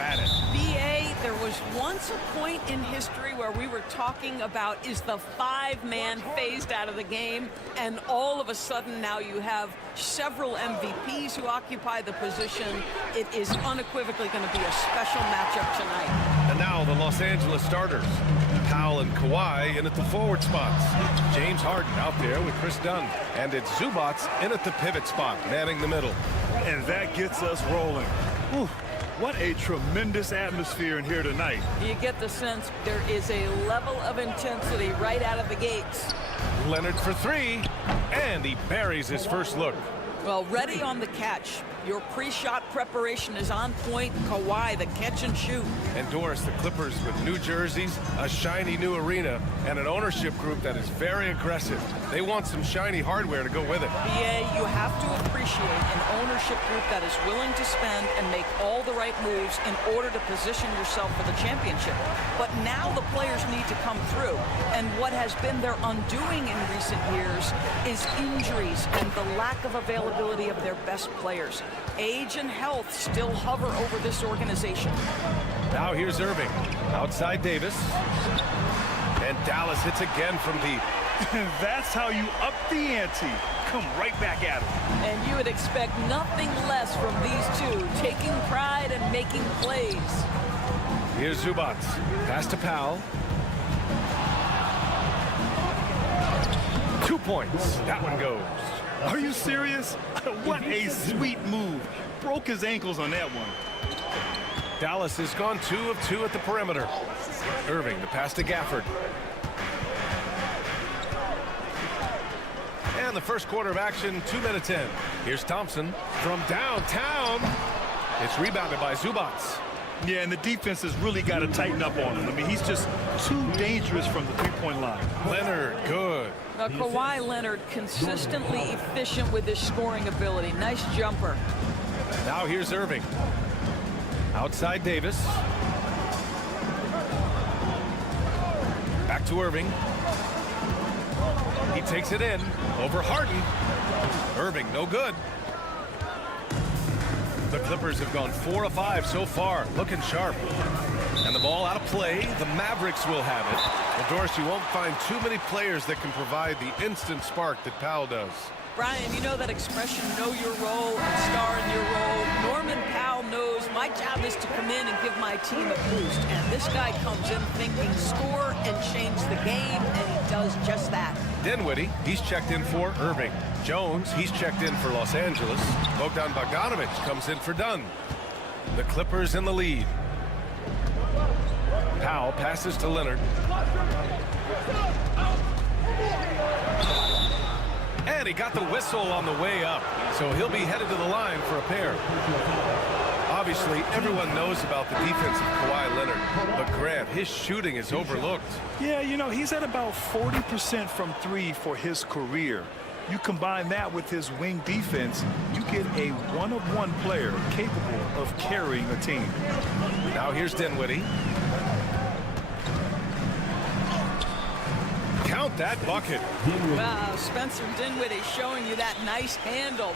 at it. BA, there was once a point in history where we were talking about, is the five-man phased out of the game? And all of a sudden now you have several MVPs who occupy the position. It is unequivocally going to be a special matchup tonight. And now the Los Angeles starters. Powell and Kawhi in at the forward spots. James Harden out there with Chris Dunn. And it's Zubats in at the pivot spot, manning the middle. And that gets us rolling. Whew, what a tremendous atmosphere in here tonight. You get the sense there is a level of intensity right out of the gates. Leonard for three, and he buries his first look. Well, ready on the catch. Your pre-shot preparation is on point. Kawhi, the catch and shoot. And Doris, the Clippers with new jerseys, a shiny new arena, and an ownership group that is very aggressive. They want some shiny hardware to go with it. BA, you have to appreciate an ownership group that is willing to spend and make all the right moves in order to position yourself for the championship. But now the players need to come through. And what has been their undoing in recent years is injuries and the lack of availability of their best players. Age and health still hover over this organization. Now here's Irving. Outside Davis. And Dallas hits again from deep. That's how you up the ante. Come right back at him. And you would expect nothing less from these two, taking pride and making plays. Here's Zubats. Pass to Powell. 2 points. That one goes. Are you serious? What a sweet move. Broke his ankles on that one. Dallas has gone 2 of 2 at the perimeter. Irving, the pass to Gafford. And the first quarter of action, 2 minutes in. Here's Thompson from downtown. It's rebounded by Zubats. Yeah, and the defense has really got to tighten up on him. I mean, he's just too dangerous from the three-point line. Leonard, good. Now, Kawhi Leonard consistently efficient with his scoring ability. Nice jumper. Now here's Irving. Outside Davis. Back to Irving. He takes it in over Harden. Irving, no good. The Clippers have gone 4 of 5 so far, looking sharp. And the ball out of play. The Mavericks will have it. Well, Doris, you won't find too many players that can provide the instant spark that Powell does. Brian, you know that expression, know your role and star in your role. Norman Powell knows my job is to come in and give my team a boost. And this guy comes in thinking score and change the game, and he does just that. Dinwiddie, he's checked in for Irving. Jones, he's checked in for Los Angeles. Bogdan Bogdanovic comes in for Dunn. The Clippers in the lead. Powell passes to Leonard. And he got the whistle on the way up, so he'll be headed to the line for a pair. Obviously, everyone knows about the defense of Kawhi Leonard, but Grant, his shooting is overlooked. Yeah, you know, he's at about 40% from three for his career. You combine that with his wing defense, you get a one-of-one player capable of carrying a team. Now here's Dinwiddie. Count that bucket. Wow, Spencer Dinwiddie showing you that nice handle.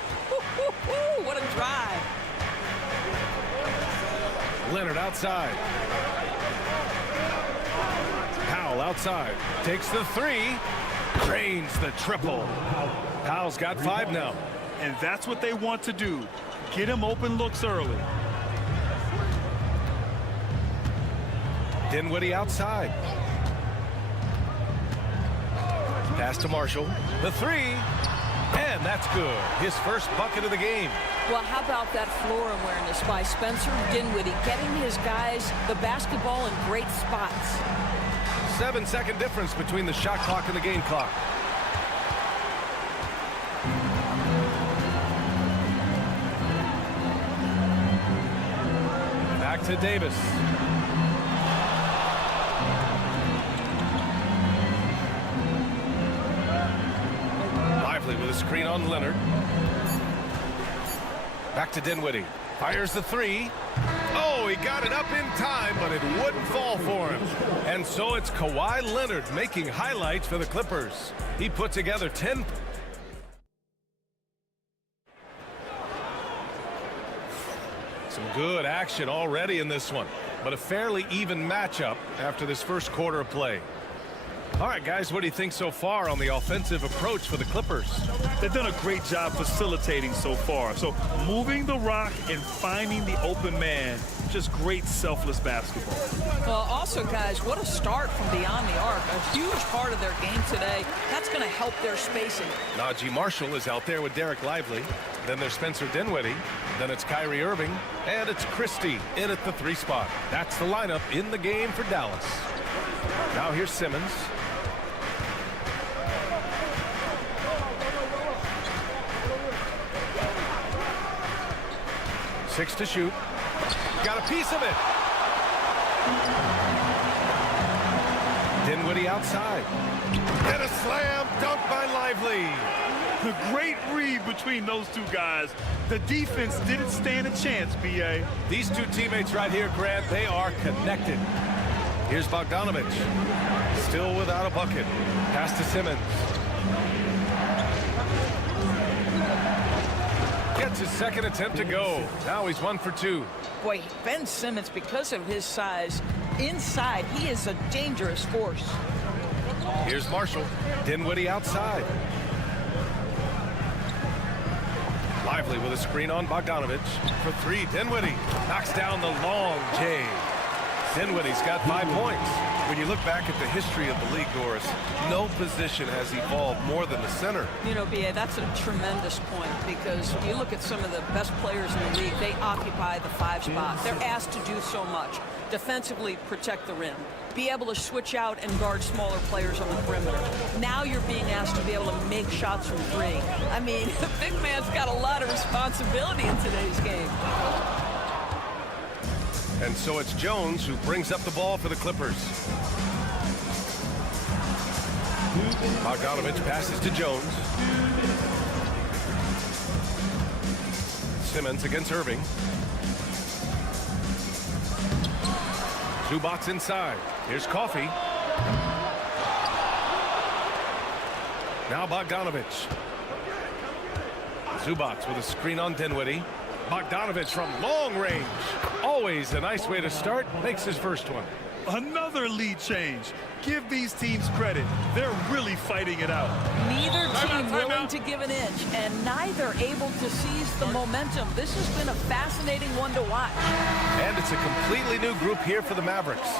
What a drive. Leonard outside. Powell outside. Takes the three. Drains the triple. Powell's got 5 now. And that's what they want to do. Get him open looks early. Dinwiddie outside. Pass to Marshall. The 3. And that's good. His first bucket of the game. Well, how about that floor awareness by Spencer Dinwiddie, getting his guys the basketball in great spots. 7-second difference between the shot clock and the game clock. Back to Davis. Lively with a screen on Leonard. Back to Dinwiddie. Fires the 3. Oh, he got it up in time, but it wouldn't fall for him. And so it's Kawhi Leonard making highlights for the Clippers. He put together 10. Some good action already in this one, but a fairly even matchup after this first quarter of play. All right, guys, what do you think so far on the offensive approach for the Clippers? They've done a great job facilitating so far. So moving the rock and finding the open man, just great selfless basketball. Well, also, guys, what a start from beyond the arc. A huge part of their game today. That's going to help their spacing. Najee Marshall is out there with Derek Lively. Then there's Spencer Dinwiddie. Then it's Kyrie Irving. And it's Christie in at the 3 spot. That's the lineup in the game for Dallas. Now here's Simmons. Six to shoot. Got a piece of it. Dinwiddie outside. And a slam dunk by Lively. The great read between those two guys. The defense didn't stand a chance, B.A. These two teammates right here, Grant, they are connected. Here's Bogdanovich. Still without a bucket. Pass to Simmons. Gets his second attempt to go. Now he's 1 for 2. Boy, Ben Simmons, because of his size, inside, he is a dangerous force. Here's Marshall. Dinwiddie outside. Lively with a screen on Bogdanovich. For 3, Dinwiddie knocks down the long J. Dinwiddie's got 5 points. When you look back at the history of the league, Doris, no position has evolved more than the center. You know, B.A., that's a tremendous point, because you look at some of the best players in the league, they occupy the 5 spot. They're asked to do so much. Defensively, protect the rim. Be able to switch out and guard smaller players on the perimeter. Now you're being asked to be able to make shots from 3. I mean, the big man's got a lot of responsibility in today's game. And so it's Jones who brings up the ball for the Clippers. Bogdanovich passes to Jones. Simmons against Irving. Zubac inside. Here's Coffey. Now Bogdanovich. Zubac with a screen on Dinwiddie. Bogdanovich from long range. Always a nice way to start. Makes his first one. Another lead change. Give these teams credit. They're really fighting it out. Neither team willing to give an inch, and neither able to seize the momentum. This has been a fascinating one to watch. And it's a completely new group here for the Mavericks.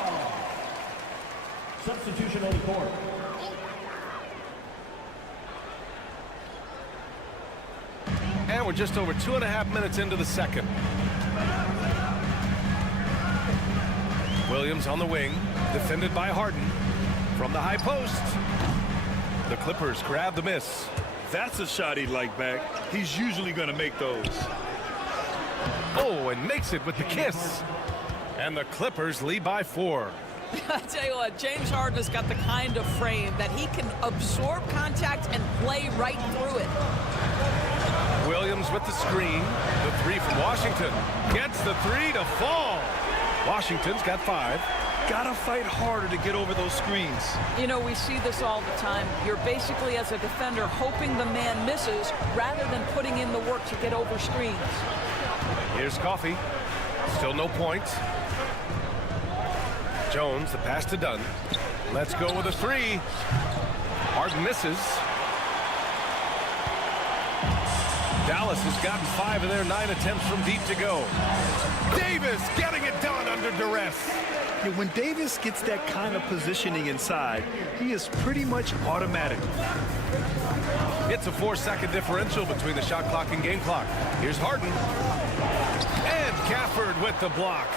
Substitution on the court. And we're just over 2.5 minutes into the second. Williams on the wing, defended by Harden. From the high post, the Clippers grab the miss. That's a shot he'd like back. He's usually going to make those. Oh, and makes it with the kiss. And the Clippers lead by 4. I tell you what, James Harden has got the kind of frame that he can absorb contact and play right through it. Williams with the screen. The 3 from Washington. Gets the 3 to fall. Washington's got 5. Gotta fight harder to get over those screens. You know, we see this all the time. You're basically, as a defender, hoping the man misses rather than putting in the work to get over screens. Here's Coffey. Still no points. Jones, the pass to Dunn. Let's go with a 3. Harden misses. Dallas has gotten 5 of their 9 attempts from deep to go. Davis getting it done under duress. Yeah, when Davis gets that kind of positioning inside, he is pretty much automatic. It's a 4-second differential between the shot clock and game clock. Here's Harden. And Gafford with the block.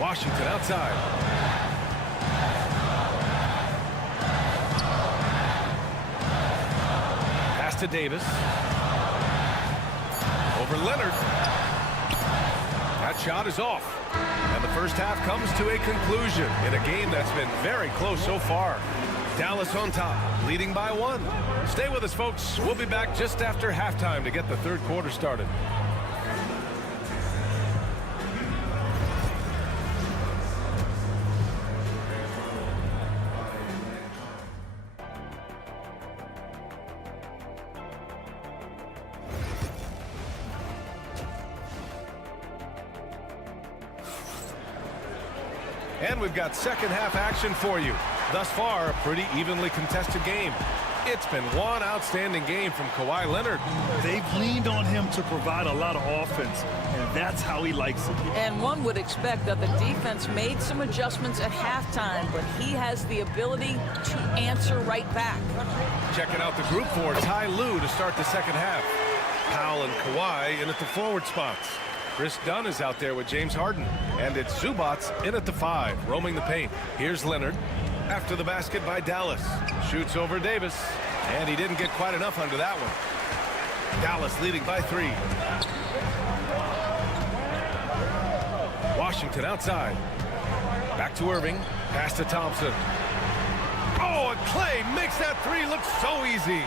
Washington outside. Pass to Davis. Over Leonard. That shot is off. And the first half comes to a conclusion in a game that's been very close so far. Dallas on top, leading by 1. Stay with us, folks. We'll be back just after halftime to get the third quarter started. And we've got second half action for you. Thus far, a pretty evenly contested game. It's been one outstanding game from Kawhi Leonard. They've leaned on him to provide a lot of offense, and that's how he likes it. And one would expect that the defense made some adjustments at halftime, but he has the ability to answer right back. Checking out the group for Ty Lue to start the second half. Powell and Kawhi in at the forward spots. Chris Dunn is out there with James Harden. And it's Zubats in at the 5, roaming the paint. Here's Leonard. After the basket by Dallas. Shoots over Davis. And he didn't get quite enough under that one. Dallas leading by 3. Washington outside. Back to Irving. Pass to Thompson. Oh, and Clay makes that 3 look so easy.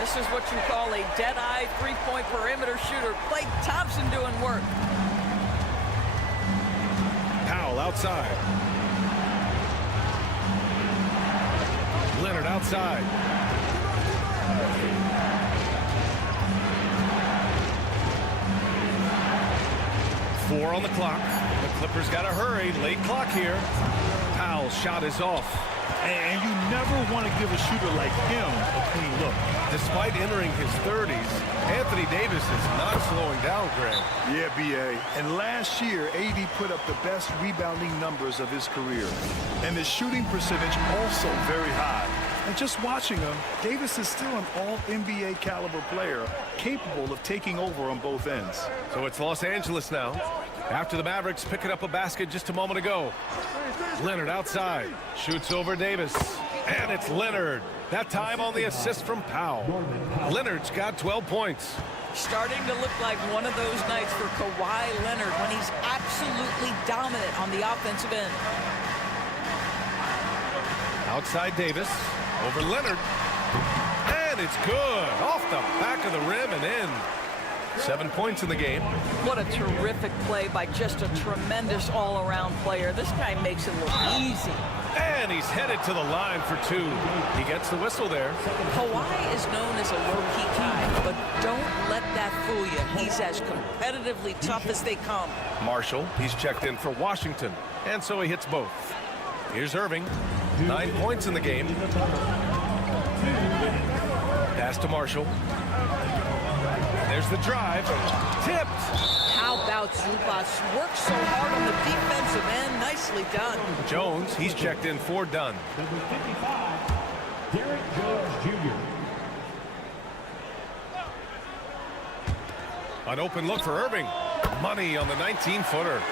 This is what you call a dead-eye three-point perimeter shooter. Klay Thompson doing work. Powell outside. Leonard outside. Four on the clock. The Clippers got to hurry. Late clock here. Powell's shot is off. And you never want to give a shooter like him a clean look. Despite entering his 30s, Anthony Davis is not slowing down, Greg. Yeah, B.A. And last year, AD put up the best rebounding numbers of his career. And the shooting percentage also very high. And just watching him, Davis is still an all-NBA caliber player, capable of taking over on both ends. So it's Los Angeles now. After the Mavericks picking up a basket just a moment ago. Leonard outside. Shoots over Davis. And it's Leonard. That time on the assist from Powell. Leonard's got 12 points. Starting to look like one of those nights for Kawhi Leonard when he's absolutely dominant on the offensive end. Outside Davis. Over Leonard. And it's good. Off the back of the rim and in. 7 points in the game. What a terrific play by just a tremendous all-around player. This guy makes it look easy. And he's headed to the line for 2. He gets the whistle there. Kawhi is known as a low-key guy, but don't let that fool you. He's as competitively tough as they come. Marshall, he's checked in for Washington, and so he hits both. Here's Irving. 9 points in the game. Pass to Marshall. There's the drive. Tipped. How about Zubats? Works so hard on the defensive end. Nicely done. Jones, he's checked in for Dunn. Number 55, Derek Jones Jr. An open look for Irving. Money on the 19-footer.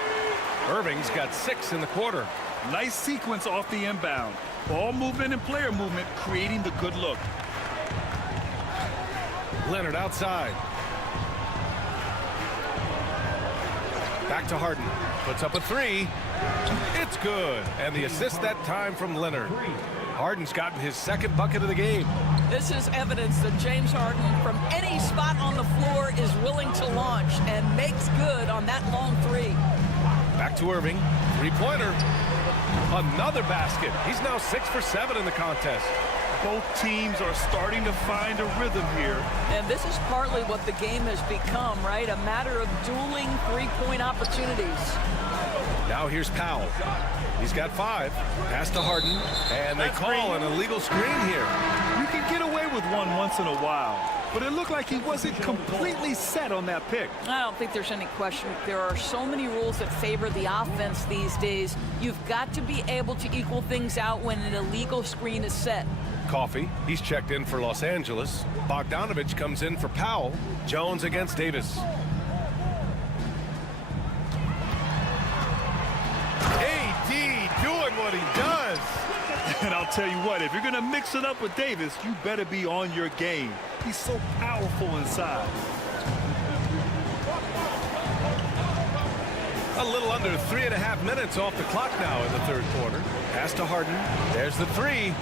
Irving's got 6 in the quarter. Nice sequence off the inbound. Ball movement and player movement creating the good look. Leonard outside. Back to Harden. Puts up a 3. It's good. And the assist that time from Leonard. Harden's gotten his second bucket of the game. This is evidence that James Harden, from any spot on the floor, is willing to launch and makes good on that long 3. Back to Irving. 3-pointer. Another basket. He's now 6 for 7 in the contest. Both teams are starting to find a rhythm here. And this is partly what the game has become, right? A matter of dueling three-point opportunities. Now here's Powell. He's got 5. Pass to Harden. And they call an illegal screen here. You can get away with one once in a while, but it looked like he wasn't completely set on that pick. I don't think there's any question. There are so many rules that favor the offense these days. You've got to be able to equal things out when an illegal screen is set. Coffey, he's checked in for Los Angeles. Bogdanovich comes in for Powell. Jones against Davis. AD doing what he does. And I'll tell you what, if you're going to mix it up with Davis, you better be on your game. He's so powerful inside. A little under 3.5 minutes off the clock now in the third quarter. Pass to Harden. There's the 3.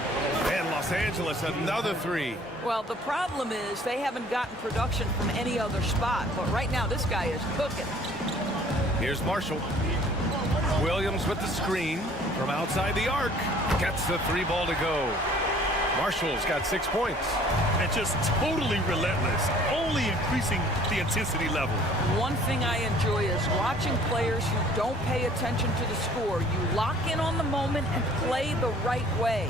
And Los Angeles, another 3. Well, the problem is they haven't gotten production from any other spot. But right now, this guy is cooking. Here's Marshall. Williams with the screen from outside the arc. Gets the 3 ball to go. Marshall's got 6 points. And just totally relentless, only increasing the intensity level. One thing I enjoy is watching players who don't pay attention to the score. You lock in on the moment and play the right way.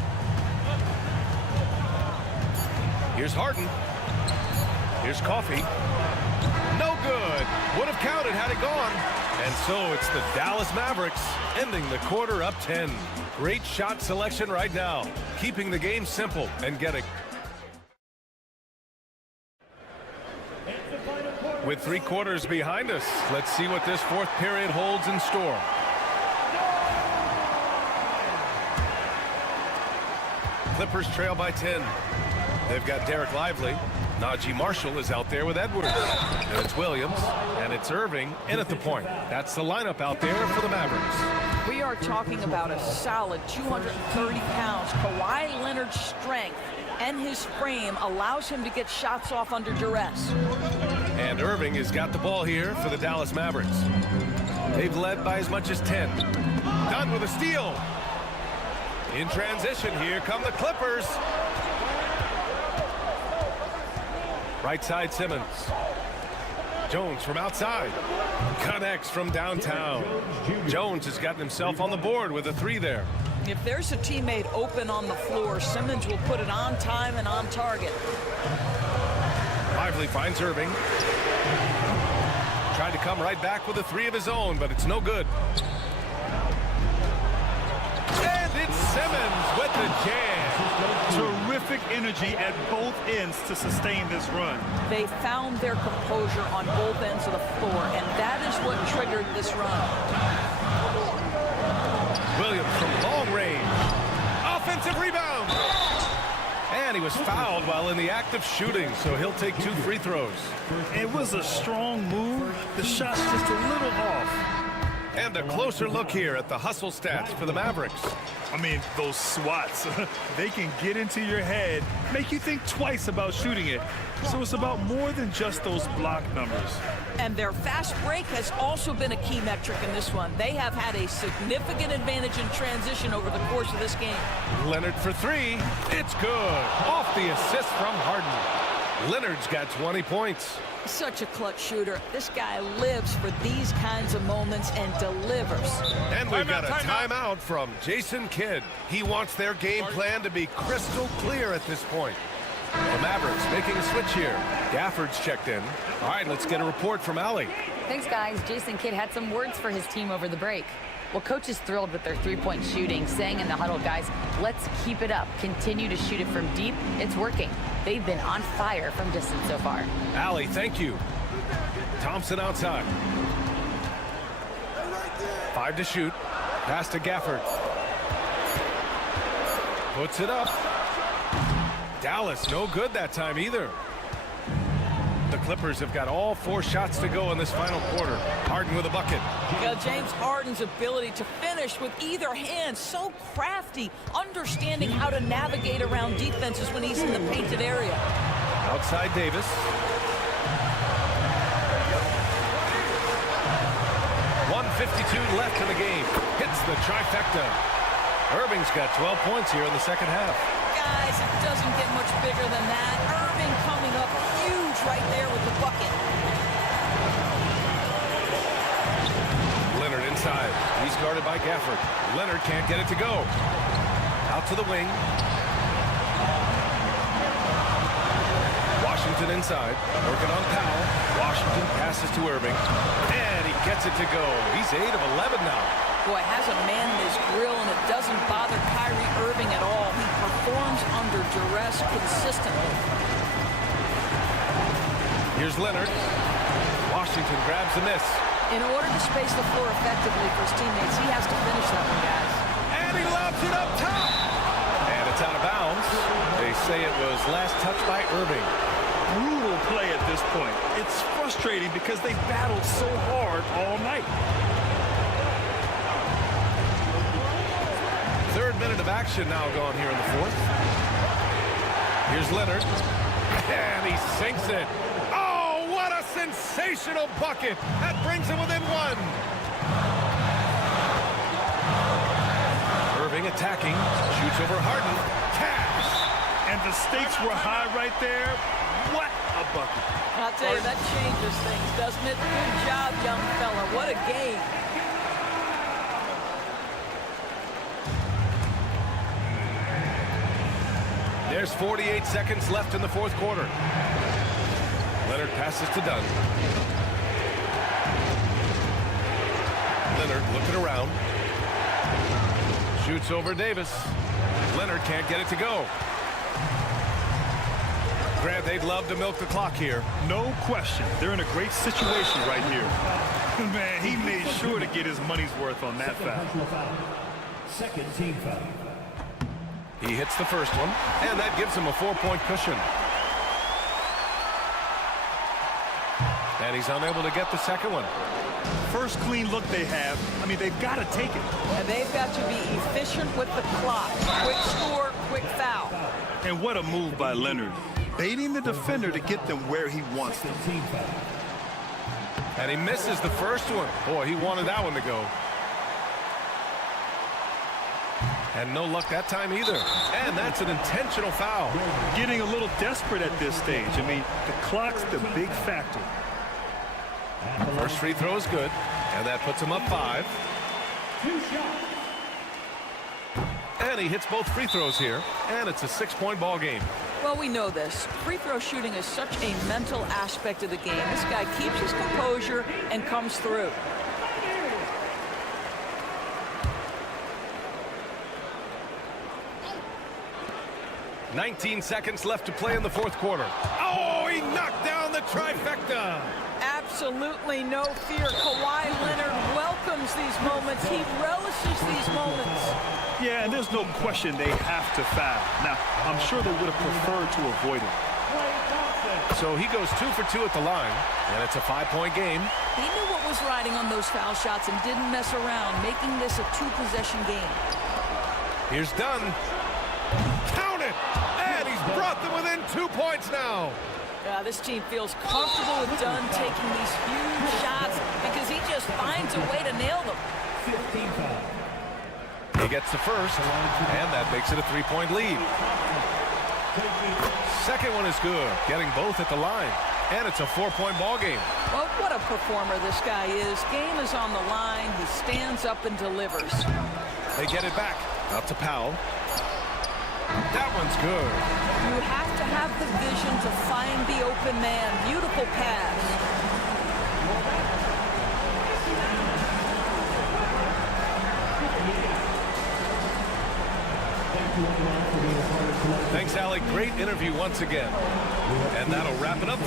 Here's Harden. Here's Coffee. No good. Would have counted had it gone. And so it's the Dallas Mavericks ending the quarter up 10. Great shot selection right now, keeping the game simple and getting. With 3 quarters behind us, let's see what this 4th period holds in store. Clippers trail by 10. They've got Derek Lively. Najee Marshall is out there with Edwards. And it's Williams. And it's Irving in at the point. That's the lineup out there for the Mavericks. We are talking about a solid 230 pounds. Kawhi Leonard's strength and his frame allows him to get shots off under duress. And Irving has got the ball here for the Dallas Mavericks. They've led by as much as 10. Done with a steal. In transition, here come the Clippers. Right side, Simmons. Jones from outside. Connects from downtown. Jones has gotten himself on the board with a 3 there. If there's a teammate open on the floor, Simmons will put it on time and on target. Lively finds Irving. Tried to come right back with a 3 of his own, but it's no good. And it's Simmons with the jam. Terrific energy at both ends to sustain this run. They found their composure on both ends of the floor, and that is what triggered this run. Williams from long range. Offensive rebound. And he was fouled while in the act of shooting, so he'll take 2 free throws. It was a strong move. The shot's just a little off. And a closer look here at the hustle stats for the Mavericks. I mean, those swats, they can get into your head, make you think twice about shooting it. So it's about more than just those block numbers. And their fast break has also been a key metric in this one. They have had a significant advantage in transition over the course of this game. Leonard for 3. It's good. Off the assist from Harden. Leonard's got 20 points. Such a clutch shooter. This guy lives for these kinds of moments and delivers. And we've got a timeout from Jason Kidd. He wants their game plan to be crystal clear at this point. The Mavericks making a switch here. Gafford's checked in. All right, let's get a report from Allie. Thanks, guys. Jason Kidd had some words for his team over the break. Well, coach is thrilled with their 3-point shooting, saying in the huddle, guys, let's keep it up. Continue to shoot it from deep. It's working. They've been on fire from distance so far. Allie, thank you. Thompson outside. 5 to shoot. Pass to Gafford. Puts it up. Dallas, no good that time either. The Clippers have got all 4 shots to go in this final quarter. Harden with a bucket. James Harden's ability to finish with either hand, so crafty, understanding how to navigate around defenses when he's in the painted area. Outside Davis. .152 left in the game. Hits the trifecta. Irving's got 12 points here in the second half. Guys, it doesn't get much bigger than that. Irving coming up huge right there with the bucket. Leonard inside. He's guarded by Gafford. Leonard can't get it to go. Out to the wing. Washington inside. Working on Powell. Washington passes to Irving. And he gets it to go. He's 8 of 11 now. Boy, has a man in his grill, and it doesn't bother Kyrie Irving at all. He performs under duress consistently. Here's Leonard. Washington grabs the miss. In order to space the floor effectively for his teammates, he has to finish that one, guys. And he lobs it up top. And it's out of bounds. They say it was last touched by Irving. Brutal play at this point. It's frustrating because they battled so hard all night. 3rd minute of action now gone here in the 4th. Here's Leonard. And he sinks it. Oh, what a sensational bucket. That brings him within 1. Irving attacking. Shoots over Harden. Cash. And the stakes were high right there. What a bucket. I'll tell you, that changes things, doesn't it? Good job, young fella. What a game. There's 48 seconds left in the fourth quarter. Leonard passes to Dunn. Leonard looking around. Shoots over Davis. Leonard can't get it to go. Grant, they'd love to milk the clock here. No question. They're in a great situation right here. Man, he made sure to get his money's worth on that foul. Second team foul. He hits the first one, and that gives him a 4-point cushion. And he's unable to get the second one. First clean look they have. I mean, they've got to take it. And they've got to be efficient with the clock. Quick score, quick foul. And what a move by Leonard. Baiting the defender to get them where he wants them. Team foul. And he misses the first one. Boy, he wanted that one to go. And no luck that time either. And that's an intentional foul. Getting a little desperate at this stage. I mean, the clock's the big factor. First free throw is good. And that puts him up 5. 2 shots. And he hits both free throws here. And it's a 6-point ball game. Well, we know this. Free throw shooting is such a mental aspect of the game. This guy keeps his composure and comes through. "19 seconds left to play in the fourth quarter. Oh, he knocked down the trifecta. Absolutely no fear. Kawhi Leonard welcomes these moments. He relishes these moments. Yeah, and there's no question they have to foul. Now, I'm sure they would have preferred to avoid it. So he goes 2 for 2 at the line, and it's a 5-point game. He knew what was riding on those foul shots and didn't mess around, making this a 2-possession game. Here's Dunn. Count it! And he's brought them within 2 points now. This team feels comfortable with Dunn taking these huge shots because he just finds a way to nail them. 15 foul. He gets the first, and that makes it a 3-point lead. Second one is good, getting both at the line. And it's a 4-point ball game. Well, what a performer this guy is. Game is on the line. He stands up and delivers. They get it back. Out to Powell. That one's good. You have to have the vision to find the open man. Beautiful pass. Thanks, Alec. Great interview once again. And that'll wrap it up.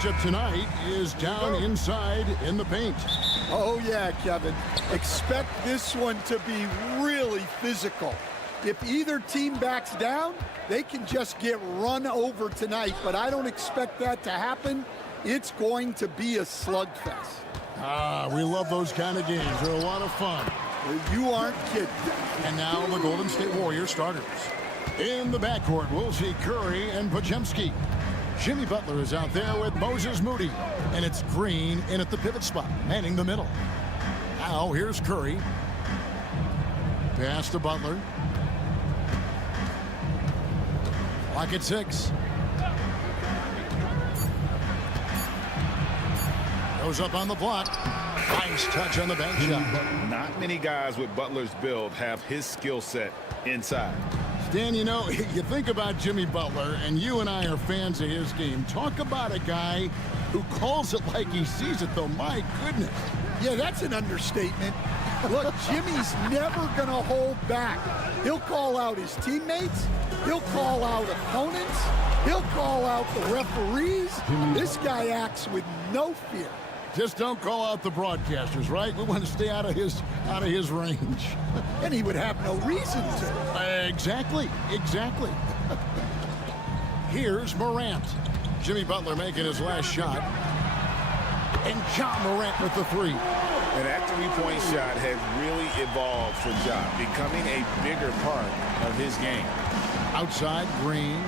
matchup tonight is down inside in the paint. Oh, yeah, Kevin. Expect this one to be really physical. If either team backs down, they can just get run over tonight, but I don't expect that to happen. It's going to be a slugfest. We love those kind of games. They're a lot of fun. You aren't kidding. And now the Golden State Warriors starters. In the backcourt, we'll see Curry and Podziemski. Jimmy Butler is out there with Moses Moody. And it's Green in at the pivot spot, manning the middle. Now here's Curry. Pass to Butler. Clock at 6. Goes up on the block. Nice touch on the bank shot. Not many guys with Butler's build have his skill set inside. Dan, you know, you think about Jimmy Butler, and you and I are fans of his game. Talk about a guy who calls it like he sees it, though. My goodness. Yeah, that's an understatement. Look, Jimmy's never going to hold back. He'll call out his teammates. He'll call out opponents. He'll call out the referees. This guy acts with no fear. Just don't call out the broadcasters, right? We want to stay out of his range. And he would have no reason to. Exactly. Here's Morant. Jimmy Butler making his last shot. And John Morant with the three. And that three-point shot has really evolved for Ja, becoming a bigger part of his game. Outside, Green.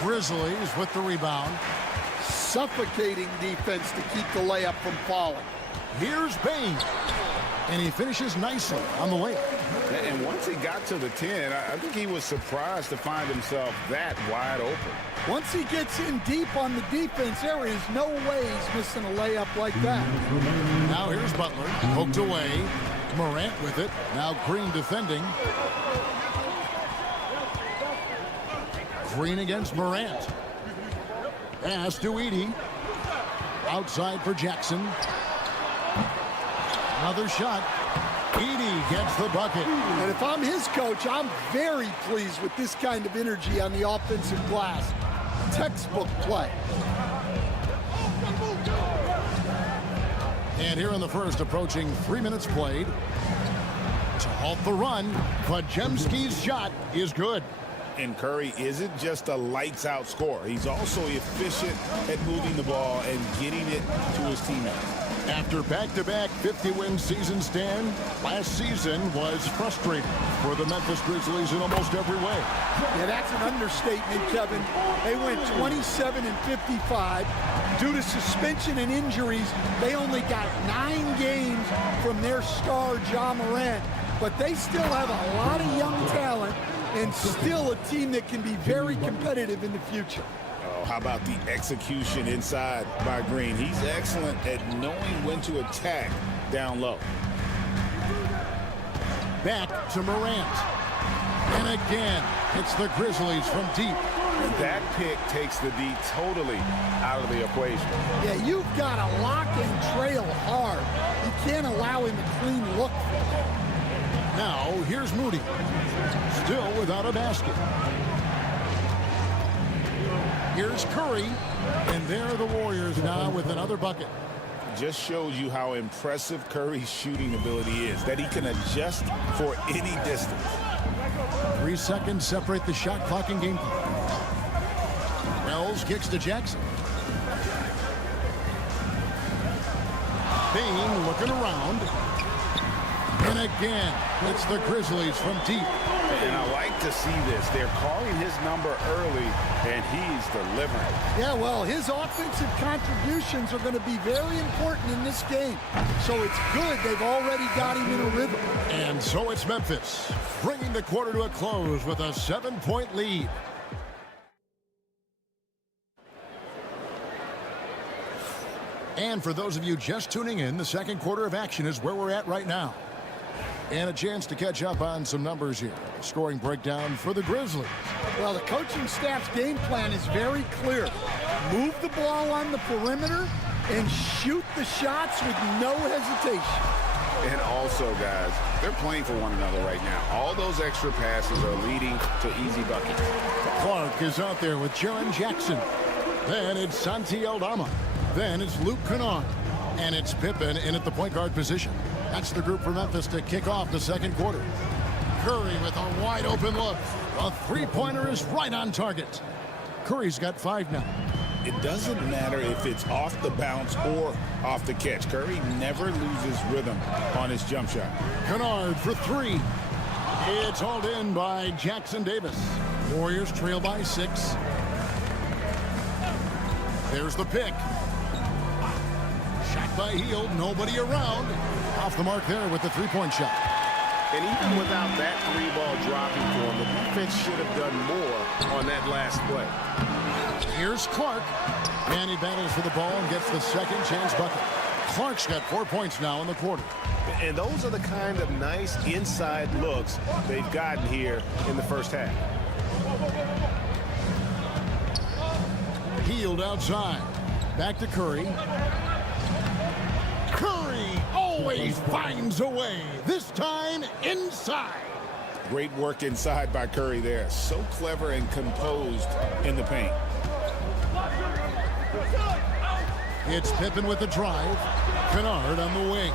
Grizzlies with the rebound. Suffocating defense to keep the layup from falling. Here's Bain. And he finishes nicely on the layup. And once he got to the 10, I think he was surprised to find himself that wide open. Once he gets in deep on the defense, there is no way he's missing a layup like that. Now here's Butler. Poked away. Morant with it. Now Green defending. Green against Morant. Pass to Edey. Outside for Jackson. Another shot. Edey gets the bucket. And if I'm his coach, I'm very pleased with this kind of energy on the offensive glass. Textbook play. And here in the first, approaching 3 minutes played. To halt the run, Podziemski's shot is good. And Curry isn't just a lights-out scorer. He's also efficient at moving the ball and getting it to his teammates. After back-to-back 50-win seasons, Stan, last season was frustrating for the Memphis Grizzlies in almost every way. Yeah, that's an understatement, Kevin. They went 27-55. Due to suspension and injuries, they only got 9 games from their star, Ja Morant. But they still have a lot of young talent and still a team that can be very competitive in the future. Oh, how about the execution inside by Green? He's excellent at knowing when to attack down low. Back to Morant. And again, it's the Grizzlies from deep. And that pick takes the D totally out of the equation. Yeah, you've got to lock and trail hard. You can't allow him a clean look. Now, here's Moody. Still without a basket. Here's Curry. And there are the Warriors now with another bucket. Just shows you how impressive Curry's shooting ability is, that he can adjust for any distance. 3 seconds separate the shot clock and game clock. Wells kicks to Jackson. Bain looking around. And again, it's the Grizzlies from deep. And I like to see this. They're calling his number early, and he's delivering. Yeah, well, his offensive contributions are going to be very important in this game. So it's good they've already got him in a rhythm. And so it's Memphis, bringing the quarter to a close with a 7-point lead. And for those of you just tuning in, the second quarter of action is where we're at right now. And a chance to catch up on some numbers here. Scoring breakdown for the Grizzlies. Well, the coaching staff's game plan is very clear. Move the ball on the perimeter and shoot the shots with no hesitation. And also, guys, they're playing for one another right now. All those extra passes are leading to easy buckets. Clark is out there with Jaren Jackson. Then it's Santi Aldama. Then it's Luke Kennard. And it's Pippen in at the point guard position. That's the group for Memphis to kick off the second quarter. Curry with a wide open look. A three-pointer is right on target. Curry's got 5 now. It doesn't matter if it's off the bounce or off the catch. Curry never loses rhythm on his jump shot. Kennard for 3. It's hauled in by Jackson Davis. Warriors trail by 6. There's the pick. Shot by Hield, nobody around. Off the mark there with the three-point shot. And even without that 3-ball dropping for him, the defense should have done more on that last play. Here's Clark. And he battles for the ball and gets the second chance bucket. Clark's got 4 points now in the quarter. And those are the kind of nice inside looks they've gotten here in the first half. Healed outside. Back to Curry. Curry always finds a way. This time inside. Great work inside by Curry there. So clever and composed in the paint. It's Pippen with the drive. Kennard on the wing.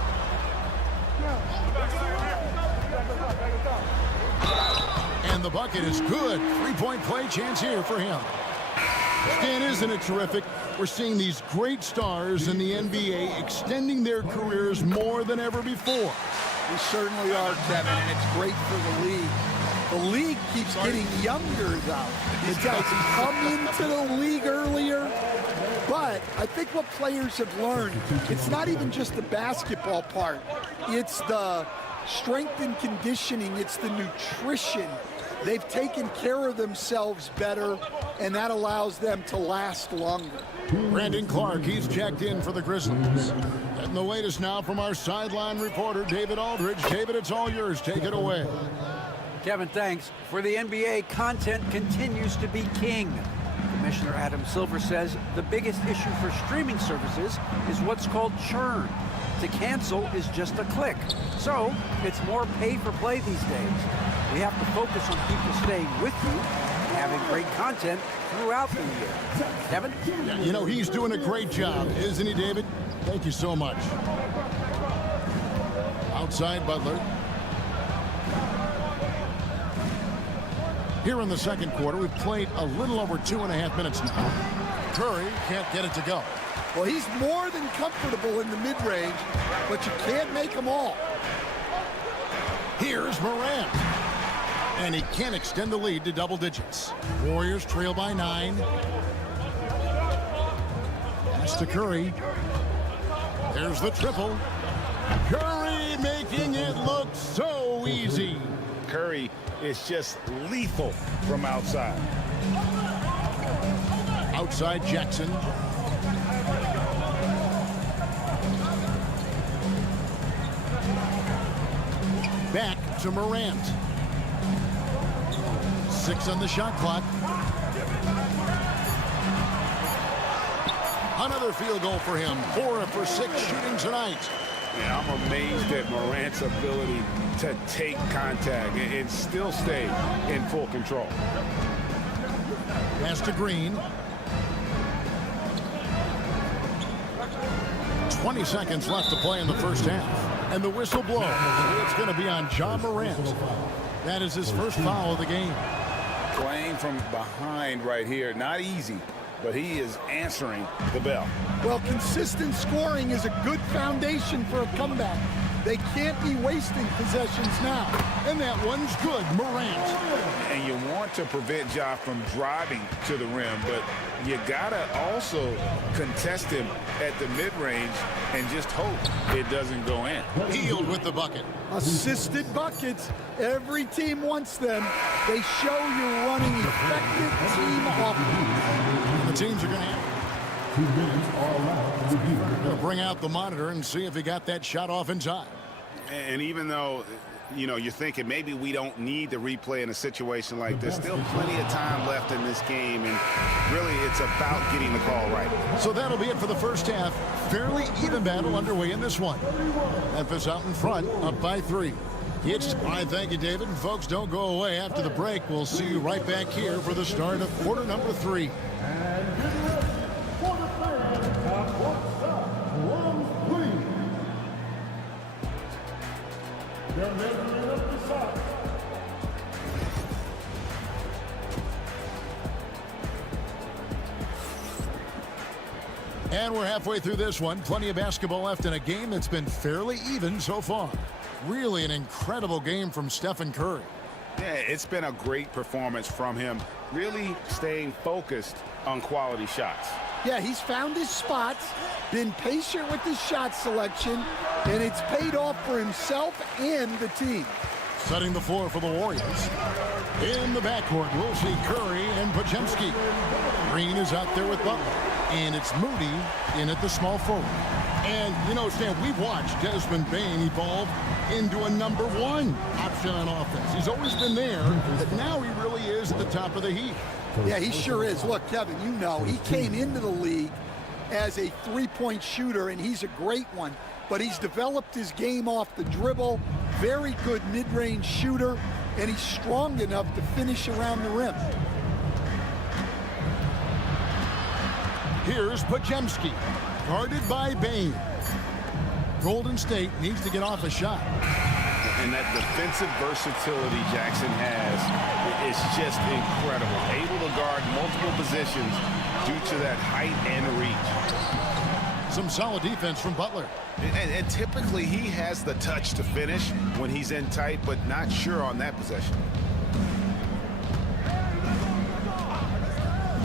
And the bucket is good. Three-point play chance here for him. Stan, isn't it terrific? We're seeing these great stars in the NBA extending their careers more than ever before. We certainly are, Kevin, and it's great for the league. The league keeps getting younger, though. The guys come into the league earlier. But I think what players have learned, it's not even just the basketball part. It's the strength and conditioning. It's the nutrition. They've taken care of themselves better, and that allows them to last longer. Brandon Clark, he's checked in for the Grizzlies. And the latest now from our sideline reporter, David Aldridge. David, it's all yours. Take it away. Kevin, thanks. For the NBA, content continues to be king. Commissioner Adam Silver says the biggest issue for streaming services is what's called churn. To cancel is just a click. So it's more pay for play these days. We have to focus on people staying with you and having great content throughout the year. Kevin? You know, he's doing a great job, isn't he, David? Thank you so much. Outside Butler. Here in the second quarter, we've played a little over 2.5 minutes now. Curry can't get it to go. Well, he's more than comfortable in the mid-range, but you can't make them all. Here's Morant. And he can't extend the lead to double digits. Warriors trail by 9. Pass to Curry. There's the triple. Curry making it look so easy. Curry is just lethal from outside. Outside Jackson. Back to Morant. 6 on the shot clock. Another field goal for him. 4 for 6 shooting tonight. Yeah, I'm amazed at Morant's ability to take contact and still stay in full control. Pass to Green. 20 seconds left to play in the first half. And the whistle blows. It's going to be on John Morant. That is his first foul of the game. Playing from behind right here, not easy, but he is answering the bell. Well, consistent scoring is a good foundation for a comeback. They can't be wasting possessions now. And that one's good, Morant. And you want to prevent Ja from driving to the rim, but you gotta also contest him at the mid-range and just hope it doesn't go in. Healed with the bucket. Assisted buckets. Every team wants them. They show you're running effective team offense. The teams are going to 2 minutes are allowed. Gonna bring out the monitor and see if he got that shot off in time. And even though, you know, you're thinking maybe we don't need the replay in a situation like this, still plenty of time left in this game, and really it's about getting the call right. So that'll be it for the first half. Fairly even battle underway in this one. Memphis out in front, up by 3. It's fine. Thank you, David. And folks, don't go away after the break. We'll see you right back here for the start of quarter number 3. And we're halfway through this one. Plenty of basketball left in a game that's been fairly even so far. Really an incredible game from Stephen Curry. Yeah, it's been a great performance from him, really staying focused on quality shots. Yeah, he's found his spots, been patient with his shot selection, and it's paid off for himself and the team. Setting the floor for the Warriors. In the backcourt, we'll see Curry and Podziemski. Green is out there with Butler. And it's Moody in at the small forward. And, you know, Stan, we've watched Desmond Bane evolve into a number one option on offense. He's always been there, but now he really is at the top of the heap. Yeah, he sure is. Look, Kevin, you know, he came into the league as a three-point shooter, and he's a great one. But he's developed his game off the dribble, very good mid-range shooter, and he's strong enough to finish around the rim. Here's Podziemski, guarded by Bane. Golden State needs to get off a shot. And that defensive versatility Jackson has is just incredible. Able to guard multiple positions due to that height and reach. Some solid defense from Butler. And typically he has the touch to finish when he's in tight, but not sure on that possession.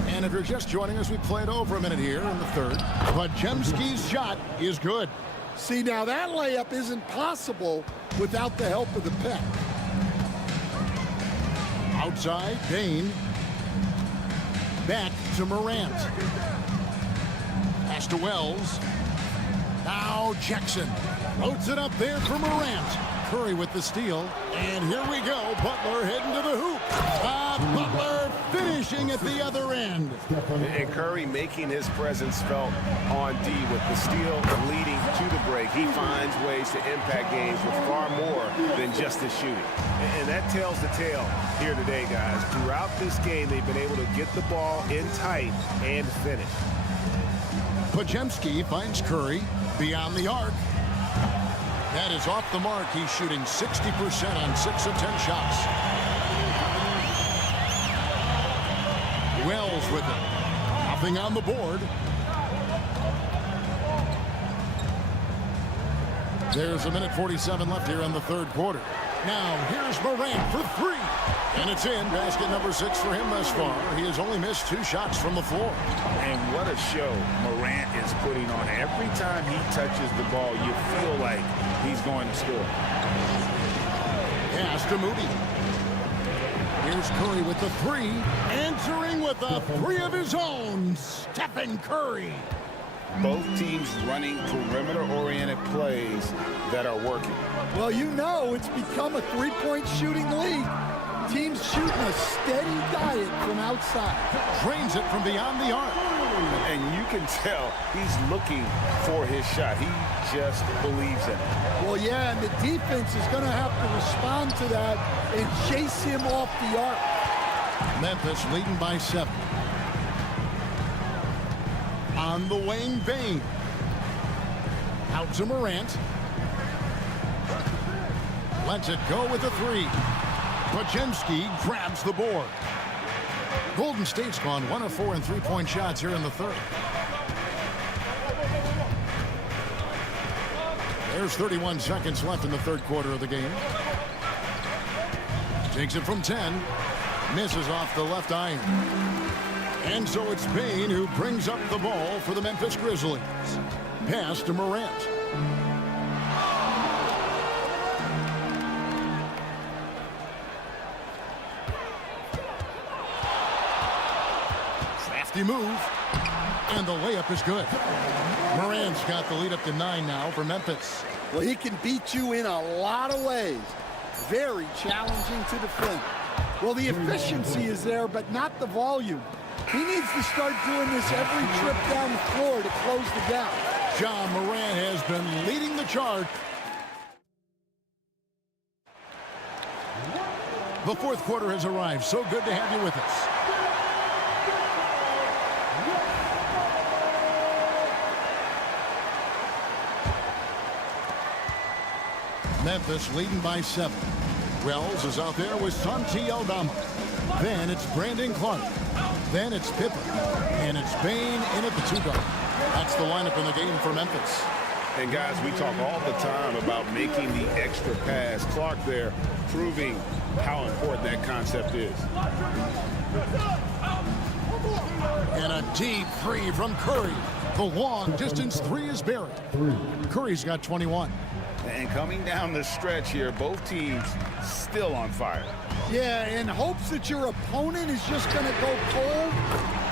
And if you're just joining us, we played over a minute here in the third. Podziemski's shot is good. See, now that layup isn't possible without the help of the pick. Outside, Bane. Back to Morant. Pass to Wells. Now Jackson loads it up there for Morant. Curry with the steal. And here we go. Butler heading to the hoop. Butler finishing at the other end. And Curry making his presence felt on D with the steal leading to the break. He finds ways to impact games with far more than just his shooting. And that tells the tale here today, guys. Throughout this game, they've been able to get the ball in tight and finish. Podziemski finds Curry beyond the arc. That is off the mark. He's shooting 60% on 6 of 10 shots. Wells with it. Nothing on the board. There's a minute 47 left here in the third quarter. Now here's Morant for three. And it's in. Basket number 6 for him thus far. He has only missed 2 shots from the floor. And what a show Morant is putting on. Every time he touches the ball, you feel like he's going to score. Pass to Moody. Here's Curry with the 3. Answering with a 3 of his own. Stephen Curry. Both teams running perimeter-oriented plays that are working. Well, you know, it's become a three-point shooting league. Teams shooting a steady diet from outside. Drains it from beyond the arc. And you can tell he's looking for his shot. He just believes in it. Well, yeah, and the defense is going to have to respond to that and chase him off the arc. Memphis leading by 7. On the wing, Bane. Out to Morant. Lets it go with a 3. Podziemski grabs the board. Golden State's gone 1 of 4 in three-point shots here in the third. There's 31 seconds left in the third quarter of the game. Takes it from 10. Misses off the left iron. And so it's Bane who brings up the ball for the Memphis Grizzlies. Pass to Morant. Crafty move. And the layup is good. Morant's got the lead up to 9 now for Memphis. Well, he can beat you in a lot of ways. Very challenging to defend. Well, the efficiency is there, but not the volume. He needs to start doing this every trip down the floor to close the gap. John Morant has been leading the charge. The fourth quarter has arrived. So good to have you with us. Memphis leading by 7. Wells is out there with Santi Aldama. Then it's Brandon Clark. Then it's Pippen. And it's Bane in at the 2 guard. That's the lineup in the game for Memphis. And guys, we talk all the time about making the extra pass. Clark there proving how important that concept is. And a deep 3 from Curry. The long distance 3 is buried. Curry's got 21. And coming down the stretch here, both teams still on fire. Yeah, in hopes that your opponent is just going to go cold.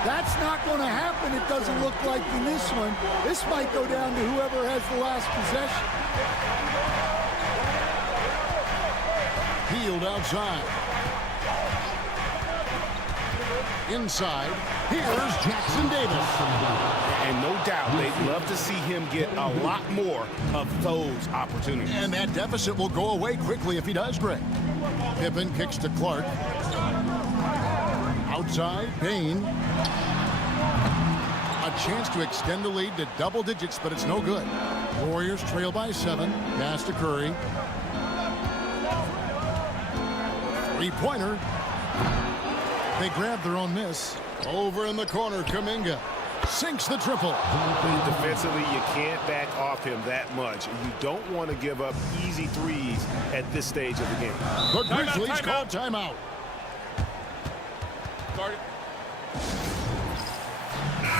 That's not going to happen, it doesn't look like in this one. This might go down to whoever has the last possession. Healed outside. Inside, here's Jackson Davis. And no doubt they'd love to see him get a lot more of those opportunities. And that deficit will go away quickly if he does, Greg. Pippen kicks to Clark. Outside, Payne. A chance to extend the lead to double digits, but it's no good. Warriors trail by 7. Pass to Curry. Three-pointer. They grab their own miss. Over in the corner, Kuminga sinks the triple. Defensively, you can't back off him that much. You don't want to give up easy threes at this stage of the game. The Grizzlies call timeout.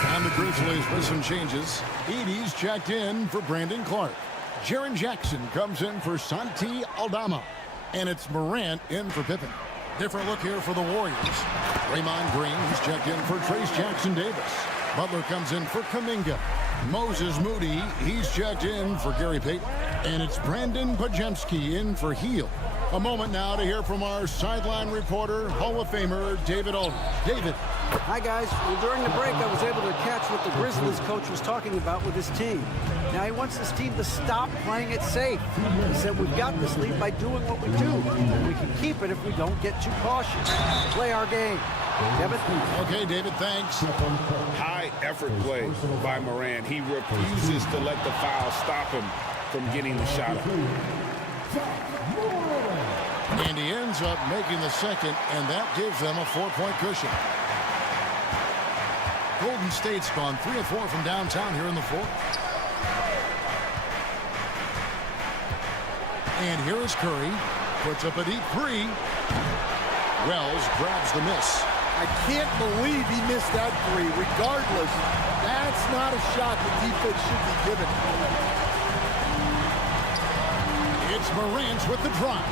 And the Grizzlies with some changes. Edey's checked in for Brandon Clark. Jaren Jackson comes in for Santi Aldama. And it's Morant in for Pippen. Different look here for the Warriors. Draymond Green, he's checked in for Trace Jackson Davis. Butler comes in for Kuminga. Moses Moody, he's checked in for Gary Payton. And it's Brandon Pajemski in for Heel. A moment now to hear from our sideline reporter, Hall of Famer David Aldridge. David. Hi, guys. Well, during the break, I was able to catch what the Grizzlies coach was talking about with his team. Now, he wants his team to stop playing it safe. He said, we've got this lead by doing what we do. We can keep it if we don't get too cautious. Play our game. Kevin? Okay, David, thanks. High effort play by Morant. He refuses to let the foul stop him from getting the shot up. And he ends up making the second, and that gives them a 4-point cushion. Golden State's gone 3 of 4 from downtown here in the fourth. And here is Curry. Puts up a deep 3. Wells grabs the miss. I can't believe he missed that 3. Regardless, that's not a shot the defense should be given. It's Morant with the drive.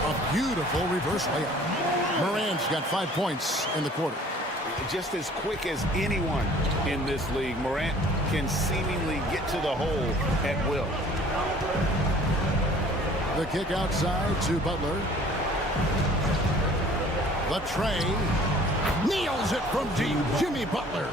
A beautiful reverse layup. Morant's got 5 points in the quarter. Just as quick as anyone in this league, Morant can seemingly get to the hole at will. The kick outside to Butler. The tray. Nails it from deep. Jimmy Butler.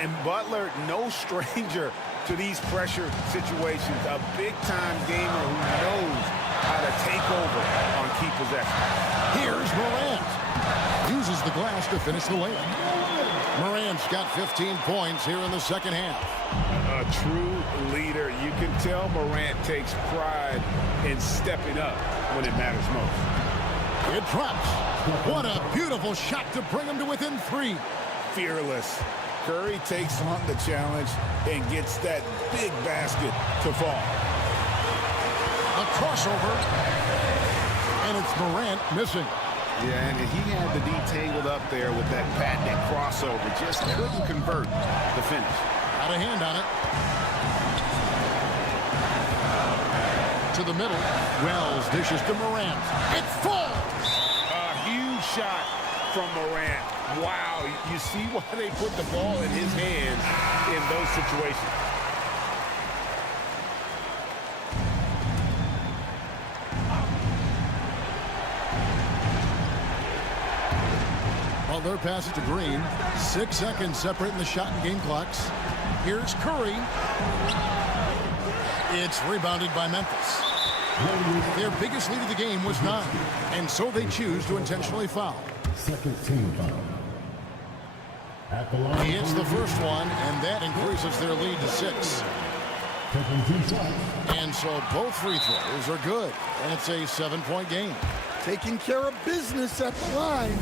And Butler, no stranger to these pressure situations. A big-time gamer who knows how to take over on key possessions. Here's Morant. Uses the glass to finish the layup. Morant's got 15 points here in the second half. A true leader. You can tell Morant takes pride in stepping up when it matters most. It drops. What a beautiful shot to bring him to within 3. Fearless. Curry takes on the challenge and gets that big basket to fall. A crossover. And it's Morant missing. Yeah, and he had the D tangled up there with that patented crossover. Just couldn't convert the finish. Got a hand on it. To the middle. Wells dishes to Morant. It falls! A huge shot from Morant. Wow, you see why they put the ball in his hands in those situations. Butler passes to Green. 6 seconds separating the shot and game clocks. Here's Curry. It's rebounded by Memphis. Their biggest lead of the game was 9, and so they choose to intentionally foul. Second team foul. At the line. He hits the first one, and that increases their lead to 6. Taking 2 shots. And so both free throws are good, and it's a 7-point game. Taking care of business at the line,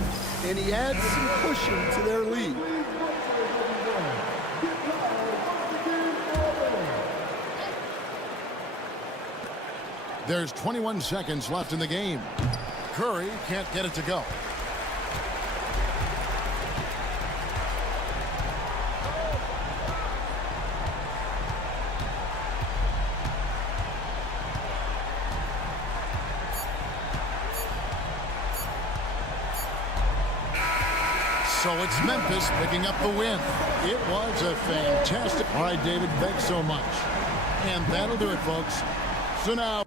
and he adds some cushion to their lead. There's 21 seconds left in the game. Curry can't get it to go. So it's Memphis picking up the win. It was a fantastic. All right, David, thanks so much. And that'll do it, folks. So now.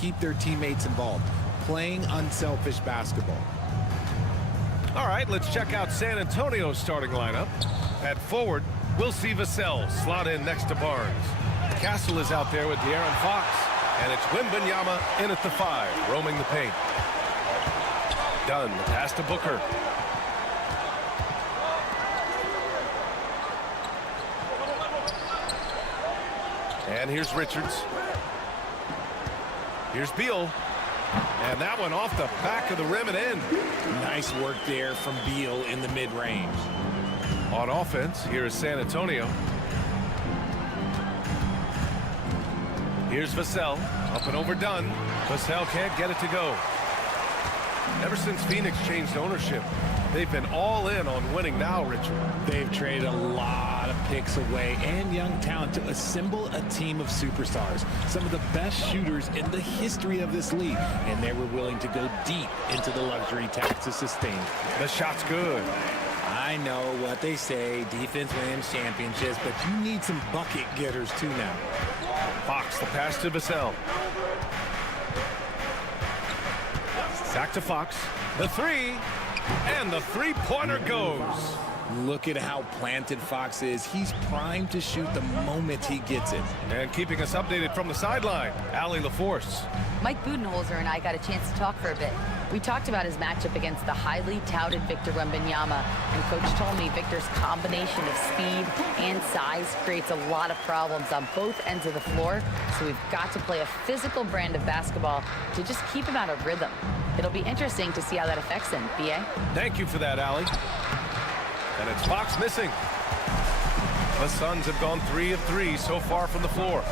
Keep their teammates involved, playing unselfish basketball. All right, let's check out San Antonio's starting lineup. At forward, we'll see Vassell slot in next to Barnes. Castle is out there with De'Aaron Fox, and it's Wembanyama in at the 5, roaming the paint. Dunn, the pass to Booker. And here's Richards. Here's Beal. And that one off the back of the rim and in. Nice work there from Beal in the mid-range. On offense, here is San Antonio. Here's Vassell. Up and over Dunn. Vassell can't get it to go. Ever since Phoenix changed ownership, they've been all in on winning now, Richard. They've traded a lot of picks away and young talent to assemble a team of superstars. Some of the best shooters in the history of this league. And they were willing to go deep into the luxury tax to sustain. The shot's good. I know what they say, defense wins championships, but you need some bucket getters too now. Fox, the pass to Vassell. Back to Fox. The 3. And the three-pointer goes. Look at how planted Fox is. He's primed to shoot the moment he gets it. And keeping us updated from the sideline, Allie LaForce. Mike Budenholzer and I got a chance to talk for a bit. We talked about his matchup against the highly touted Victor Wembanyama, and Coach told me Victor's combination of speed and size creates a lot of problems on both ends of the floor, so we've got to play a physical brand of basketball to just keep him out of rhythm. It'll be interesting to see how that affects him, B.A. Thank you for that, Allie. And it's Fox missing. The Suns have gone 3 of 3 so far from the floor.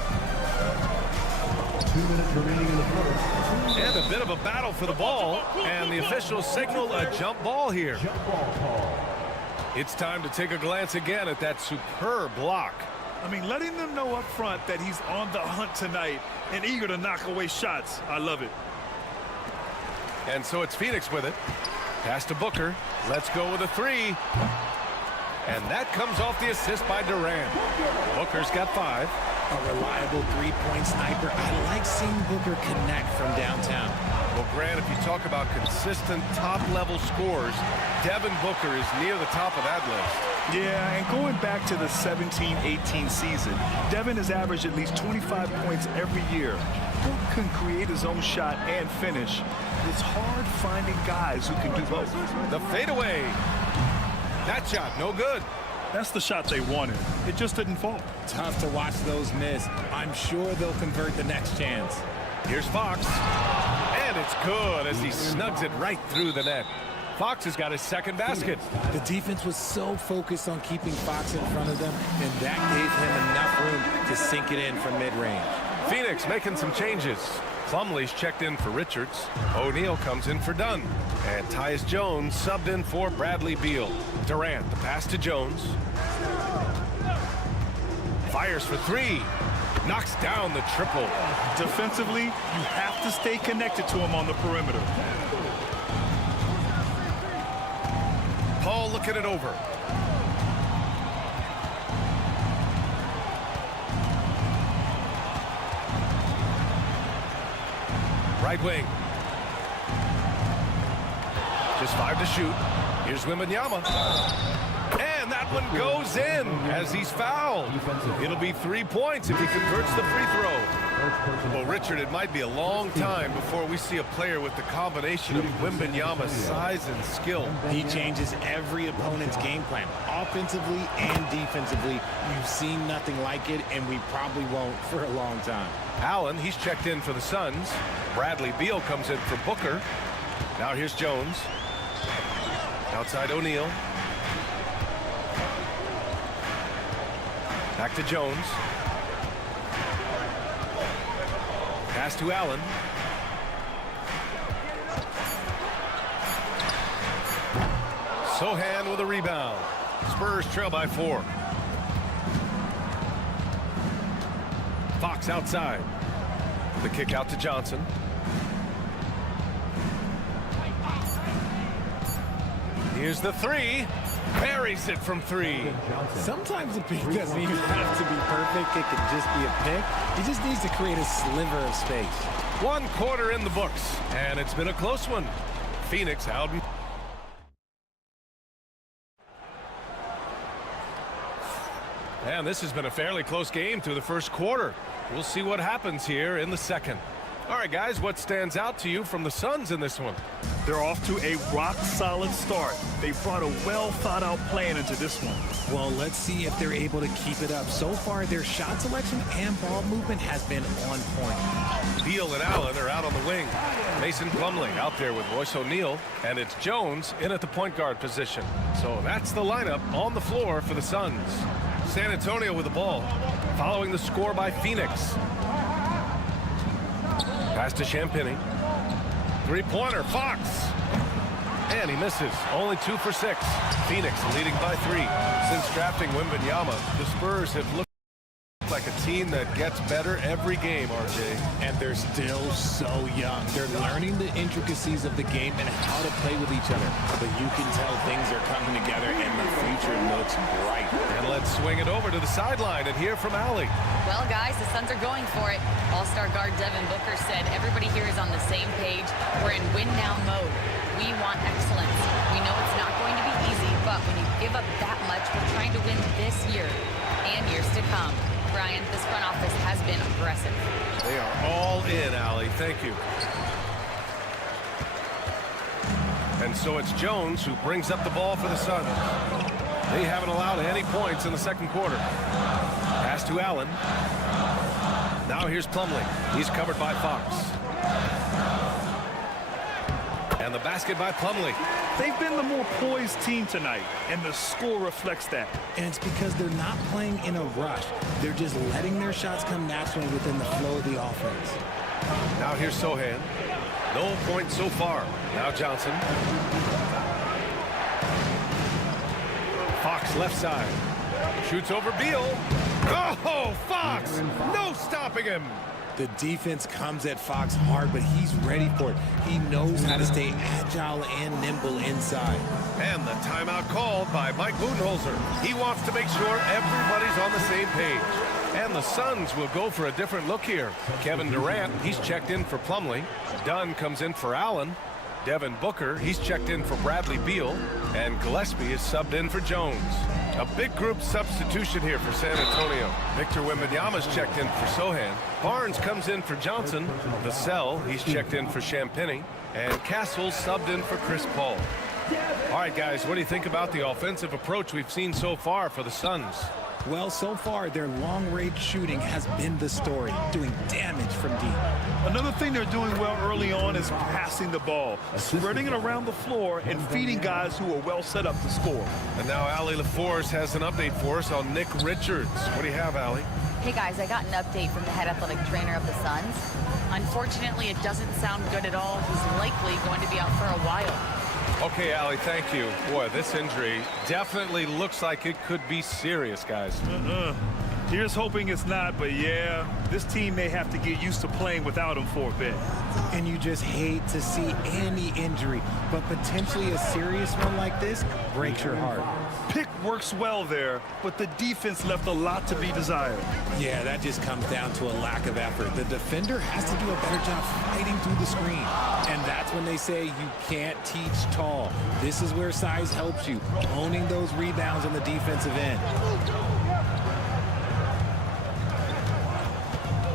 2 minutes remaining in the first. And a bit of a battle for the ball, and the officials signal a jump ball here. Jump ball call. It's time to take a glance again at that superb block. I mean, letting them know up front that he's on the hunt tonight and eager to knock away shots. I love it. And so it's Phoenix with it. Pass to Booker. Let's go with a 3. And that comes off the assist by Durant. Booker's got 5. A reliable three-point sniper. I like seeing Booker connect from downtown. Well, Grant, if you talk about consistent top-level scores, Devin Booker is near the top of that list. Yeah, and going back to the 17-18 season, Devin has averaged at least 25 points every year. Booker can create his own shot and finish. It's hard finding guys who can do both. The fadeaway. That shot, no good. That's the shot they wanted. It just didn't fall. Tough to watch those miss. I'm sure they'll convert the next chance. Here's Fox. And it's good as he snugs it right through the net. Fox has got his second basket. The defense was so focused on keeping Fox in front of them, and that gave him enough room to sink it in from mid-range. Phoenix making some changes. Plumlee's checked in for Richards. O'Neal comes in for Dunn. And Tyus Jones subbed in for Bradley Beal. Durant, the pass to Jones. Fires for 3. Knocks down the triple. Defensively, you have to stay connected to him on the perimeter. Paul looking it over. Right wing. Just 5 to shoot. Here's Wembanyama. And that one goes in as he's fouled. It'll be 3 points if he converts the free throw. Well, Richard, it might be a long time before we see a player with the combination of Wembanyama's size and skill. He changes every opponent's game plan, offensively and defensively. You've seen nothing like it, and we probably won't for a long time. Allen, he's checked in for the Suns. Bradley Beal comes in for Booker. Now here's Jones. Outside O'Neal. Back to Jones. Pass to Allen. Sohan with a rebound. Spurs trail by 4. Fox outside. The kick out to Johnson. Here's the 3. Buries it from 3. Sometimes a pick doesn't even have to be perfect. It could just be a pick. He just needs to create a sliver of space. 1 quarter in the books, and it's been a close one. Phoenix out. And this has been a fairly close game through the first quarter. We'll see what happens here in the second. All right, guys, what stands out to you from the Suns in this one? They're off to a rock-solid start. They brought a well-thought-out plan into this one. Well, let's see if they're able to keep it up. So far, their shot selection and ball movement has been on point. Beal and Allen are out on the wing. Mason Plumlee out there with Royce O'Neal, and it's Jones in at the point guard position. So that's the lineup on the floor for the Suns. San Antonio with the ball, following the score by Phoenix. Pass to Champagnie. 3-pointer, Fox. And he misses. Only 2 for 6. Phoenix leading by 3. Since drafting Wembanyama, the Spurs have looked like a team that gets better every game, RJ. And they're still so young. They're learning the intricacies of the game and how to play with each other. But you can tell things are coming together and the future looks bright. And let's swing it over to the sideline and hear from Allie. Well, guys, the Suns are going for it. All-star guard Devin Booker said everybody here is on the same page. We're in win-now mode. We want excellence. We know it's not going to be easy, but when you give up that much, we're trying to win this year and years to come. Brian, this front office has been aggressive. They are all in, Allie. Thank you. And so it's Jones who brings up the ball for the Suns. They haven't allowed any points in the second quarter. Pass to Allen. Now here's Plumlee. He's covered by Fox. And the basket by Plumlee. They've been the more poised team tonight, and the score reflects that. And it's because they're not playing in a rush. They're just letting their shots come naturally within the flow of the offense. Now here's Sohan. No points so far. Now Johnson. Fox left side. Shoots over Beal. Oh, Fox! No stopping him. The defense comes at Fox hard, but he's ready for it. He knows how to stay agile and nimble inside. And the timeout called by Mike Budenholzer. He wants to make sure everybody's on the same page. And the Suns will go for a different look here. Kevin Durant, he's checked in for Plumlee. Dunn comes in for Allen. Devin Booker, he's checked in for Bradley Beal. And Gillespie is subbed in for Jones. A big group substitution here for San Antonio. Victor Wembanyama's checked in for Sohan. Barnes comes in for Johnson. Vassell, he's checked in for Champagnie. And Castle subbed in for Chris Paul. All right, guys, what do you think about the offensive approach we've seen so far for the Suns? Well, so far, their long-range shooting has been the story, doing damage from deep. Another thing they're doing well early on is passing the ball, spreading it around the floor and feeding guys who are well set up to score. And now Allie LaForce has an update for us on Nick Richards. What do you have, Allie? Hey, guys, I got an update from the head athletic trainer of the Suns. Unfortunately, it doesn't sound good at all. He's likely going to be out for a while. Okay, Allie, thank you. Boy, this injury definitely looks like it could be serious, guys. Here's hoping it's not, but yeah, this team may have to get used to playing without him for a bit. And you just hate to see any injury, but potentially a serious one like this breaks your heart. Pick works well there, but the defense left a lot to be desired. Yeah, that just comes down to a lack of effort. The defender has to do a better job fighting through the screen. And that's when they say you can't teach tall. This is where size helps you, owning those rebounds on the defensive end.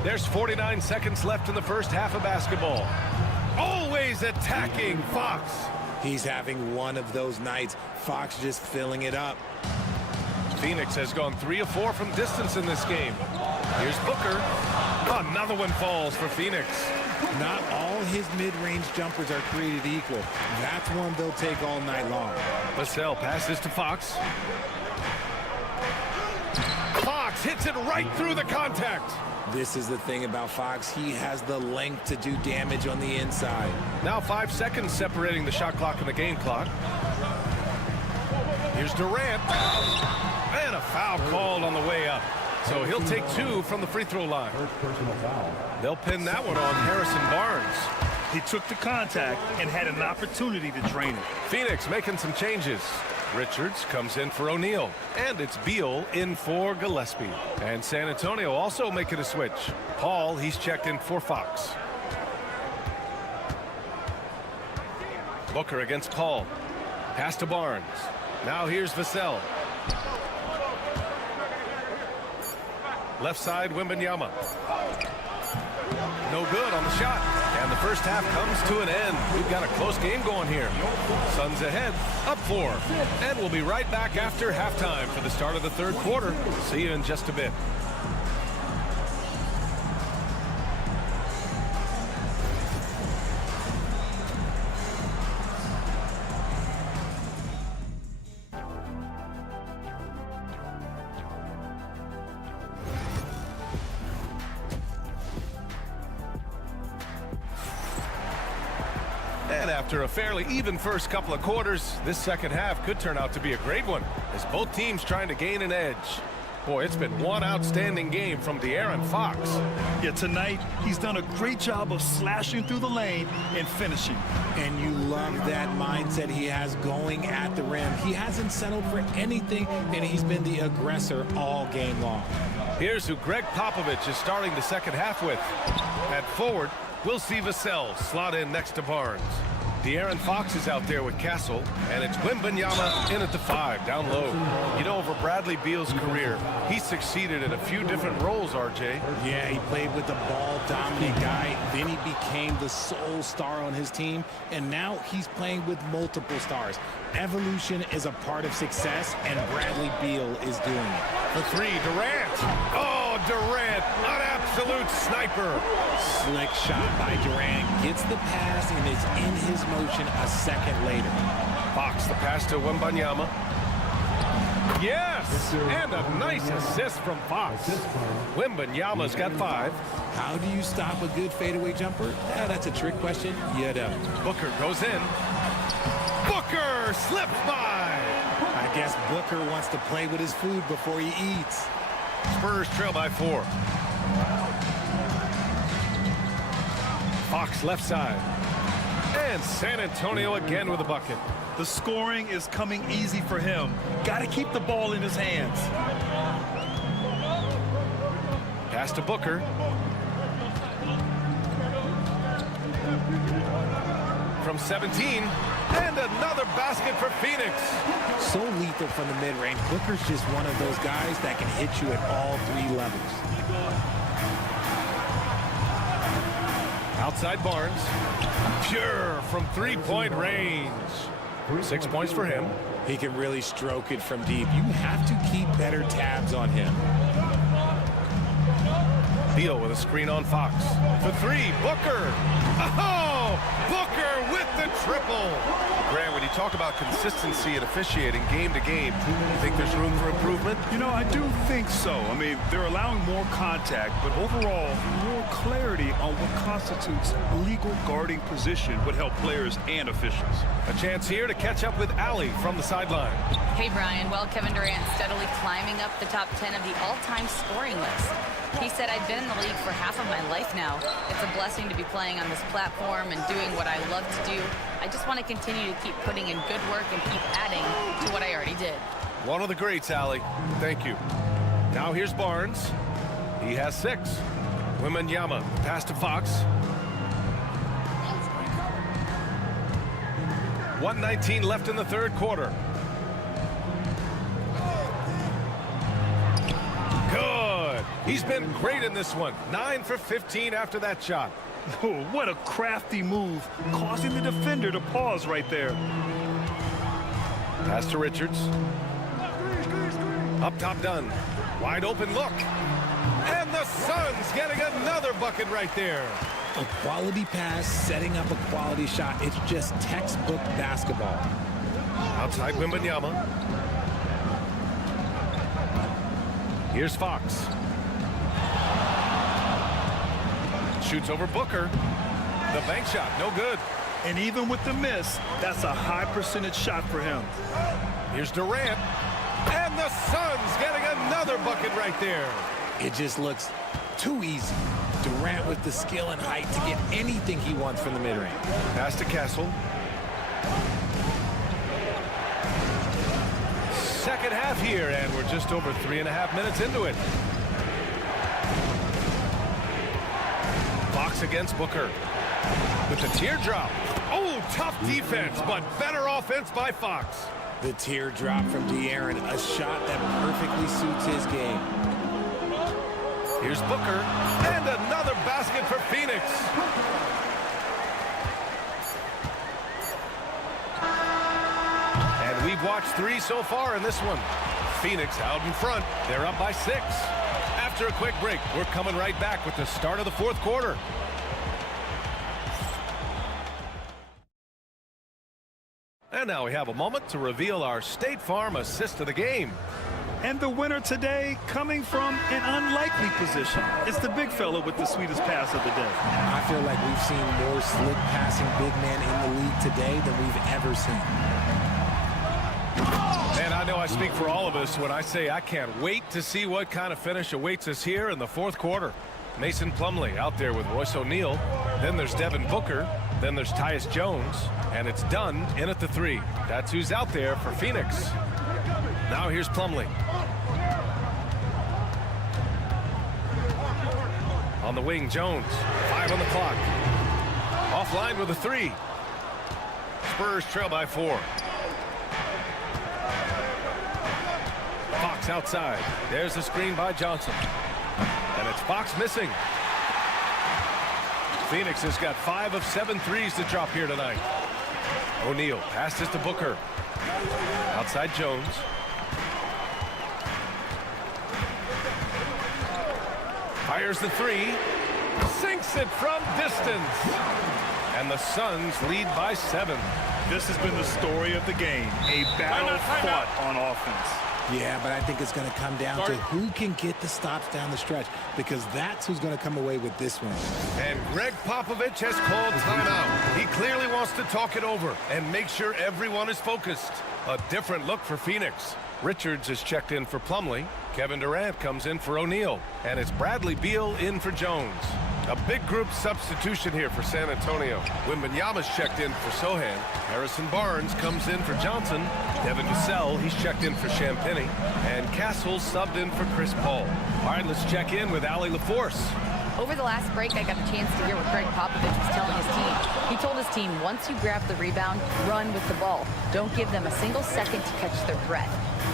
There's 49 seconds left in the first half of basketball. Always attacking Fox. He's having one of those nights. Fox just filling it up. Phoenix has gone 3 of 4 from distance in this game. Here's Booker. Another one falls for Phoenix. Not all his mid-range jumpers are created equal. That's one they'll take all night long. Vassell passes to Fox. Fox hits it right through the contact. This is the thing about Fox. He has the length to do damage on the inside. Now 5 seconds separating the shot clock and the game clock. Here's Durant. And a foul called on the way up. So he'll take 2 from the free throw line. They'll pin that one on Harrison Barnes. He took the contact and had an opportunity to drain it. Phoenix making some changes. Richards comes in for O'Neal. And it's Beal in for Gillespie. And San Antonio also making a switch. Hall, he's checked in for Fox. Booker against Call. Pass to Barnes. Now here's Vassell. Left side, Wembanyama. No good on the shot. And the first half comes to an end. We've got a close game going here. Suns ahead, up 4. And we'll be right back after halftime for the start of the third quarter. See you in just a bit. And after a fairly even first couple of quarters, this second half could turn out to be a great one as both teams trying to gain an edge. Boy, it's been one outstanding game from De'Aaron Fox. Yeah, tonight he's done a great job of slashing through the lane and finishing. And you love that mindset he has going at the rim. He hasn't settled for anything, and he's been the aggressor all game long. Here's who Greg Popovich is starting the second half with. At forward, we'll see Vassell slot in next to Barnes. De'Aaron Fox is out there with Castle, and it's Wembanyama in at the 5, down low. You know, over Bradley Beal's career, he's succeeded in a few different roles, RJ. Yeah, he played with the ball-dominant guy, then he became the sole star on his team, and now he's playing with multiple stars. Evolution is a part of success, and Bradley Beal is doing it. For 3, Durant. Oh, Durant, an absolute sniper. Slick shot by Durant, gets the pass and is in his motion a second later. Fox, the pass to Wembanyama. Yes, and a nice assist from Fox. Wembanyama's got 5. How do you stop a good fadeaway jumper? Yeah, that's a trick question. You don't. Booker goes in. Booker slips by. I guess Booker wants to play with his food before he eats. Spurs trail by 4. Fox left side. And San Antonio again with a bucket. The scoring is coming easy for him. Got to keep the ball in his hands. Pass to Booker. From 17. And another basket for Phoenix. So lethal from the mid-range. Booker's just one of those guys that can hit you at all 3 levels. Outside Barnes. Pure from 3-point range. 6 points for him. He can really stroke it from deep. You have to keep better tabs on him. Beal with a screen on Fox. For 3, Booker. Oh, Booker with the triple. Grant, when you talk about consistency and officiating game to game, you think there's room for improvement? You know, I do think so. I mean, they're allowing more contact, but overall, more clarity on what constitutes legal guarding position would help players and officials. A chance here to catch up with Allie from the sideline. Hey, Brian. Well, Kevin Durant steadily climbing up the top 10 of the all-time scoring list. He said, I've been in the league for half of my life now. It's a blessing to be playing on this platform and doing what I love to do. I just want to continue to keep putting in good work and keep adding to what I already did. One of the greats, Allie. Thank you. Now here's Barnes. He has 6. Wembanyama, pass to Fox. 1:19 left in the third quarter. Good. He's been great in this one. 9 for 15 after that shot. Oh, what a crafty move, causing the defender to pause right there. Pass to Richards. Up top done. Wide open look. And the Suns getting another bucket right there. A quality pass, setting up a quality shot. It's just textbook basketball. Outside Wembanyama. Here's Fox. Shoots over Booker. The bank shot, no good. And even with the miss, that's a high percentage shot for him. Here's Durant. And the Suns getting another bucket right there. It just looks too easy. Durant with the skill and height to get anything he wants from the mid-range. Pass to Castle. Second half here, and we're just over 3.5 minutes into it. Fox against Booker. With the teardrop. Oh, tough defense, but better offense by Fox. The teardrop from De'Aaron, a shot that perfectly suits his game. Here's Booker, and another basket for Phoenix. And we've watched 3 so far in this one. Phoenix out in front. They're up by 6. After a quick break, we're coming right back with the start of the 4th quarter. And now we have a moment to reveal our State Farm assist of the game. And the winner today coming from an unlikely position. It's the big fella with the sweetest pass of the day. I feel like we've seen more slick passing big men in the league today than we've ever seen. And I know I speak for all of us when I say I can't wait to see what kind of finish awaits us here in the 4th quarter. Mason Plumlee out there with Royce O'Neal. Then there's Devin Booker. Then there's Tyus Jones. And it's done in at the 3. That's who's out there for Phoenix. Now here's Plumlee. On the wing, Jones. 5 on the clock. Offline with a 3. Spurs trail by 4. Fox outside. There's the screen by Johnson. And it's Fox missing. Phoenix has got 5 of 7 threes to drop here tonight. O'Neal passes to Booker. Outside Jones. Fires the 3. Sinks it from distance. And the Suns lead by 7. This has been the story of the game. A battle fought on offense. Yeah, but I think it's going to come down to who can get the stops down the stretch, because that's who's going to come away with this one. And Greg Popovich has called timeout. He clearly wants to talk it over and make sure everyone is focused. A different look for Phoenix. Richards is checked in for Plumlee. Kevin Durant comes in for O'Neal. And it's Bradley Beal in for Jones. A big group substitution here for San Antonio. Wembanyama's checked in for Sohan. Harrison Barnes comes in for Johnson. Devin Vassell, he's checked in for Champagnie. And Castle subbed in for Chris Paul. All right, let's check in with Allie LaForce. Over the last break, I got a chance to hear what Greg Popovich was telling his team. He told his team, once you grab the rebound, run with the ball. Don't give them a single second to catch their breath.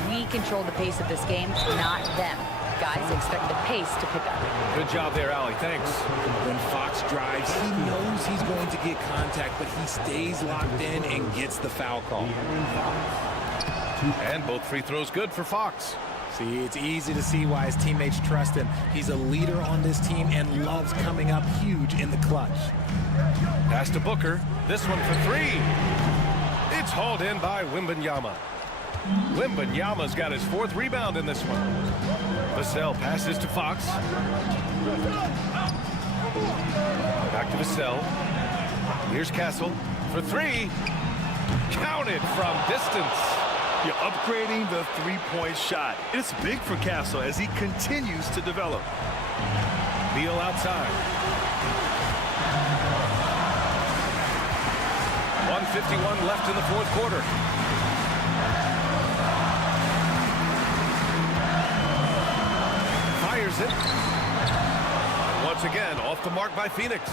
We control the pace of this game, not them. Guys, expect the pace to pick up. Good job there, Allie. Thanks. When Fox drives, he knows he's going to get contact, but he stays locked in and gets the foul call. And both free throws good for Fox. See, it's easy to see why his teammates trust him. He's a leader on this team and loves coming up huge in the clutch. Pass to Booker. This one for 3. It's hauled in by Wembanyama. Wembanyama's got his 4th rebound in this one. Vassell passes to Fox. Back to Vassell. Here's Castle for 3. Counted from distance. You're upgrading the three-point shot. It's big for Castle as he continues to develop. Beal outside. 1:51 left in the 4th quarter. Fires it. Once again, off the mark by Phoenix.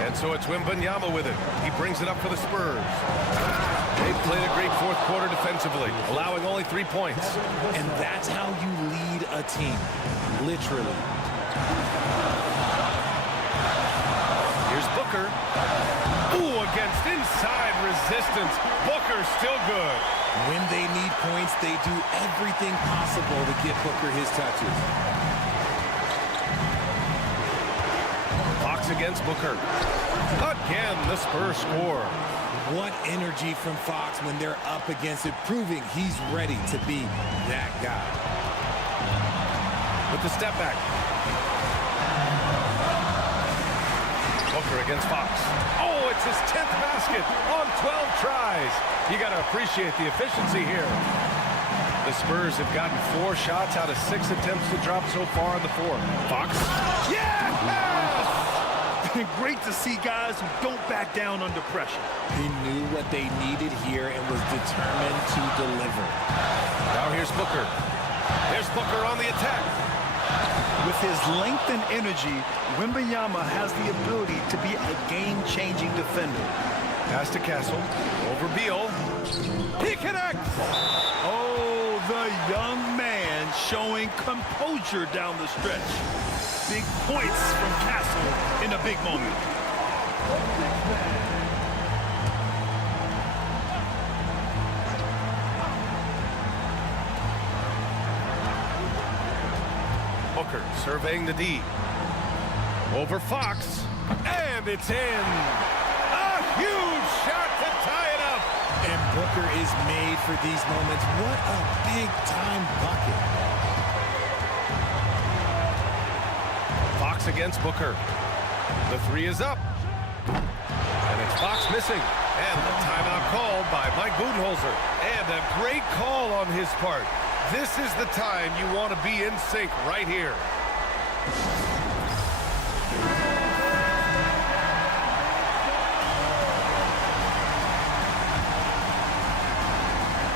And so it's Wembanyama with it. He brings it up for the Spurs. They've played a great 4th quarter defensively, allowing only 3 points. And that's how you lead a team, literally. Here's Booker. Ooh, against inside resistance. Booker still good. When they need points, they do everything possible to get Booker his touches. Fox against Booker. Again, the Spurs score. What energy from Fox when they're up against it, proving he's ready to be that guy. With the step back. Booker against Fox. Oh, it's his 10th basket on 12 tries. You got to appreciate the efficiency here. The Spurs have gotten 4 shots out of 6 attempts to drop so far in the 4. Fox. Yes! Great to see guys who don't back down under pressure. He knew what they needed here and was determined to deliver. Now here's Booker. There's Booker on the attack. With his length and energy, Wembanyama has the ability to be a game-changing defender. Pass to Castle. Over Beal. He connects! Oh, the young man showing composure down the stretch. Big points from Castle in a big moment. Booker surveying the D. Over Fox. And it's in. A huge shot to tie it up. And Booker is made for these moments. What a big-time bucket. Fox against Booker. The 3 is up. And it's Fox missing. And the timeout called by Mike Budenholzer. And a great call on his part. This is the time you want to be in sync right here.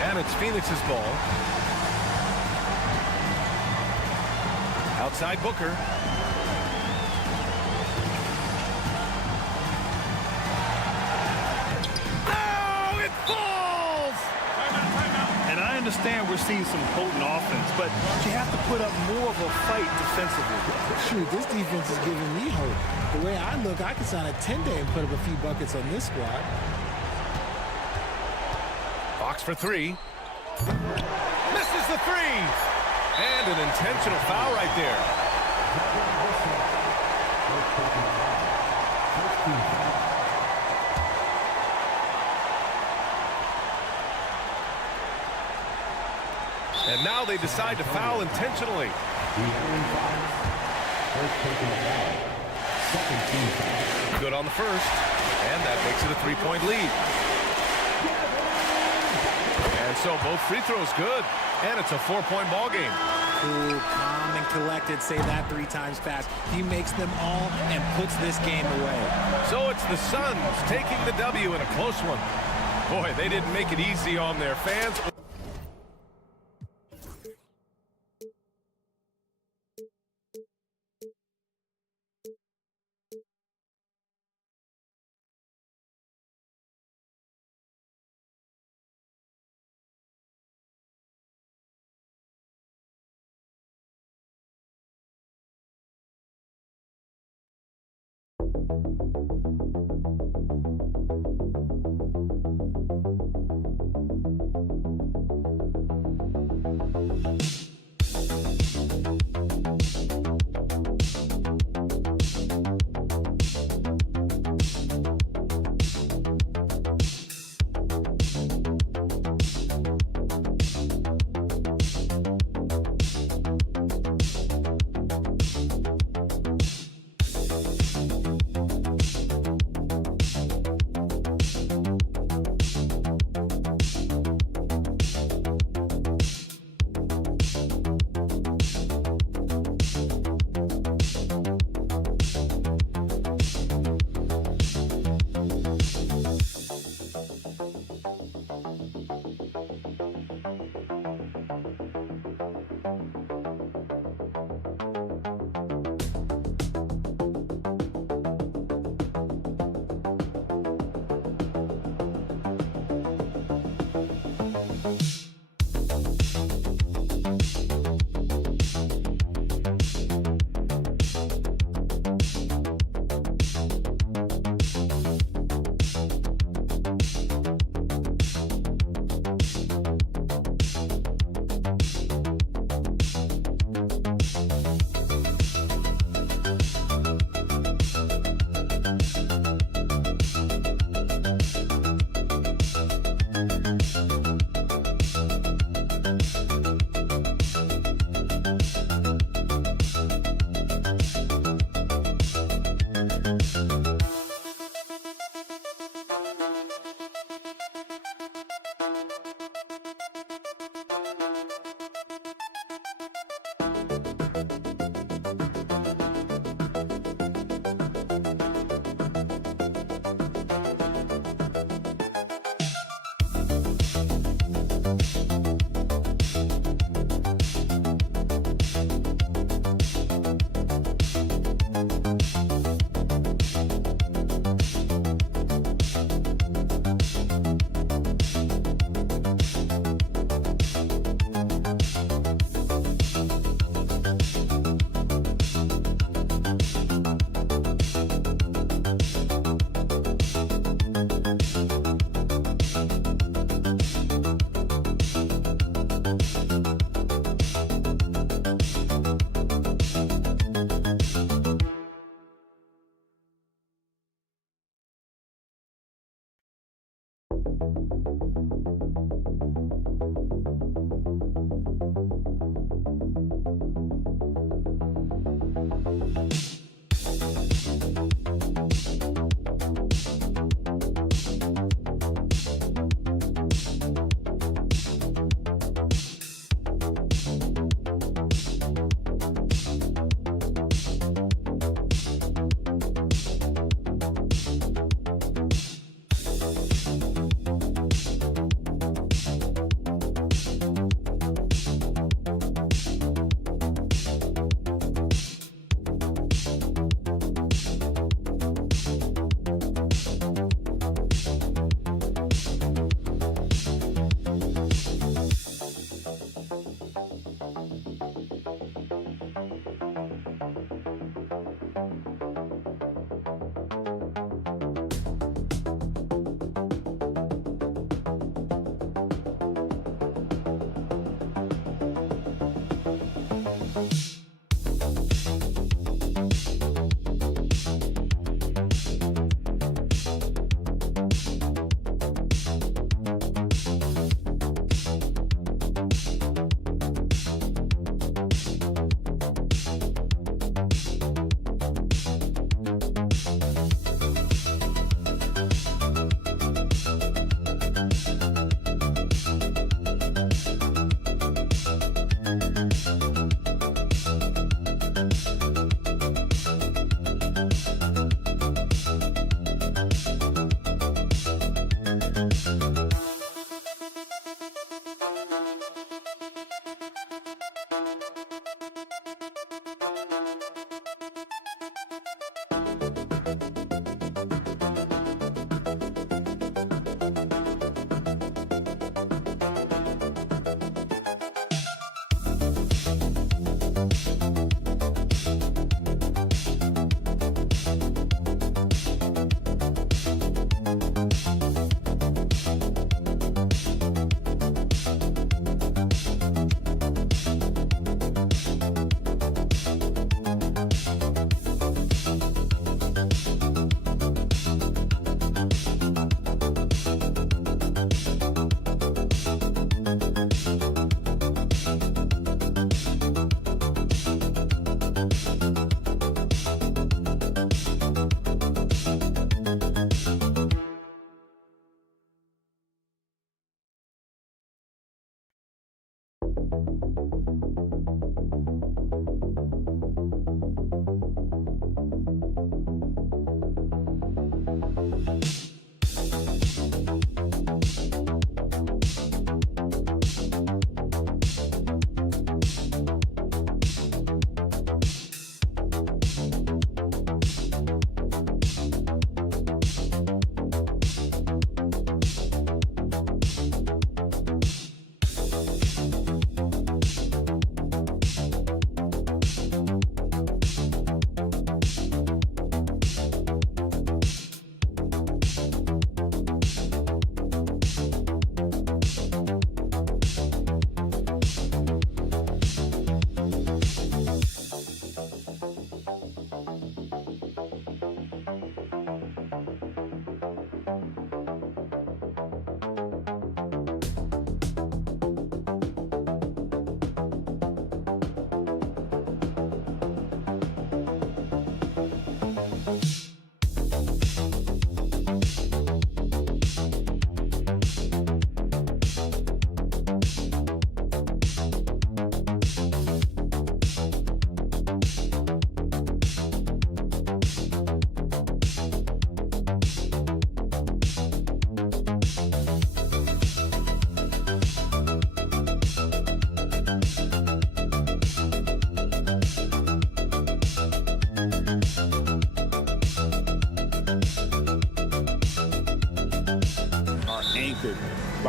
And it's Phoenix's ball. Outside Booker. I understand we're seeing some potent offense, but you have to put up more of a fight defensively. Shoot, this defense is giving me hope. The way I look, I could sign a 10-day and put up a few buckets on this squad. Fox for 3. Misses the 3. And an intentional foul right there. And now they decide to foul intentionally. Good on the first. And that makes it a 3-point lead. And so both free throws good. And it's a 4-point ball game. Cool, calm, and collected. Say that 3 times fast. He makes them all and puts this game away. So it's the Suns taking the W in a close one. Boy, they didn't make it easy on their fans.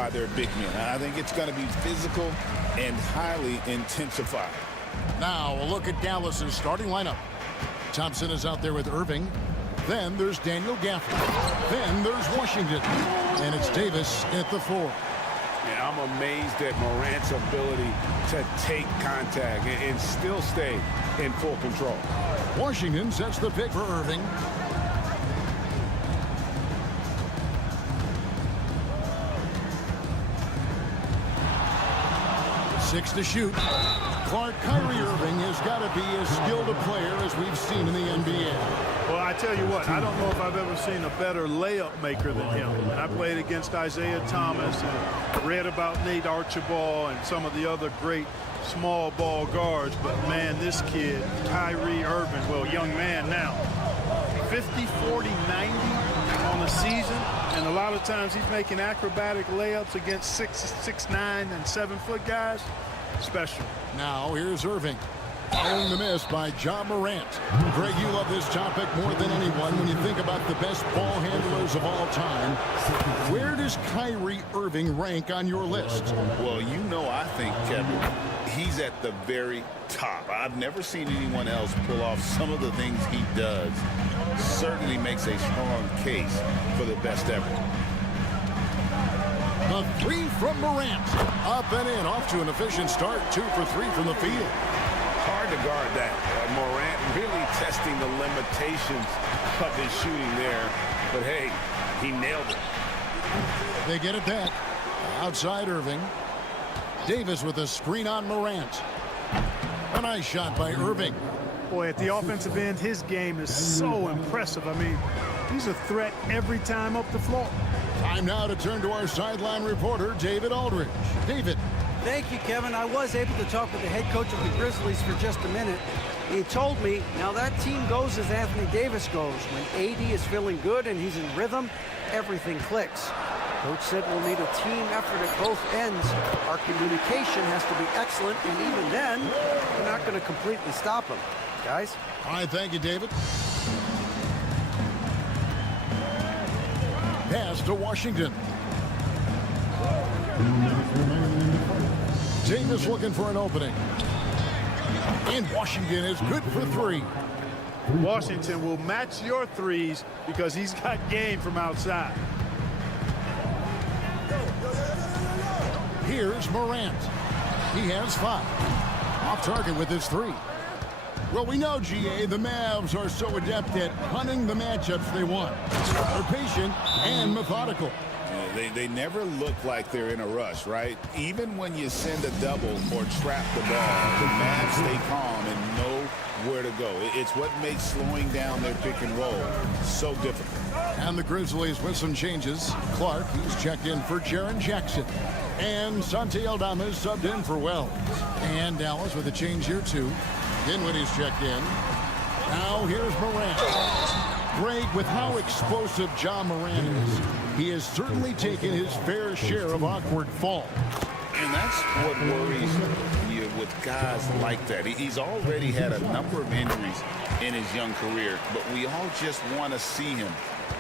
by their big men. I think it's going to be physical and highly intensified. Now a look at Dallas's starting lineup. Thompson is out there with Irving. Then there's Daniel Gafford. Then there's Washington. And it's Davis at the 4. Yeah, I'm amazed at Morant's ability to take contact and still stay in full control. Washington sets the pick for Irving. 6 to shoot. Kyrie Irving has got to be as skilled a player as we've seen in the NBA. Well, I tell you what, I don't know if I've ever seen a better layup maker than him. I played against Isaiah Thomas and read about Nate Archibald and some of the other great small ball guards, but man, this kid, Kyrie Irving, well, young man now, 50, 40, 90 on the season, and a lot of times he's making acrobatic layups against 6'9" and 7-foot guys. Special. Now here's Irving. Following the miss by Ja Morant. Greg, you love this topic more than anyone when you think about the best ball handlers of all time. Where does Kyrie Irving rank on your list? Well, you know, I think, Kevin, he's at the very top. I've never seen anyone else pull off some of the things he does. Certainly makes a strong case for the best ever. A 3 from Morant. Up and in, off to an efficient start. 2 for 3 from the field. Hard to guard that. Morant really testing the limitations of his shooting there. But hey, he nailed it. They get it back. Outside Irving. Davis with a screen on Morant. A nice shot by Irving. Boy, at the offensive end, his game is so impressive. I mean, he's a threat every time up the floor. Time now to turn to our sideline reporter, David Aldridge. David. Thank you, Kevin. I was able to talk with the head coach of the Grizzlies for just a minute. He told me, now that team goes as Anthony Davis goes. When AD is feeling good and he's in rhythm, everything clicks. Coach said we'll need a team effort at both ends. Our communication has to be excellent, and even then, we're not going to completely stop them. Guys? All right, thank you, David. Pass to Washington. Davis looking for an opening. And Washington is good for 3. Washington will match your threes because he's got game from outside. Here's Morant. He has 5. Off target with his 3. Well, we know, GA, the Mavs are so adept at hunting the matchups they want. They're patient and methodical. They never look like they're in a rush, right? Even when you send a double or trap the ball, the Mavs stay calm and know where to go. It's what makes slowing down their pick and roll so difficult. And the Grizzlies with some changes. Clark, he's checked in for Jaren Jackson. And Santi Aldama is subbed in for Wells. And Dallas with a change here, too. Dinwiddie's checked in. Now here's Morant. Greg, with how explosive Ja Morant is, he has certainly taken his fair share of awkward falls. And that's what worries you with guys like that. He's already had a number of injuries in his young career, but we all just want to see him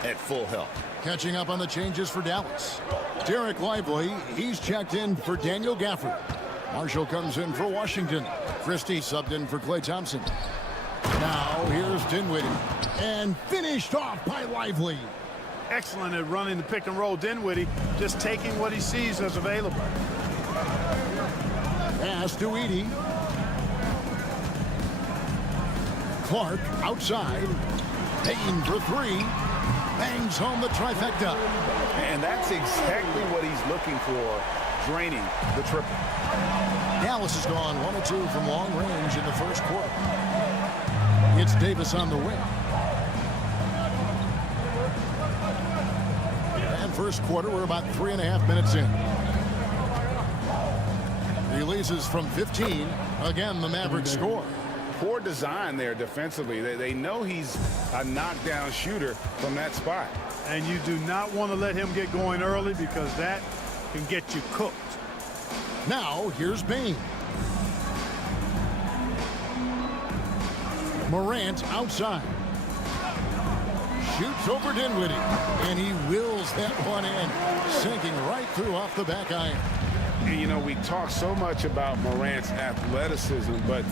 at full health. Catching up on the changes for Dallas. Derek Lively, he's checked in for Daniel Gafford. Marshall comes in for Washington. Christie subbed in for Klay Thompson. Now here's Dinwiddie. And finished off by Lively. Excellent at running the pick and roll. Dinwiddie just taking what he sees as available. Pass to Edey. Clark outside. Payne for 3. Bangs home the trifecta. And that's exactly what he's looking for, draining the triple. Dallas has gone 1 of 2 from long range in the first quarter. It's Davis on the wing. And first quarter, we're about 3.5 minutes in. Releases from 15. Again, the Mavericks score. Poor design there defensively. They know he's a knockdown shooter from that spot. And you do not want to let him get going early because that can get you cooked. Now, here's Bane. Morant outside. Shoots over Dinwiddie. And he wills that one in. Sinking right through off the back iron. And, you know, we talk so much about Morant's athleticism, but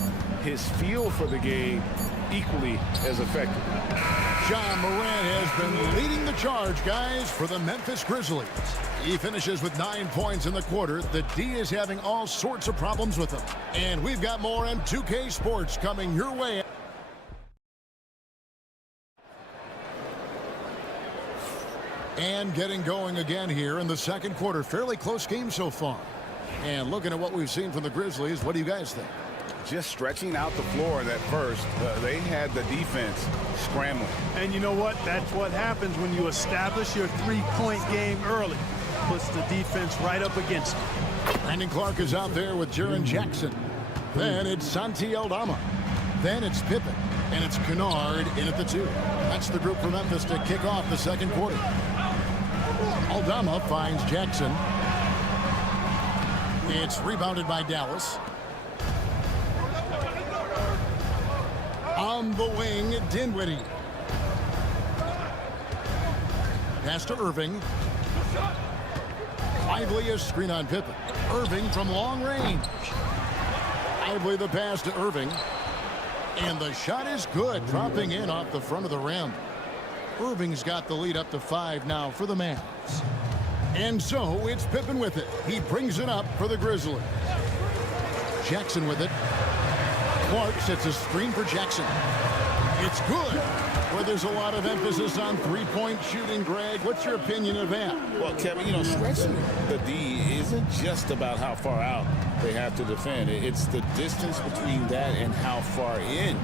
his feel for the game equally as effective. Ja Morant has been leading the charge, guys, for the Memphis Grizzlies. He finishes with 9 points in the quarter. The D is having all sorts of problems with him. And we've got more on 2K Sports coming your way. And getting going again here in the second quarter. Fairly close game so far. And looking at what we've seen from the Grizzlies, what do you guys think? Just stretching out the floor at first. They had the defense scrambling. And you know what? That's what happens when you establish your three-point game early. Puts the defense right up against it. Brandon Clark is out there with Jaren Jackson. Then it's Santi Aldama. Then it's Pippen. And it's Kennard in at the 2. That's the group from Memphis to kick off the second quarter. Aldama finds Jackson. It's rebounded by Dallas. On the wing, Dinwiddie. Pass to Irving. Lively a screen on Pippen. Irving from long range. Lively the pass to Irving. And the shot is good, dropping in off the front of the rim. Irving's got the lead up to 5 now for the Mavs. And so it's Pippen with it. He brings it up for the Grizzlies. Jackson with it. Clark sets a screen for Jackson. It's good. Where there's a lot of emphasis on three-point shooting, Greg. What's your opinion of that? Well, Kevin, you know, stretching the D isn't just about how far out they have to defend. It's the distance between that and how far in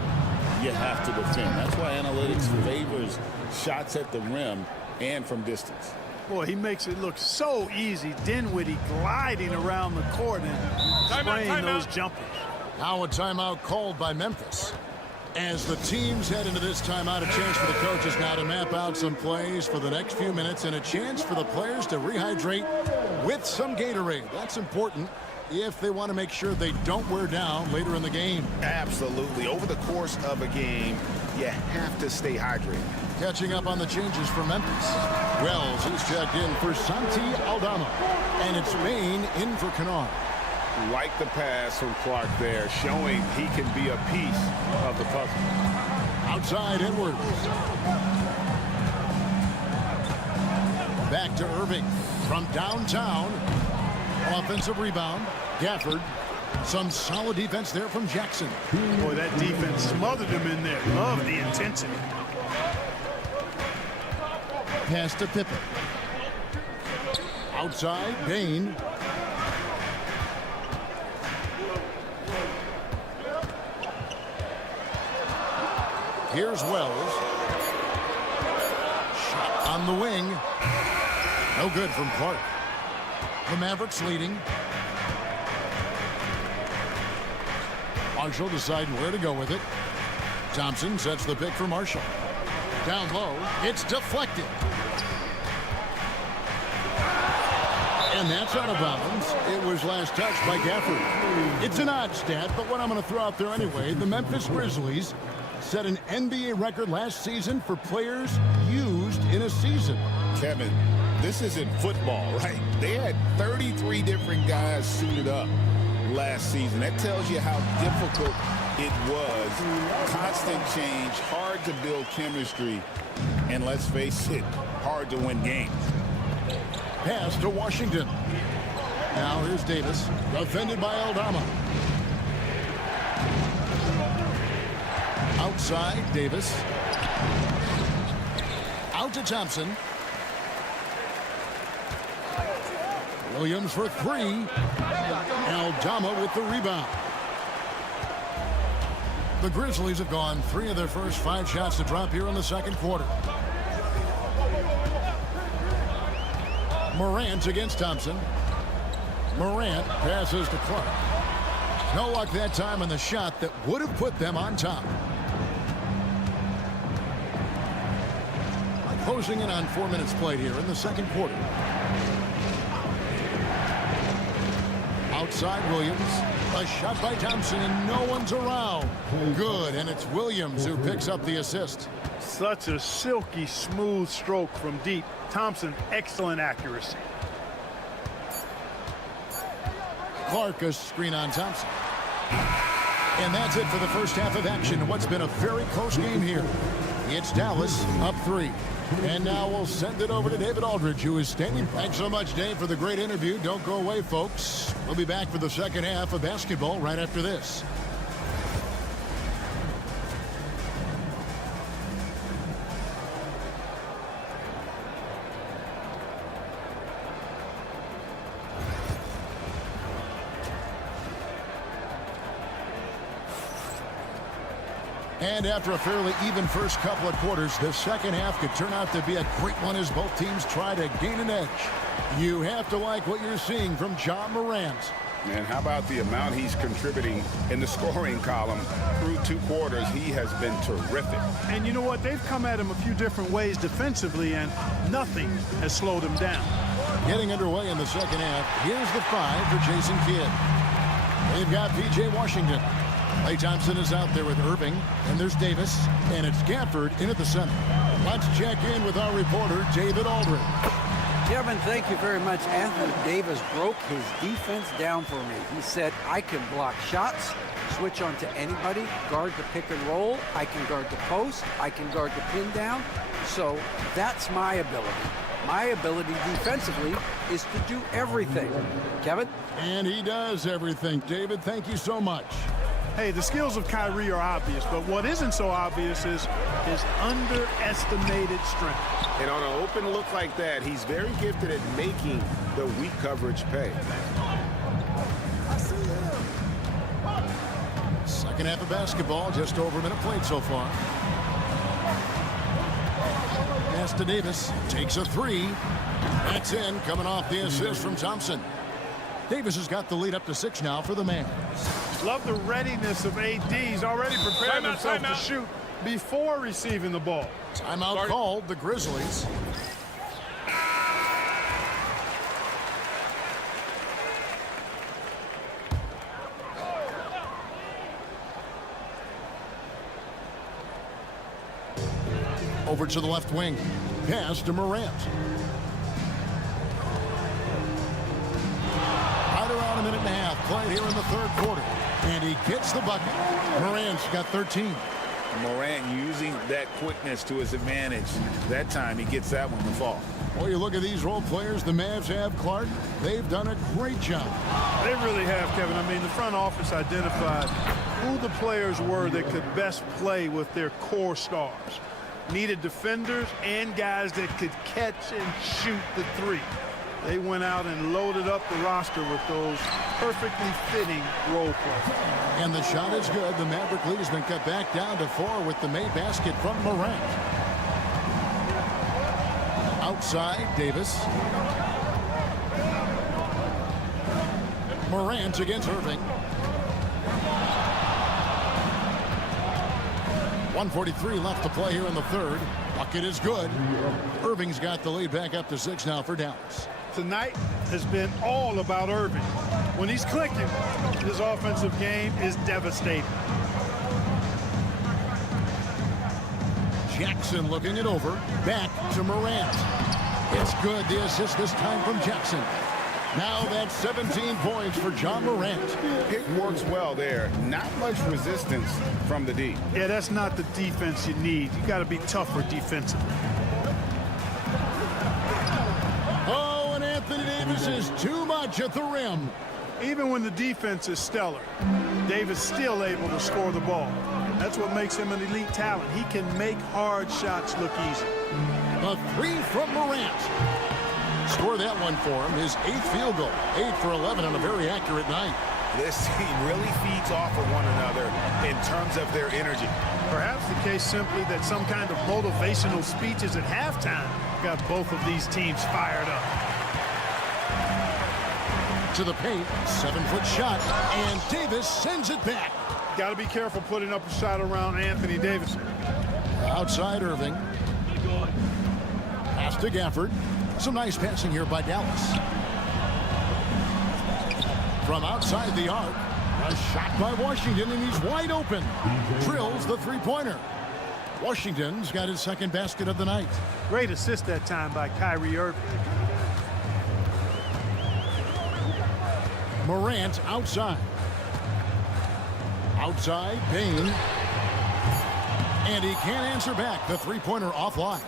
you have to defend. That's why analytics favors shots at the rim and from distance. Boy, he makes it look so easy. Dinwiddie gliding around the court and spraying those jumpers. Now a timeout called by Memphis. As the teams head into this timeout, a chance for the coaches now to map out some plays for the next few minutes and a chance for the players to rehydrate with some Gatorade. That's important if they want to make sure they don't wear down later in the game. Absolutely. Over the course of a game, you have to stay hydrated. Catching up on the changes for Memphis. Wells is checked in for Santi Aldama. And it's Bain in for Kennard. Like the pass from Clark there, showing he can be a piece of the puzzle. Outside Edwards. Back to Irving from downtown. Offensive rebound. Gafford. Some solid defense there from Jackson. Boy, that defense smothered him in there. Love the intensity. Pass to Pippen. Outside, Bain. Here's Wells. Shot on the wing. No good from Clark. The Mavericks leading. Marshall deciding where to go with it. Thompson sets the pick for Marshall. Down low. It's deflected. And that's out of bounds. It was last touched by Gafford. It's an odd stat, but what I'm going to throw out there anyway, the Memphis Grizzlies set an NBA record last season for players used in a season. Kevin, this isn't football, right? They had 33 different guys suited up last season. That tells you how difficult it was. Constant change, hard to build chemistry, and let's face it, hard to win games. Pass to Washington. Now here's Davis, defended by Aldama. Outside, Davis. Out to Thompson. Williams for 3. Aldama with the rebound. The Grizzlies have gone 3 of their first 5 shots to drop here in the second quarter. Morant against Thompson. Morant passes to Clark. No luck that time on the shot that would have put them on top. Closing in on 4 minutes played here in the second quarter. Outside Williams. A shot by Thompson and no one's around. Good, and it's Williams who picks up the assist. Such a silky smooth stroke from deep. Thompson, excellent accuracy. Clark a screen on Thompson. And that's it for the first half of action. What's been a very close game here. It's Dallas up 3. And now we'll send it over to David Aldridge, who is standing. Thanks so much, Dave, for the great interview. Don't go away, folks. We'll be back for the second half of basketball right after this. And after a fairly even first couple of quarters, the second half could turn out to be a great one as both teams try to gain an edge. You have to like what you're seeing from Ja Morant. And how about the amount he's contributing in the scoring column through 2 quarters? He has been terrific. And you know what? They've come at him a few different ways defensively, and nothing has slowed him down. Getting underway in the second half, here's the 5 for Jason Kidd. They've got P.J. Washington. Klay Thompson is out there with Irving, and there's Davis, and it's Gafford in at the center. Let's check in with our reporter, David Aldridge. Kevin, thank you very much. Anthony Davis broke his defense down for me. He said, I can block shots, switch on to anybody, guard the pick and roll, I can guard the post, I can guard the pin down. So that's my ability. My ability defensively is to do everything. Kevin? And he does everything. David, thank you so much. Hey, the skills of Kyrie are obvious, but what isn't so obvious is his underestimated strength. And on an open look like that, he's very gifted at making the weak coverage pay. Second half of basketball, just over a minute played so far. Pass to Davis, takes a 3. That's in, coming off the assist from Thompson. Davis has got the lead up to 6 now for the Mavs. Love the readiness of AD. He's already prepared himself to shoot before receiving the ball. Timeout called, the Grizzlies. Over to the left wing. Pass to Morant. Right around a minute and a half played here in the third quarter. And he gets the bucket. Morant's got 13. Morant using that quickness to his advantage. That time he gets that one to fall. Well, you look at these role players the Mavs have, Clark. They've done a great job. They really have, Kevin. I mean, the front office identified who the players were that could best play with their core stars. Needed defenders and guys that could catch and shoot the 3. They went out and loaded up the roster with those perfectly fitting role players. And the shot is good. The Maverick lead has been cut back down to 4 with the made basket from Morant. Outside, Davis. Morant against Irving. 1:43 left to play here in the third. Bucket is good. Irving's got the lead back up to 6 now for Dallas. Tonight has been all about Irving. When he's clicking, his offensive game is devastating. Jackson looking it over. Back to Morant. It's good. The assist this time from Jackson. Now that's 17 points for Ja Morant. Pick works well there. Not much resistance from the D. Yeah, that's not the defense you need. You got to be tougher defensively. Oh, and Anthony Davis is too much at the rim. Even when the defense is stellar, Davis still able to score the ball. That's what makes him an elite talent. He can make hard shots look easy. The 3 from Morant. Score that one for him. His 8th field goal. 8 for 11 on a very accurate night. This team really feeds off of one another in terms of their energy. Perhaps the case simply that some kind of motivational speeches at halftime got both of these teams fired up. To the paint, 7-foot shot, and Davis sends it back. Got to be careful putting up a shot around Anthony Davis. Outside Irving. Pass to Gafford. Some nice passing here by Dallas. From outside the arc, a shot by Washington, and he's wide open. Drills the three-pointer. Washington's got his second basket of the night. Great assist that time by Kyrie Irving. Morant outside. Outside, Bain. And he can't answer back. The three-pointer offline.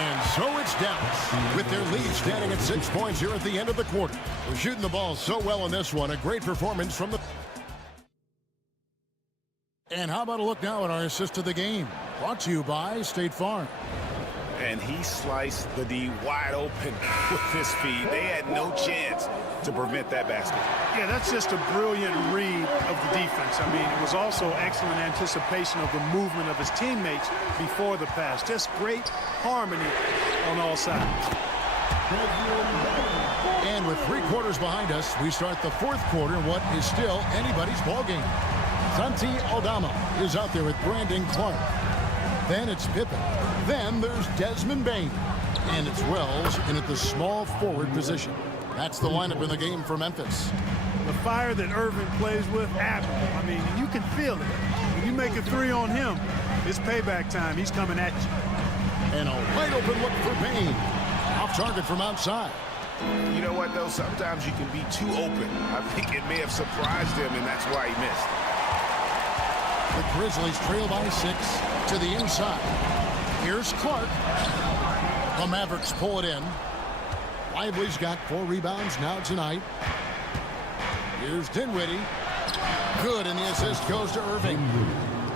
And so it's Dallas with their lead standing at 6 points here at the end of the quarter. We're shooting the ball so well in this one. A great performance from the... And how about a look now at our assist of the game? Brought to you by State Farm. And he sliced the D wide open with his feet. They had no chance to prevent that basket. Yeah, that's just a brilliant read of the defense. I mean, it was also excellent anticipation of the movement of his teammates before the pass. Just great harmony on all sides. And with 3 quarters behind us, we start the 4th quarter in what is still anybody's ball game. Santi Aldama is out there with Brandon Clark. Then it's Pippen. Then there's Desmond Bain. And it's Wells in at the small forward position. That's the lineup in the game for Memphis. The fire that Irving plays with, admirable. I mean, you can feel it. When you make a 3 on him, it's payback time. He's coming at you. And a wide open look for Bain. Off target from outside. You know what, though? Sometimes you can be too open. I think it may have surprised him, and that's why he missed. The Grizzlies trail by 6 to the inside. Here's Clark. The Mavericks pull it in. Lively's got 4 rebounds now tonight. Here's Dinwiddie. Good, and the assist goes to Irving.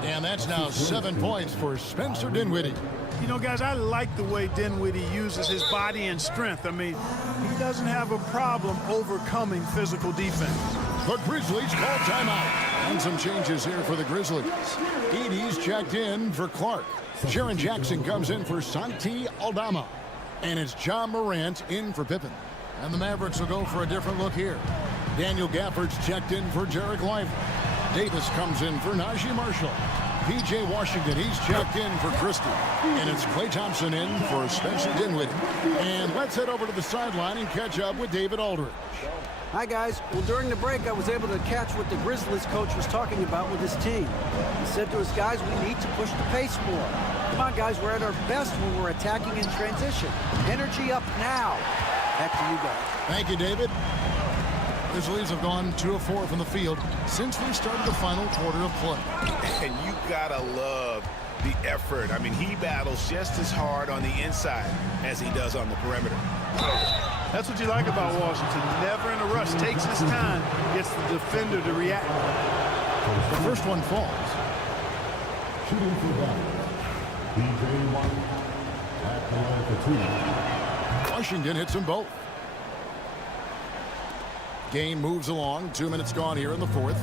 And that's now 7 points for Spencer Dinwiddie. You know, guys, I like the way Dinwiddie uses his body and strength. I mean, he doesn't have a problem overcoming physical defense. The Grizzlies call timeout. And some changes here for the Grizzlies. Edie's checked in for Clark. Jaren Jackson comes in for Santi Aldama. And it's John Morant in for Pippen. And the Mavericks will go for a different look here. Daniel Gafford's checked in for Derek Lively. Davis comes in for Najee Marshall. P.J. Washington, he's checked in for Christie. And it's Klay Thompson in for Spencer Dinwiddie. And let's head over to the sideline and catch up with David Aldridge. Hi, guys. Well, during the break, I was able to catch what the Grizzlies coach was talking about with his team. He said to his guys, we need to push the pace more. Come on, guys, we're at our best when we're attacking in transition. Energy up now. Back to you guys. Thank you, David. Grizzlies have gone 2 of 4 from the field since we started the final quarter of play. And you gotta love the effort. I mean, he battles just as hard on the inside as he does on the perimeter. That's what you like about Washington. Never in a rush. Takes his time. Gets the defender to react. The first one falls. Shooting for that. DJ White at the line for 2. Washington hits them both. Game moves along. 2 minutes gone here in the 4th.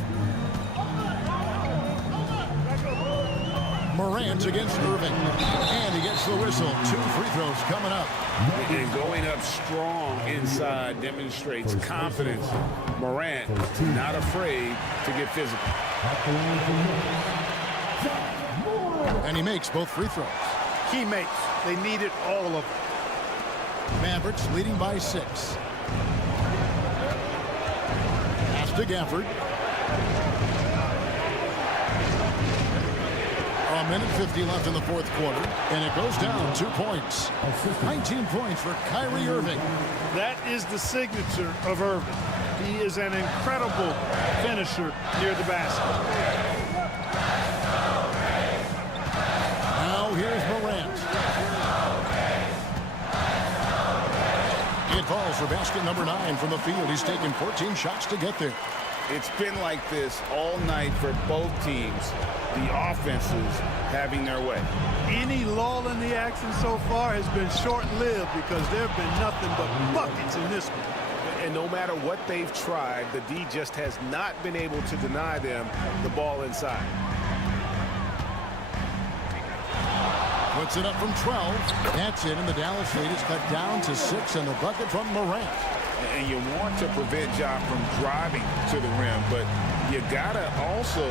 Morant against Irving. And he gets the whistle. 2 free throws coming up. And going up strong inside demonstrates confidence. Morant not afraid to get physical. And he makes both free throws. Key makes. They needed all of them. Mavericks leading by 6. Pass to Gafford. A minute 50 left in the 4th quarter, and it goes down 2 points. 19 points for Kyrie Irving. That is the signature of Irving. He is an incredible finisher near the basket. Now here's Morant. It falls for basket number 9 from the field. He's taken 14 shots to get there. It's been like this all night for both teams. The offenses having their way. Any lull in the action so far has been short-lived because there have been nothing but buckets in this one. And no matter what they've tried, the D just has not been able to deny them the ball inside. Puts it up from 12. That's it, and the Dallas lead is cut down to 6, and the bucket from Morant. And you want to prevent Ja from driving to the rim, but you gotta also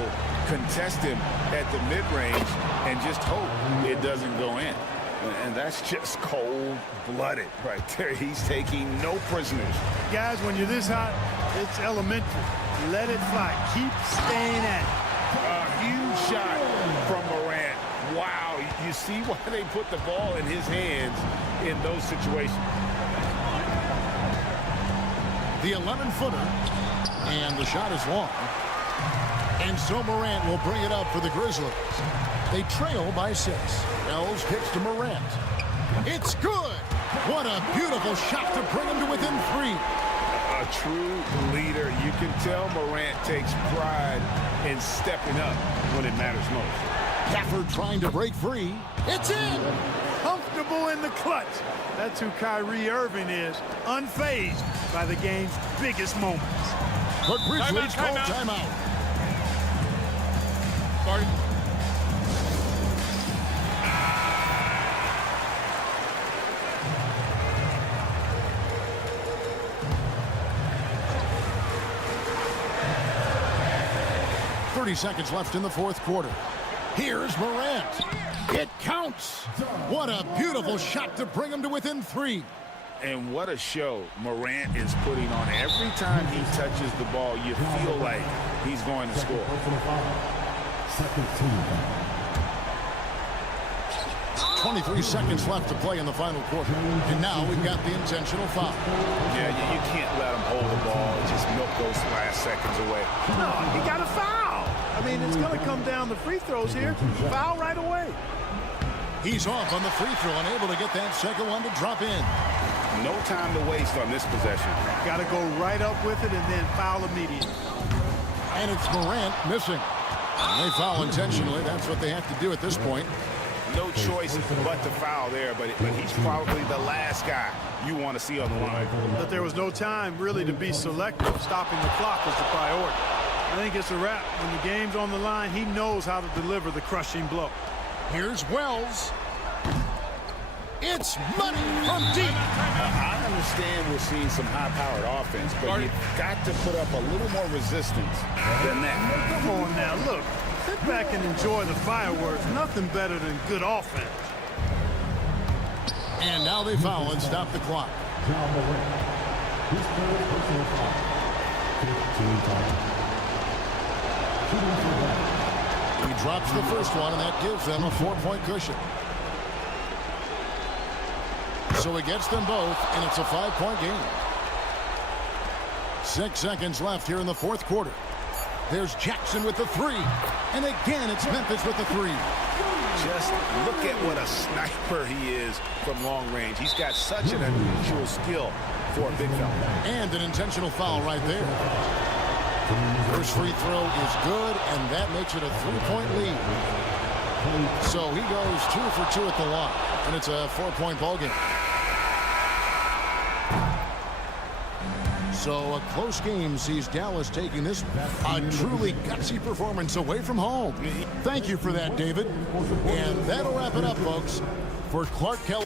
contest him at the mid-range and just hope it doesn't go in. And that's just cold-blooded right there. He's taking no prisoners. Guys, when you're this hot, it's elementary. Let it fly. Keep staying at it. A huge shot from Morant. Wow, you see why they put the ball in his hands in those situations. The 11-footer, and the shot is long. And so Morant will bring it up for the Grizzlies. They trail by 6. Wells kicks to Morant. It's good! What a beautiful shot to bring him to within 3. A true leader. You can tell Morant takes pride in stepping up when it matters most. Gafford trying to break free. It's in! Comfortable dependable in the clutch. That's who Kyrie Irving is, unfazed by the game's biggest moments. The Grizzlies call timeout. Sorry. 30 seconds left in the fourth quarter. Here's Morant. It counts. What a beautiful shot to bring him to within 3. And what a show Morant is putting on. Every time he touches the ball, you feel like he's going to score. 23 seconds left to play in the final quarter. And now we've got the intentional foul. Yeah, you can't let him hold the ball and just milk those last seconds away. No, he got a foul. I mean, it's going to come down to free throws here. Foul right away. He's off on the free throw, unable to get that second one to drop in. No time to waste on this possession. Got to go right up with it and then foul immediately. And it's Morant missing. And they foul intentionally. That's what they have to do at this point. No choice but to foul there, but he's probably the last guy you want to see on the line. But there was no time really to be selective. Stopping the clock was the priority. I think it's a wrap. When the game's on the line, he knows how to deliver the crushing blow. Here's Wells. It's money from deep. I understand we're seeing some high-powered offense, but you've got to put up a little more resistance than that. Come on now, look. Sit back and enjoy the fireworks. Nothing better than good offense. And now they foul and stop the clock. He drops the first one, and that gives them a 4-point cushion. So he gets them both, and it's a 5-point game. 6 seconds left here in the fourth quarter. There's Jackson with the 3. And again, it's Memphis with the 3. Just look at what a sniper he is from long range. He's got such an unusual skill for a big fella. And an intentional foul right there. First free throw is good, and that makes it a 3-point lead. So he goes 2 for 2 at the line, and it's a 4-point ball game. So a close game sees Dallas taking this a truly gutsy performance away from home. Thank you for that, David. And that'll wrap it up, folks. For Clark Kelly.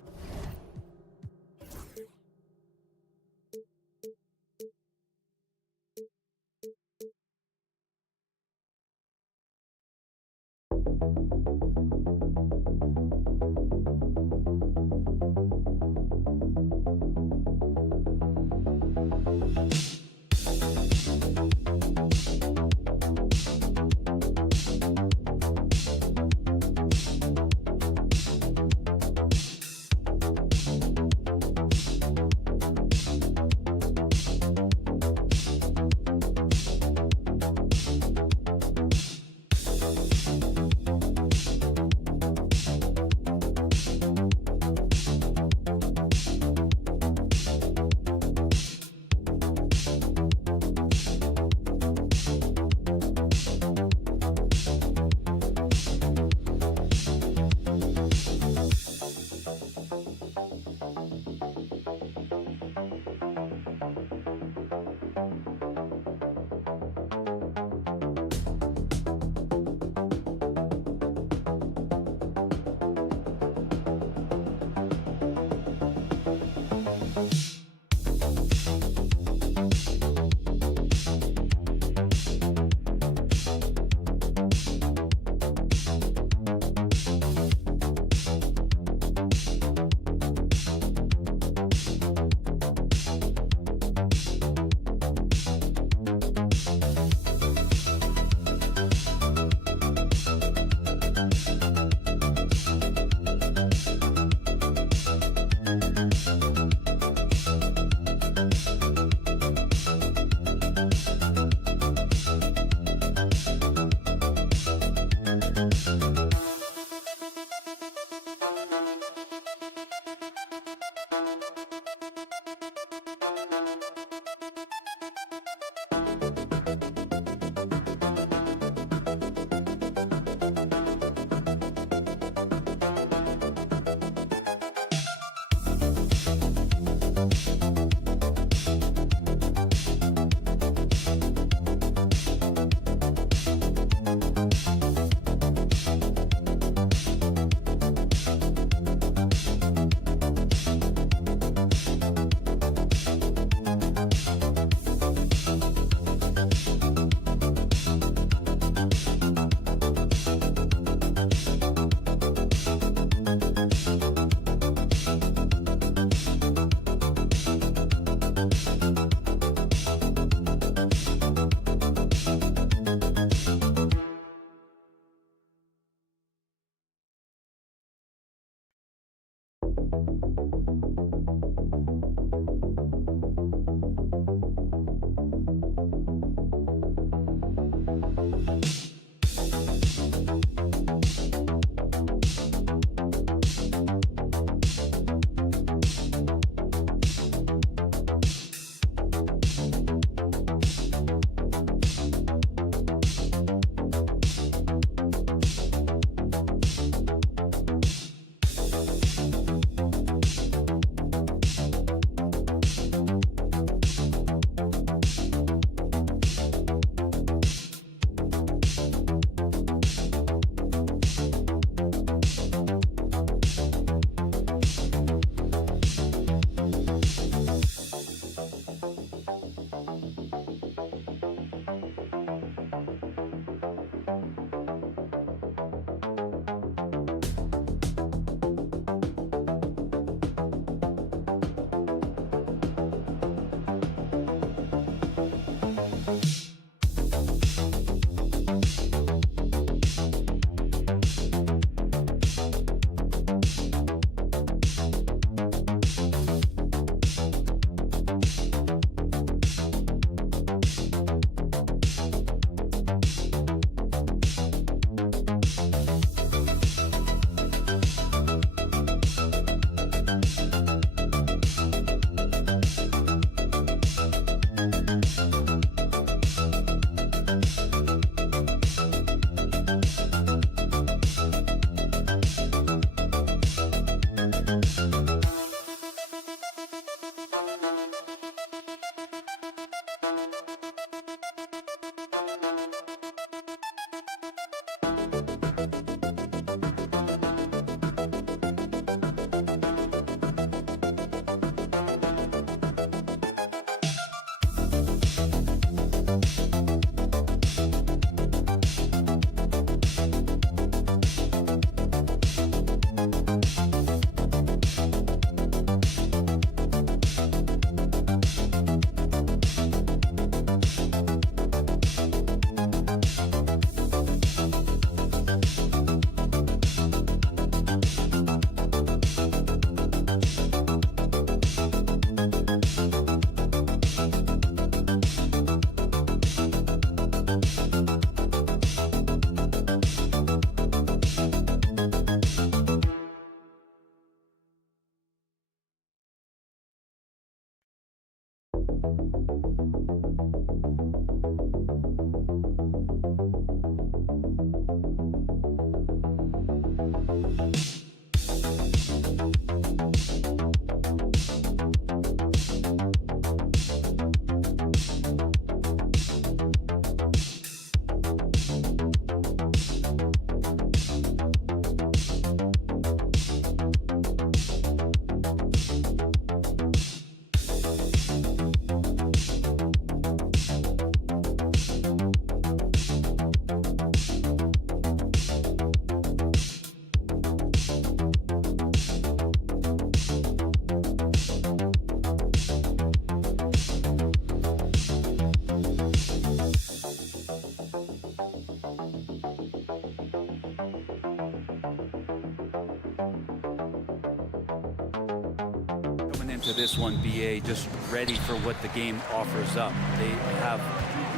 To this one, BA just ready for what the game offers up. They have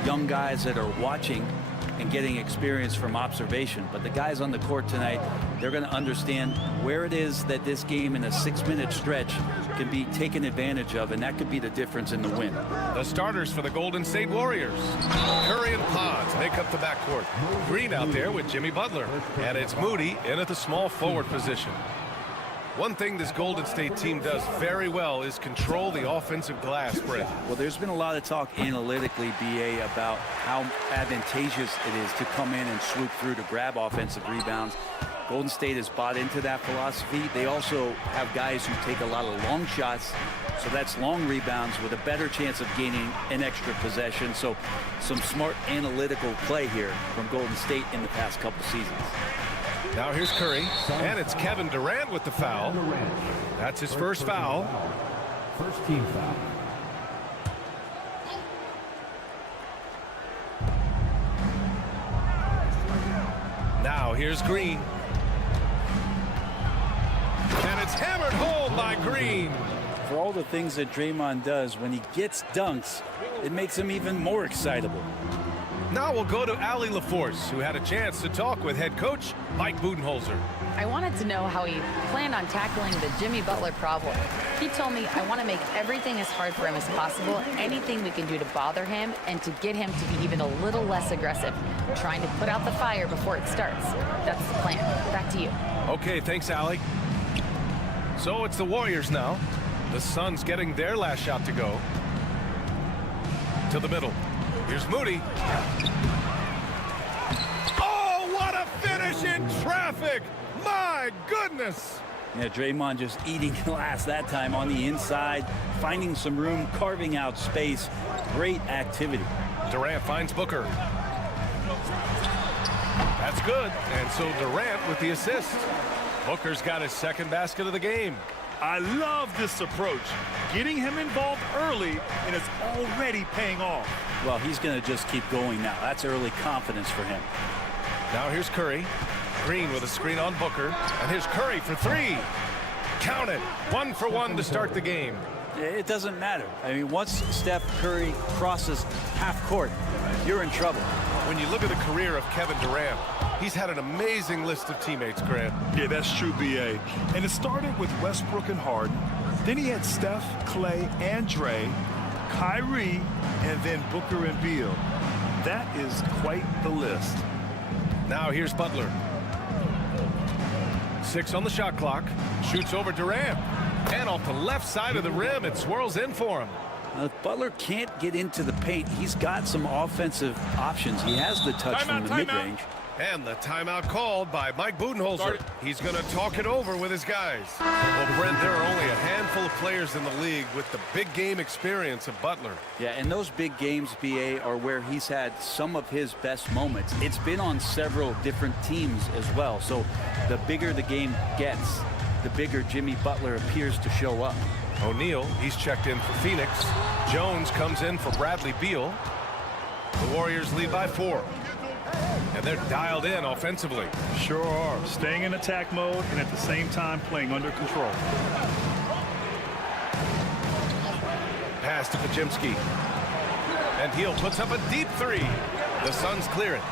young guys that are watching and getting experience from observation, but the guys on the court tonight, they're going to understand where it is that this game in a 6-minute stretch can be taken advantage of, and that could be the difference in the win. The starters for the Golden State Warriors. Curry and Pons make up the backcourt. Green out there with Jimmy Butler, and it's Moody in at the small forward position. One thing this Golden State team does very well is control the offensive glass, Brent. Well, there's been a lot of talk analytically, BA, about how advantageous it is to come in and swoop through to grab offensive rebounds. Golden State has bought into that philosophy. They also have guys who take a lot of long shots, so that's long rebounds with a better chance of gaining an extra possession. So some smart analytical play here from Golden State in the past couple seasons. Now here's Curry, and it's Kevin Durant with the foul. That's his first foul. First team foul. Now here's Green. And it's hammered home by Green. For all the things that Draymond does, when he gets dunks, it makes him even more excitable. Now we'll go to Allie LaForce, who had a chance to talk with head coach Mike Budenholzer. I wanted to know how he planned on tackling the Jimmy Butler problem. He told me, I want to make everything as hard for him as possible, anything we can do to bother him and to get him to be even a little less aggressive, trying to put out the fire before it starts. That's the plan. Back to you. Okay, thanks, Allie. So it's the Warriors now. The Suns getting their last shot to go. To the middle. Here's Moody. Oh, what a finish in traffic! My goodness! Yeah, Draymond just eating glass that time on the inside, finding some room, carving out space. Great activity. Durant finds Booker. That's good. And so Durant with the assist. Booker's got his second basket of the game. I love this approach. Getting him involved early, and it's already paying off. Well, he's going to just keep going now. That's early confidence for him. Now here's Curry. Green with a screen on Booker. And here's Curry for three. Count it. 1 for 1 to start the game. It doesn't matter. I mean, once Steph Curry crosses half court, you're in trouble. When you look at the career of Kevin Durant, he's had an amazing list of teammates, Grant. Yeah, that's true, B.A. And it started with Westbrook and Harden. Then he had Steph, Clay, and Dre, Kyrie, and then Booker and Beal. That is quite the list. Now here's Butler. 6 on the shot clock. Shoots over Durant. And off the left side of the rim, it swirls in for him. If Butler can't get into the paint, he's got some offensive options. He has the touch from the mid-range. And the timeout called by Mike Budenholzer. He's going to talk it over with his guys. Well, Brent, there are only a handful of players in the league with the big game experience of Butler. Yeah, and those big games, BA, are where he's had some of his best moments. It's been on several different teams as well. So the bigger the game gets, the bigger Jimmy Butler appears to show up. O'Neal, he's checked in for Phoenix. Jones comes in for Bradley Beal. The Warriors lead by 4. And they're dialed in offensively. Sure are. Staying in attack mode and at the same time playing under control. Pass to Podziemski. And Hill puts up a deep 3. The Suns clear it.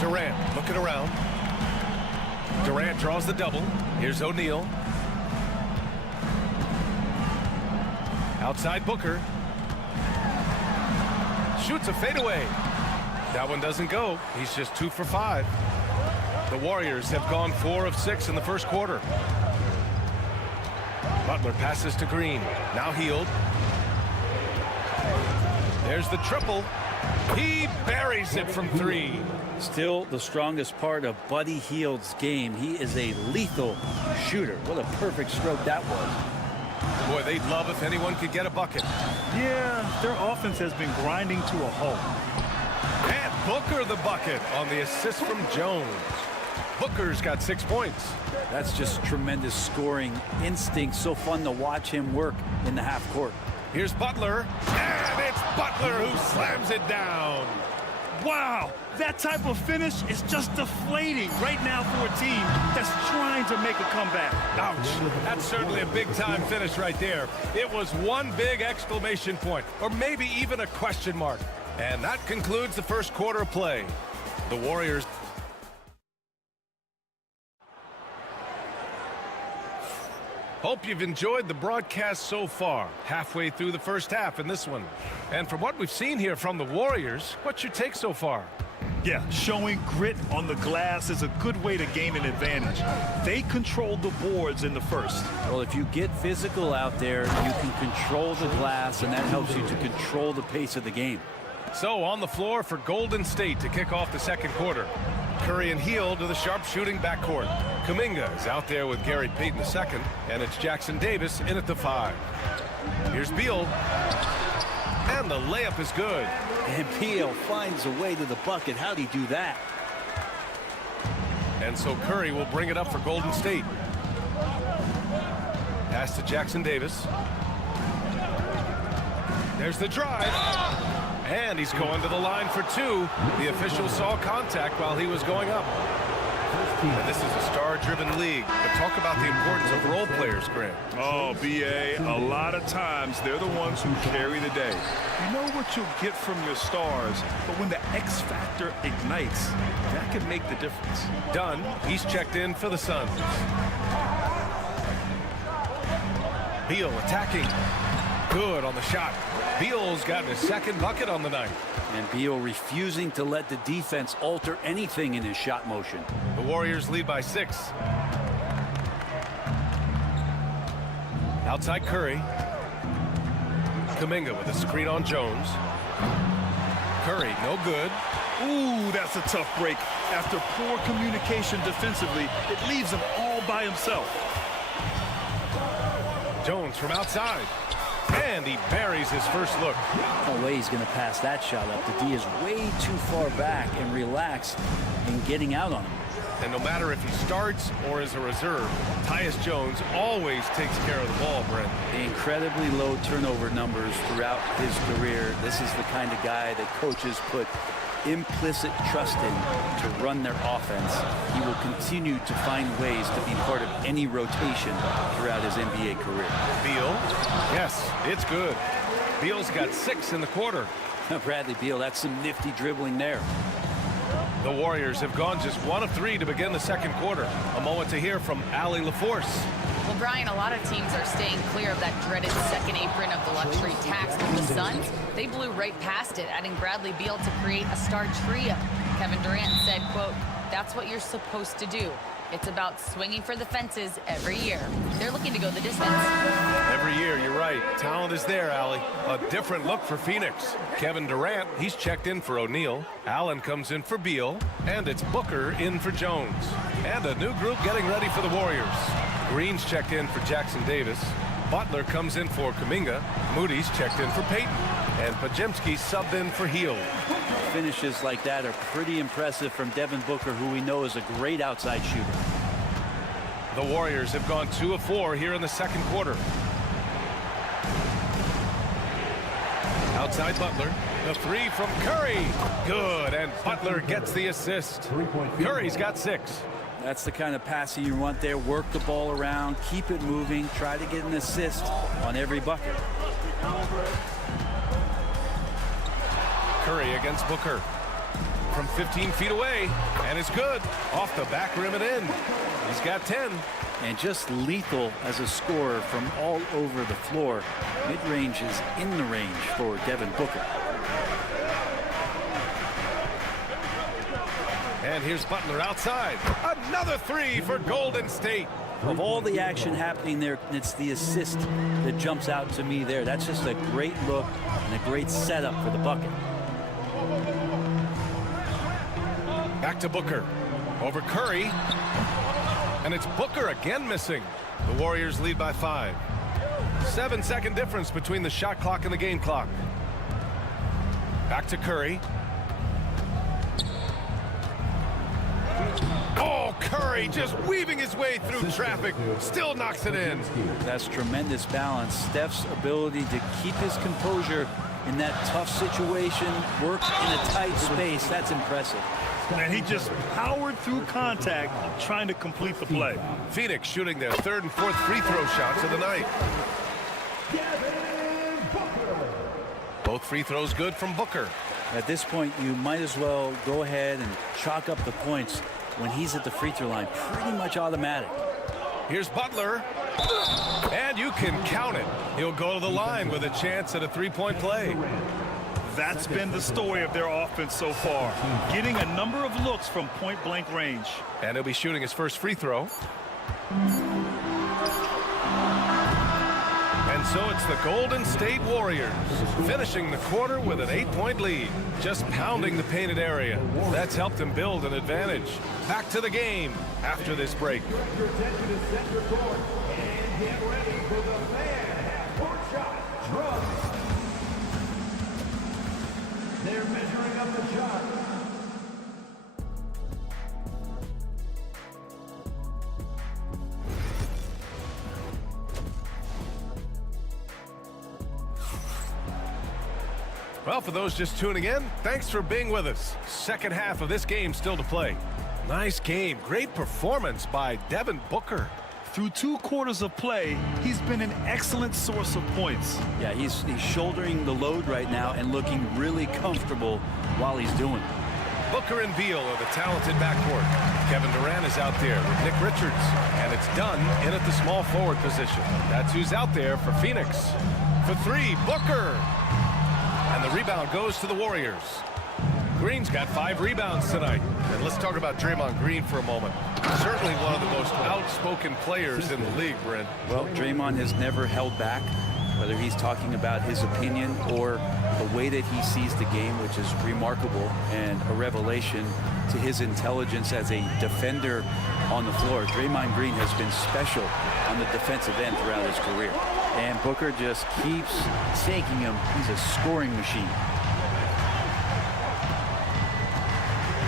Durant looking around. Durant draws the double. Here's O'Neal. Outside Booker. Shoots a fadeaway. That one doesn't go. He's just 2 for 5. The Warriors have gone 4 of 6 in the first quarter. Butler passes to Green. Now Hield. There's the triple. He buries it from 3. Still the strongest part of Buddy Hield's game. He is a lethal shooter. What a perfect stroke that was. Boy, they'd love if anyone could get a bucket. Yeah, their offense has been grinding to a halt. And Booker the bucket on the assist from Jones. Booker's got 6 points. That's just tremendous scoring instinct. So fun to watch him work in the half court. Here's Butler. And it's Butler who slams it down. Wow, that type of finish is just deflating right now for a team that's trying to make a comeback. Ouch. That's certainly a big-time finish right there. It was one big exclamation point, or maybe even a question mark. And that concludes the first quarter of play. The Warriors. Hope you've enjoyed the broadcast so far. Halfway through the first half in this one. And from what we've seen here from the Warriors, what's your take so far? Yeah, showing grit on the glass is a good way to gain an advantage. They controlled the boards in the first. Well, if you get physical out there, you can control the glass, and that helps you to control the pace of the game. So on the floor for Golden State to kick off the second quarter. Curry and Hield to the sharp-shooting backcourt. Kuminga is out there with Gary Payton II, and it's Jackson Davis in at the 5. Here's Beal. And the layup is good. And Beal finds a way to the bucket. How'd he do that? And so Curry will bring it up for Golden State. Pass to Jackson Davis. There's the drive. And he's going to the line for 2. The official saw contact while he was going up. And this is a star-driven league. But talk about the importance of role players, Grant. Oh, B.A., a lot of times they're the ones who carry the day. You know what you'll get from your stars, but when the X factor ignites, that can make the difference. Dunn, he's checked in for the Suns. Beal attacking. Good on the shot. Beal's gotten his second bucket on the night. And Beal refusing to let the defense alter anything in his shot motion. The Warriors lead by 6. Outside Curry. Kuminga with a screen on Jones. Curry, no good. Ooh, that's a tough break. After poor communication defensively, it leaves him all by himself. Jones from outside. And he buries his first look. No way he's going to pass that shot up. The D is way too far back and relaxed in getting out on him. And no matter if he starts or is a reserve, Tyus Jones always takes care of the ball, Brent. The incredibly low turnover numbers throughout his career. This is the kind of guy that coaches put implicit trust in to run their offense. He will continue to find ways to be part of any rotation throughout his NBA career. Beal, yes, it's good. Beal's got 6 in the quarter. Bradley Beal, that's some nifty dribbling there. The Warriors have gone just 1 of 3 to begin the second quarter. A moment to hear from Allie LaForce. Well, Brian, a lot of teams are staying clear of that dreaded second apron of the luxury tax. But the Suns, they blew right past it, adding Bradley Beal to create a star trio. Kevin Durant said, quote, "That's what you're supposed to do. It's about swinging for the fences every year." They're looking to go the distance. Every year, you're right. Talent is there, Allie. A different look for Phoenix. Kevin Durant, he's checked in for O'Neal. Allen comes in for Beal. And it's Booker in for Jones. And a new group getting ready for the Warriors. Green's checked in for Jackson Davis. Butler comes in for Kuminga. Moody's checked in for Payton. And Podziemski subbed in for Hield. Finishes like that are pretty impressive from Devin Booker, who we know is a great outside shooter. The Warriors have gone 2 of 4 here in the second quarter. Outside Butler. The 3 from Curry. Good, and Butler gets the assist. Curry's got 6. That's the kind of passing you want there. Work the ball around, keep it moving, try to get an assist on every bucket. Curry against Booker from 15 feet away, and it's good. Off the back rim and in. He's got 10. And just lethal as a scorer from all over the floor. Mid-range is in the range for Devin Booker. And here's Butler outside. Another 3 for Golden State. Of all the action happening there, it's the assist that jumps out to me there. That's just a great look and a great setup for the bucket. Back to Booker. Over Curry. And it's Booker again missing. The Warriors lead by 5. 7-second difference between the shot clock and the game clock. Back to Curry. Oh, Curry just weaving his way through traffic. Still knocks it in. That's tremendous balance. Steph's ability to keep his composure in that tough situation, work in a tight space. That's impressive. And he just powered through contact, trying to complete the play. Phoenix shooting their 3rd and 4th free throw shots of the night. Both free throws good from Booker. At this point, you might as well go ahead and chalk up the points when he's at the free throw line. Pretty much automatic. Here's Butler. And you can count it. He'll go to the line with a chance at a 3-point play. That's been the story of their offense so far. Getting a number of looks from point-blank range. And he'll be shooting his first free throw. And so it's the Golden State Warriors finishing the quarter with an 8-point lead, just pounding the painted area. That's helped them build an advantage. Back to the game after this break. They're measuring up the shot. Well, for those just tuning in, thanks for being with us. Second half of this game still to play. Nice game. Great performance by Devin Booker. Through 2 quarters of play, he's been an excellent source of points. Yeah, he's shouldering the load right now and looking really comfortable while he's doing it. Booker and Beal are the talented backcourt. Kevin Durant is out there with Nick Richards, and it's Dunn in at the small forward position. That's who's out there for Phoenix. For 3, Booker. And the rebound goes to the Warriors. Green's got 5 rebounds tonight. And let's talk about Draymond Green for a moment. Certainly one of the most outspoken players in the league, Brent. Well, Draymond has never held back, whether he's talking about his opinion or the way that he sees the game, which is remarkable and a revelation to his intelligence as a defender on the floor. Draymond Green has been special on the defensive end throughout his career. And Booker just keeps taking him. He's a scoring machine.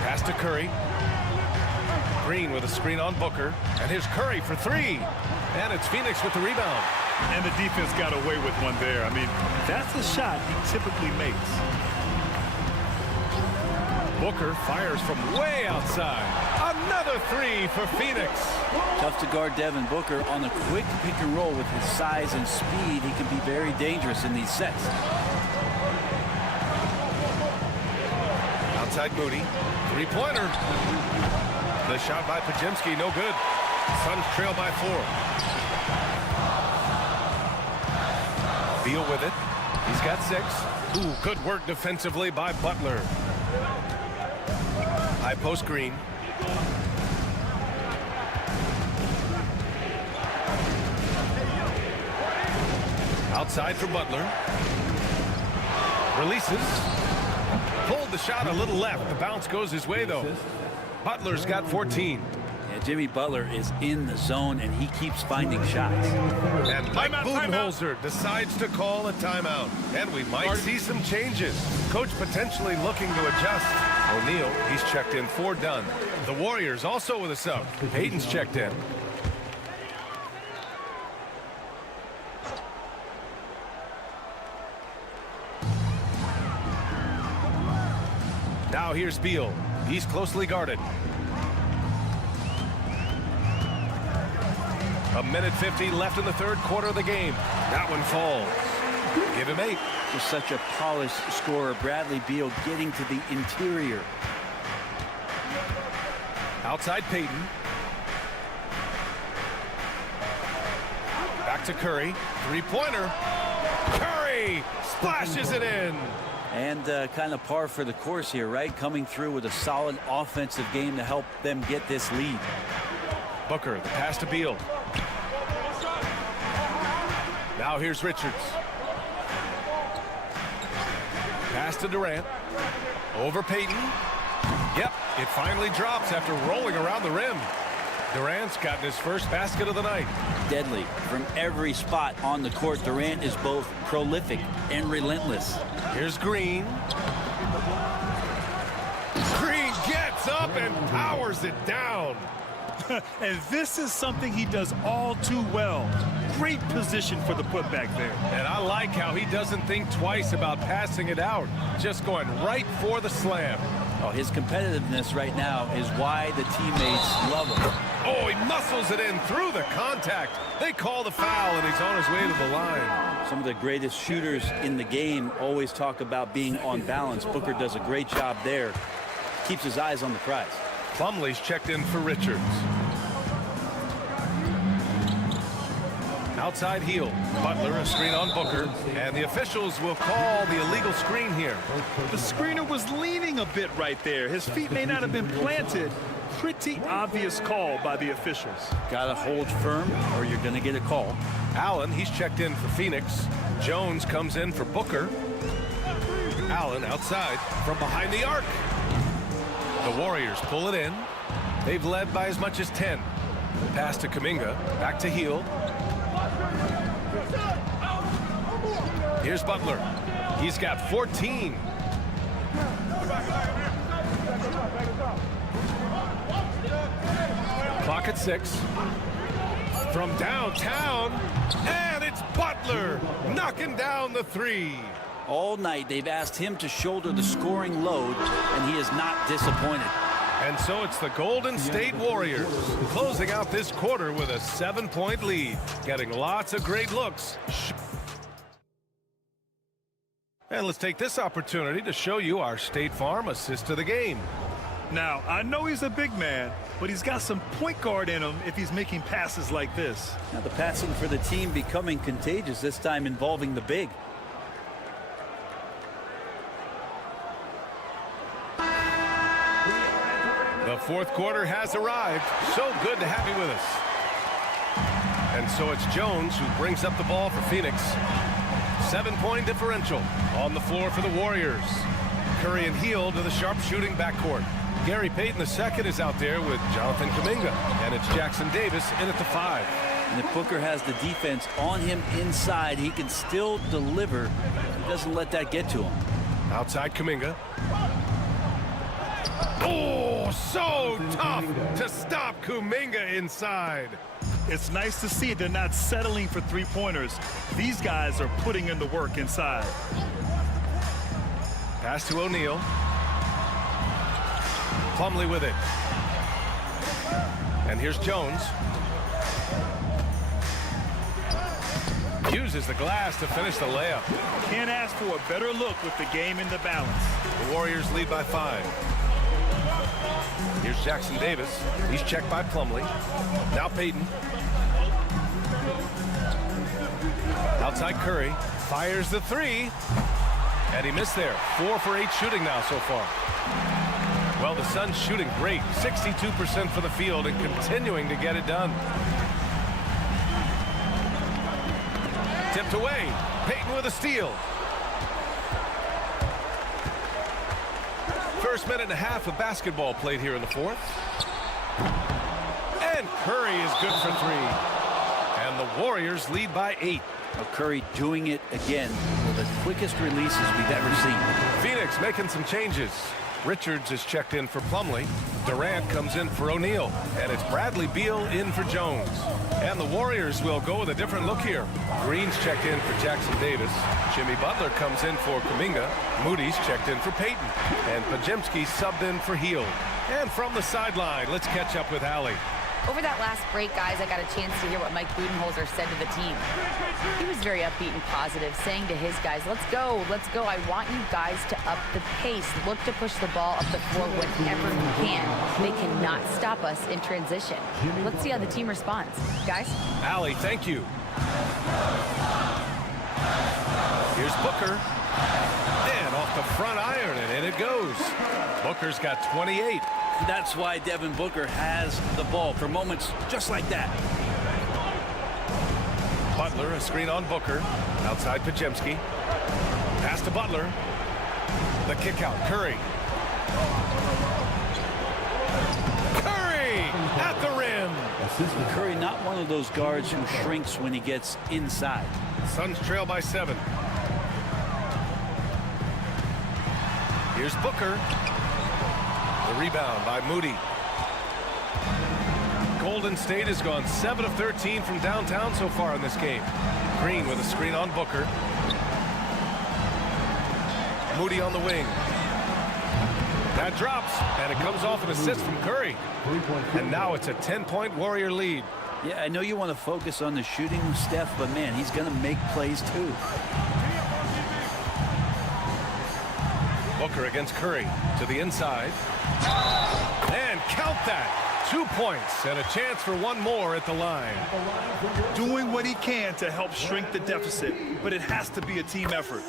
Pass to Curry. Green with a screen on Booker. And here's Curry for 3. And it's Phoenix with the rebound. And the defense got away with one there. I mean, that's a shot he typically makes. Booker fires from way outside. Another 3 for Phoenix. Tough to guard Devin Booker on the quick pick and roll. With his size and speed, he can be very dangerous in these sets. Outside Moody. 3-pointer. The shot by Podziemski, no good. Suns trail by 4. Beal with it. He's got 6. Ooh, good work defensively by Butler. High post Green. Outside for Butler. Releases. Pulled the shot a little left. The bounce goes his way, though. Butler's got 14. Yeah, Jimmy Butler is in the zone, and he keeps finding shots. And Mike Budenholzer decides to call a timeout. And we might see some changes. Coach potentially looking to adjust. O'Neal, he's checked in for Dunn. The Warriors also with a sub. Payton's checked in. Now here's Beal. He's closely guarded. 1:50 left in the 3rd quarter of the game. That one falls. Give him 8. Just such a polished scorer. Bradley Beal getting to the interior. Outside Payton. Back to Curry. 3-pointer. Curry splashes it in. And kind of par for the course here, right? Coming through with a solid offensive game to help them get this lead. Booker, the pass to Beal. Now here's Richards. Pass to Durant. Over Payton. Yep, it finally drops after rolling around the rim. Durant's gotten his first basket of the night. Deadly. From every spot on the court, Durant is both prolific and relentless. Here's Green. Green gets up and powers it down. And this is something he does all too well. Great position for the putback there. And I like how he doesn't think twice about passing it out. Just going right for the slam. Oh, his competitiveness right now is why the teammates love him. Oh, he muscles it in through the contact. They call the foul, and he's on his way to the line. Some of the greatest shooters in the game always talk about being on balance. Booker does a great job there. Keeps his eyes on the prize. Plumlee's checked in for Richards. Outside heel. Butler, a screen on Booker. And the officials will call the illegal screen here. The screener was leaning a bit right there. His feet may not have been planted. Pretty obvious call by the officials. Gotta hold firm or you're gonna get a call. Allen, he's checked in for Phoenix. Jones comes in for Booker. Allen outside from behind the arc. The Warriors pull it in. They've led by as much as 10. Pass to Kuminga. Back to Heel. Here's Butler. He's got 14. Clock at 6. From downtown, and it's Butler knocking down the 3. All night they've asked him to shoulder the scoring load, and he is not disappointed. And so it's the Golden State Warriors closing out this quarter with a 7-point lead, getting lots of great looks. And let's take this opportunity to show you our State Farm assist of the game. Now, I know he's a big man, but he's got some point guard in him if he's making passes like this. Now the passing for the team becoming contagious, this time involving the big. The fourth quarter has arrived. So good to have you with us. And so it's Jones who brings up the ball for Phoenix. 7-point differential on the floor for the Warriors. Curry and Hield to the sharpshooting backcourt. Gary Payton II is out there with Jonathan Kuminga. And it's Jackson Davis in at the 5. And if Booker has the defense on him inside, he can still deliver. He doesn't let that get to him. Outside Kuminga. Oh, so tough to stop Kuminga inside. It's nice to see they're not settling for three-pointers. These guys are putting in the work inside. Pass to O'Neal. Plumlee with it. And here's Jones. Uses the glass to finish the layup. Can't ask for a better look with the game in the balance. The Warriors lead by 5. Here's Jackson Davis. He's checked by Plumlee. Now Payton. Outside Curry. Fires the 3. And he missed there. 4 for 8 shooting now so far. Well, the Suns shooting great. 62% for the field and continuing to get it done. Tipped away. Payton with a steal. First minute and a half of basketball played here in the fourth. And Curry is good for 3. And the Warriors lead by 8. Well, Curry doing it again with the quickest releases we've ever seen. Phoenix making some changes. Richards is checked in for Plumlee. Durant comes in for O'Neal. And it's Bradley Beal in for Jones. And the Warriors will go with a different look here. Green's checked in for Jackson Davis. Jimmy Butler comes in for Kuminga. Moody's checked in for Payton. And Podziemski subbed in for Hield. And from the sideline, let's catch up with Allie. Over that last break, guys, I got a chance to hear what Mike Budenholzer said to the team. He was very upbeat and positive, saying to his guys, let's go, let's go. I want you guys to up the pace. Look to push the ball up the floor whenever you can. They cannot stop us in transition. Let's see how the team responds. Guys? Allie, thank you. Here's Booker. And off the front iron, and in it goes. Booker's got 28. That's why Devin Booker has the ball for moments just like that. Butler, a screen on Booker. Outside Podziemski. Pass to Butler. The kick out. Curry. Curry at the rim. Curry, not one of those guards who shrinks when he gets inside. Suns trail by 7. Here's Booker. The rebound by Moody. Golden State has gone 7 of 13 from downtown so far in this game. Green with a screen on Booker. Moody on the wing. That drops, and it comes off an assist from Curry. And now it's a 10-point Warrior lead. Yeah, I know you want to focus on the shooting, Steph, but man, he's going to make plays too. Booker against Curry to the inside. And count that. 2 points and a chance for one more at the line. Doing what he can to help shrink the deficit, but it has to be a team effort.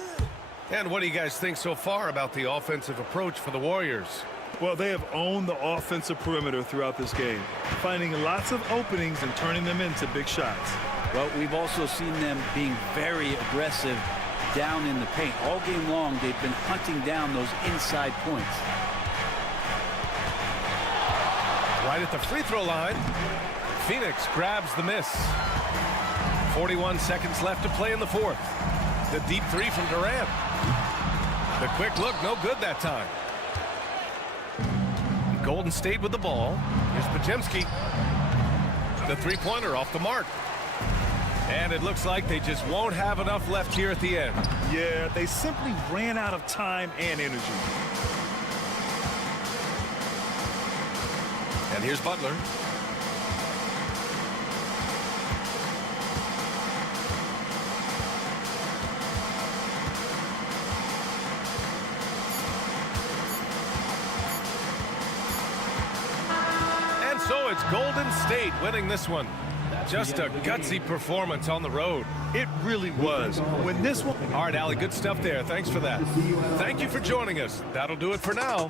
And what do you guys think so far about the offensive approach for the Warriors? Well, they have owned the offensive perimeter throughout this game, finding lots of openings and turning them into big shots. Well, we've also seen them being very aggressive down in the paint. All game long, they've been hunting down those inside points. Right at the free throw line, Phoenix grabs the miss. 41 seconds left to play in the fourth. The deep 3 from Durant. The quick look, no good that time. Golden State with the ball. Here's Podziemski. The three-pointer off the mark. And it looks like they just won't have enough left here at the end. Yeah, they simply ran out of time and energy. And here's Butler. And so it's Golden State winning this one. Just a gutsy performance on the road. It really was. When this one... All right, Allie, good stuff there. Thanks for that. Thank you for joining us. That'll do it for now.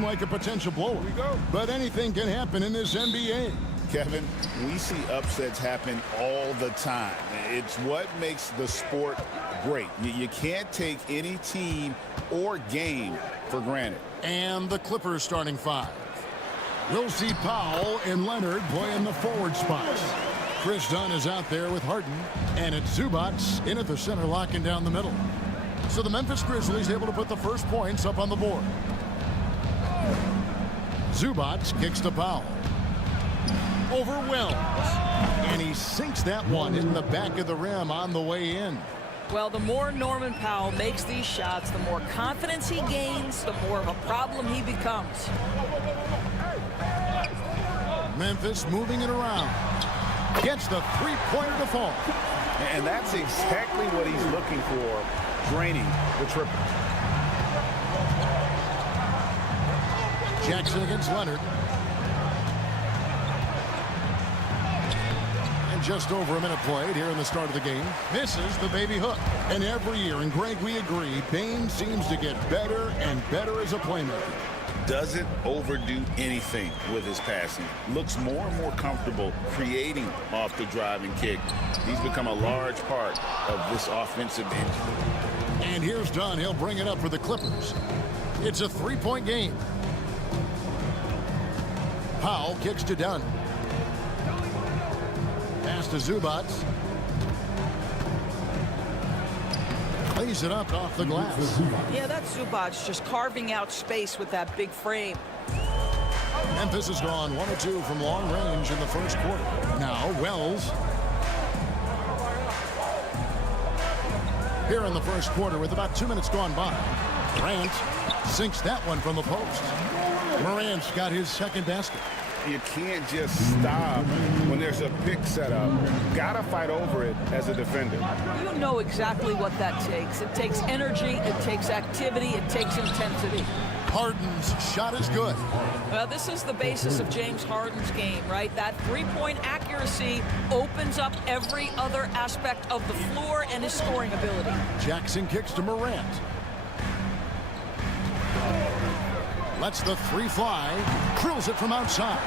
Like a potential blower. But anything can happen in this NBA. Kevin, we see upsets happen all the time. It's what makes the sport great. You can't take any team or game for granted. And the Clippers starting five. We'll see Powell and Leonard play in the forward spots. Chris Dunn is out there with Harden, and it's Zubats in at the center, locking down the middle. So the Memphis Grizzlies able to put the first points up on the board. Zubats kicks to Powell. Over Wells. And he sinks that one in the back of the rim on the way in. Well, the more Norman Powell makes these shots, the more confidence he gains, the more of a problem he becomes. Memphis moving it around. Gets the three-pointer to fall. And that's exactly what he's looking for, draining the triple. Jackson against Leonard. And just over a minute played here in the start of the game. Misses the baby hook. And every year, and Greg, we agree, Bane seems to get better and better as a playmaker. Doesn't overdo anything with his passing. Looks more and more comfortable creating off the driving kick. He's become a large part of this offensive engine. And here's Dunn. He'll bring it up for the Clippers. It's a three-point game. Powell kicks to Dunn. Pass to Zubats. Lays it up off the glass. Yeah, that's Zubats just carving out space with that big frame. Memphis has gone 1 of 2 from long range in the first quarter. Now Wells. Here in the first quarter with about 2 minutes gone by. Morant sinks that one from the post. Morant's got his second basket. You can't just stop when there's a pick set up. Gotta fight over it as a defender. You know exactly what that takes. It takes energy, it takes activity, it takes intensity. Harden's shot is good. Well, this is the basis of James Harden's game, right? That three-point accuracy opens up every other aspect of the floor and his scoring ability. Jackson kicks to Morant. Lets the three fly. Drills it from outside.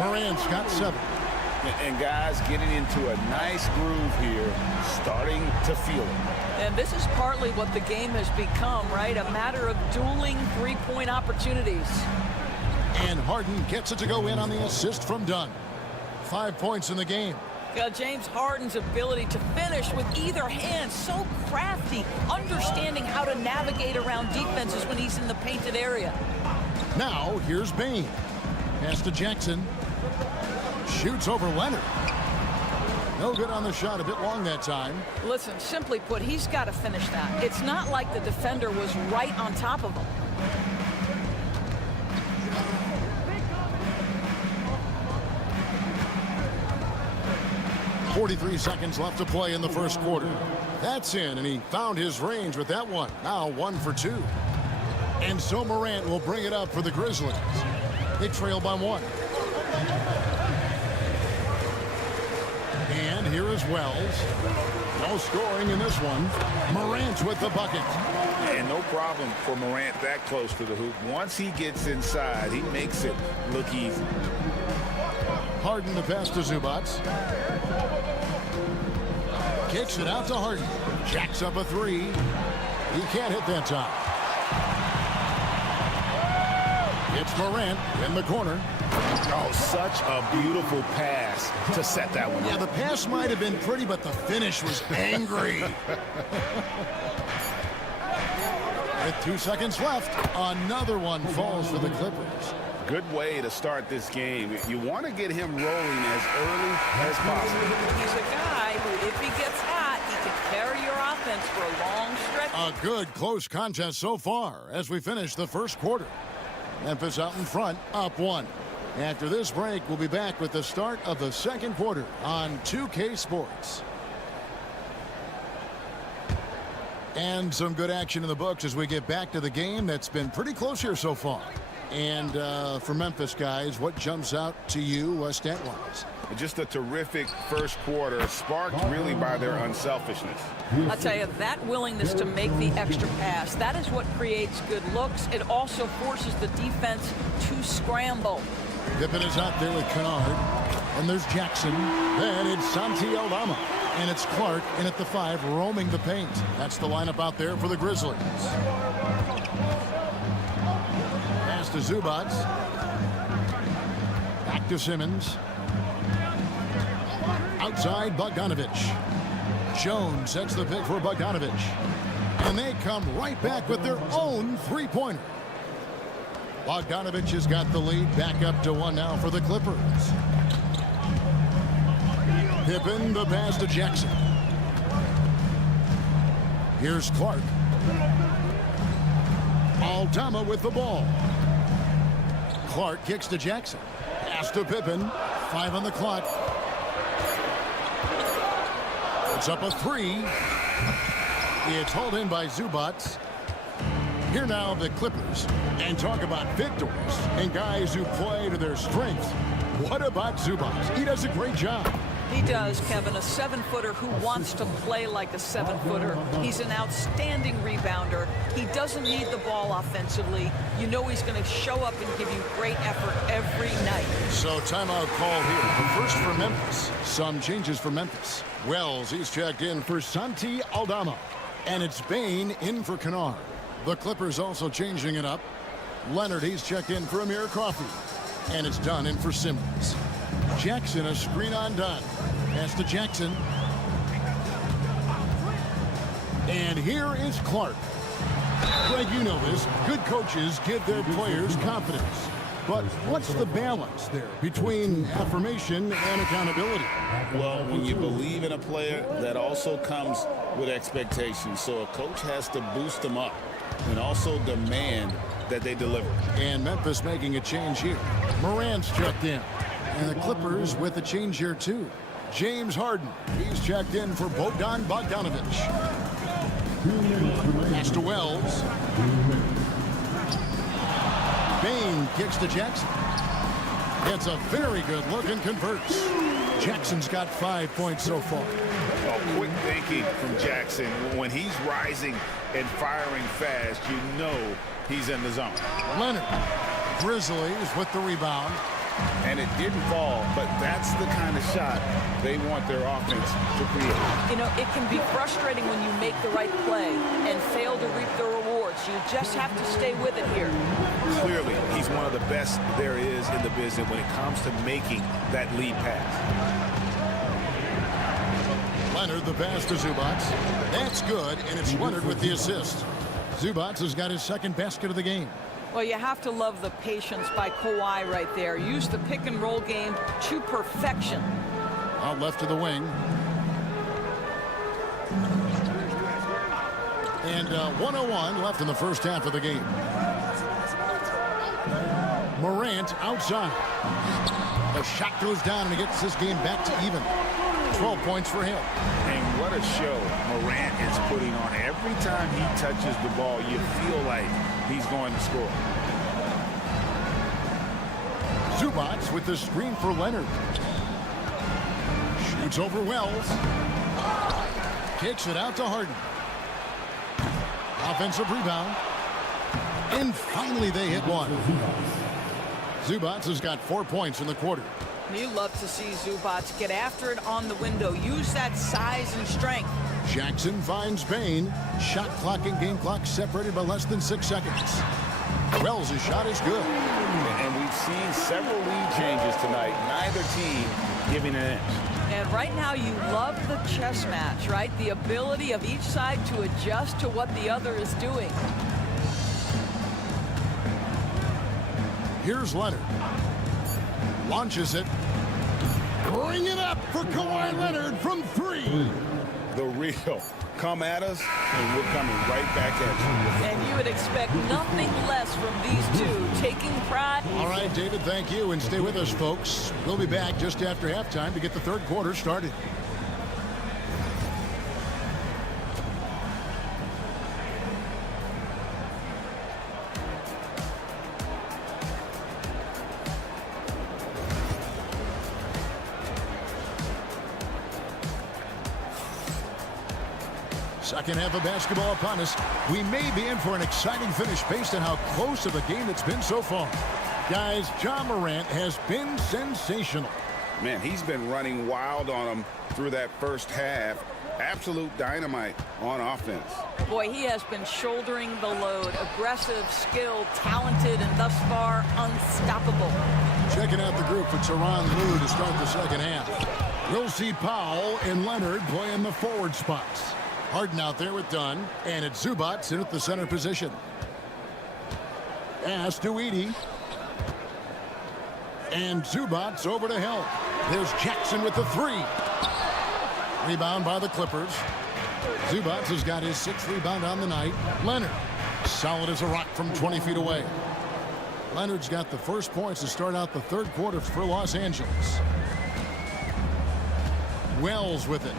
Morant's got 7. And guys getting into a nice groove here, starting to feel it. And this is partly what the game has become, right? A matter of dueling three-point opportunities. And Harden gets it to go in on the assist from Dunn. 5 points in the game. James Harden's ability to finish with either hand, so crafty, understanding how to navigate around defenses when he's in the painted area. Now, here's Bane. Pass to Jackson. Shoots over Leonard. No good on the shot, a bit long that time. Listen, simply put, he's got to finish that. It's not like the defender was right on top of him. 43 seconds left to play in the first quarter. That's in, and he found his range with that one. Now 1 for 2. And so Morant will bring it up for the Grizzlies. They trail by 1. And here is Wells. No scoring in this one. Morant with the bucket. And no problem for Morant that close to the hoop. Once he gets inside, he makes it look easy. Harden the pass to Zubac. Kicks it out to Harden. Jacks up a 3. He can't hit that time. It's Morant in the corner. Oh, such a beautiful pass to set that one up. Yeah, the pass might have been pretty, but the finish was angry. With 2 seconds left, another one falls for the Clippers. Good way to start this game. You want to get him rolling as early as possible. He's a guy who, if he gets hot, he can carry your offense for a long stretch. A good close contest so far as we finish the first quarter. Memphis out in front, up 1. After this break, we'll be back with the start of the second quarter on 2K Sports. And some good action in the books as we get back to the game that's been pretty close here so far. And for Memphis, guys, what jumps out to you stat-wise? Just a terrific first quarter, sparked really by their unselfishness. I'll tell you, that willingness to make the extra pass, that is what creates good looks. It also forces the defense to scramble. Pippen is out there with Kennard. And there's Jackson. And it's Santi Aldama. And it's Clark in at the 5, roaming the paint. That's the lineup out there for the Grizzlies. Pass to Zubac. Back to Simmons. Outside, Bogdanovich. Jones sets the pick for Bogdanovich. And they come right back with their own three-pointer. Bogdanovich has got the lead, back up to 1 now for the Clippers. Pippen, the pass to Jackson. Here's Clark. Aldama with the ball. Clark kicks to Jackson. Pass to Pippen. 5 on the clock. It's up a 3. It's hauled in by Zubac. Here now the Clippers, and talk about victors and guys who play to their strengths. What about Zubac? He does a great job. He does, Kevin, a 7-footer who wants to play like a 7-footer. He's an outstanding rebounder. He doesn't need the ball offensively. You know he's going to show up and give you great effort every night. So timeout call here. First for Memphis. Some changes for Memphis. Wells, he's checked in for Santi Aldama. And it's Bane in for Kennard. The Clippers also changing it up. Leonard, he's checked in for Amir Coffey. And it's Dunn in for Simmons. Jackson, a screen on Dunn. Pass to Jackson. And here is Clark. Greg, you know this. Good coaches give their players confidence. But what's the balance there between affirmation and accountability? Well, when you believe in a player, that also comes with expectations. So a coach has to boost them up and also demand that they deliver. And Memphis making a change here. Morant's checked in. And the Clippers with a change here, too. James Harden. He's checked in for Bogdan Bogdanovich. Pass to Wells. Bane kicks to Jackson. It's a very good look and converts. Jackson's got 5 points so far. Oh, quick thinking from Jackson. When he's rising and firing fast, you know he's in the zone. Leonard. Grizzlies with the rebound. And it didn't fall, but that's the kind of shot they want their offense to create. You know, it can be frustrating when you make the right play and fail to reap the rewards. You just have to stay with it here. Clearly, he's one of the best there is in the business when it comes to making that lead pass. Leonard, the pass to Zubac. That's good, and it's Leonard with the assist. Zubac has got his second basket of the game. Well, you have to love the patience by Kawhi right there. Use the pick and roll game to perfection. Out left to the wing. And 1:01 left in the first half of the game. Morant outside. The shot goes down and he gets this game back to even. 12 points for him. And what a show Morant is putting on. Every time he touches the ball, you feel like he's going to score. Zubac with the screen for Leonard. Shoots over Wells. Kicks it out to Harden. Offensive rebound. And finally they hit one. Zubac has got 4 points in the quarter. You love to see Zubac get after it on the window. Use that size and strength. Jackson finds Bain. Shot clock and game clock separated by less than 6 seconds. Wells' shot is good. And we've seen several lead changes tonight. Neither team giving an inch. And right now you love the chess match, right? The ability of each side to adjust to what the other is doing. Here's Leonard. Launches it. Bring it up for Kawhi Leonard from 3. The real. Come at us, and we're coming right back at you. And you would expect nothing less from these two, taking pride. All right, David, thank you, and stay with us, folks. We'll be back just after halftime to get the third quarter started. Second half of basketball upon us. We may be in for an exciting finish based on how close of a game it's been so far. Guys, Ja Morant has been sensational. Man, he's been running wild on them through that first half. Absolute dynamite on offense. Boy, he has been shouldering the load. Aggressive, skilled, talented, and thus far unstoppable. Checking out the group for Tyronn Lue to start the second half. We'll see Powell and Leonard playing the forward spots. Harden out there with Dunn, and it's Zubac in at the center position. Pass to Edey. And Zubac over to help. There's Jackson with the 3. Rebound by the Clippers. Zubac has got his 6th rebound on the night. Leonard, solid as a rock from 20 feet away. Leonard's got the first points to start out the third quarter for Los Angeles. Wells with it.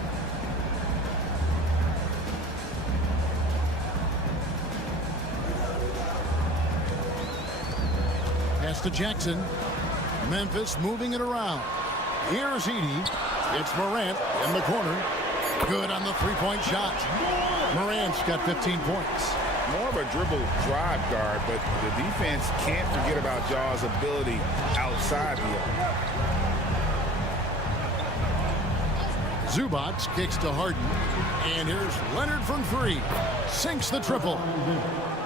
Pass to Jackson. Memphis moving it around. Here's Edey. It's Morant in the corner. Good on the three-point shot. Morant's got 15 points. More of a dribble drive guard, but the defense can't forget about Ja's ability outside the arc. Zubac kicks to Harden. And here's Leonard from 3. Sinks the triple.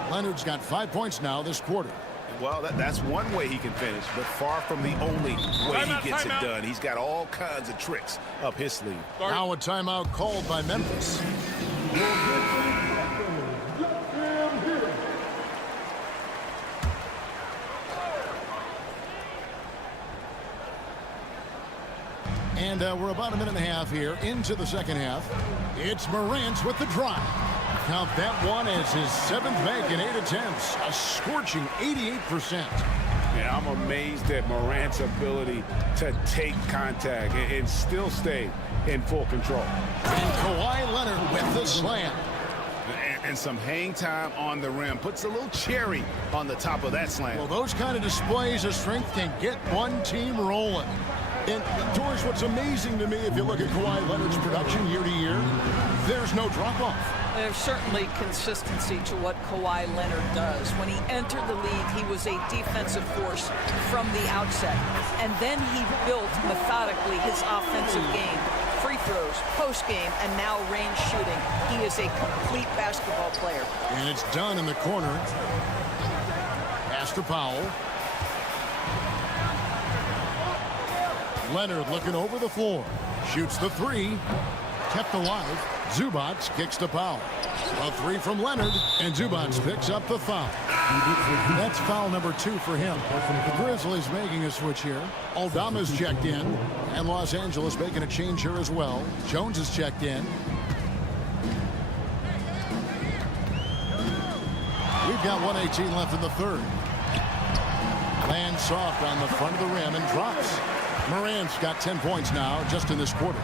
Leonard's got 5 points now this quarter. Well, that's one way he can finish, but far from the only way he gets it done. He's got all kinds of tricks up his sleeve. Now a timeout called by Memphis. And we're about a minute and a half here into the second half. It's Morant with the drive. Count that one as his 7th make in 8 attempts. A scorching 88%. Yeah, I'm amazed at Morant's ability to take contact and still stay in full control. And Kawhi Leonard with the slam. And some hang time on the rim. Puts a little cherry on the top of that slam. Well, those kind of displays of strength can get one team rolling. And, Torres, what's amazing to me, if you look at Kawhi Leonard's production year to year, there's no drop-off. There's certainly consistency to what Kawhi Leonard does. When he entered the league, he was a defensive force from the outset. And then he built methodically his offensive game. Free throws, post-game, and now range shooting. He is a complete basketball player. And it's done in the corner. Pass to Powell. Leonard looking over the floor. Shoots the three. Kept alive. Zubac kicks to Powell. A three from Leonard, and Zubac picks up the foul. That's foul number 2 for him. The Grizzlies making a switch here. Aldama's checked in, and Los Angeles making a change here as well. Jones is checked in. We've got 1:18 left in the third. Lands soft on the front of the rim and drops. Morant's got 10 points now just in this quarter.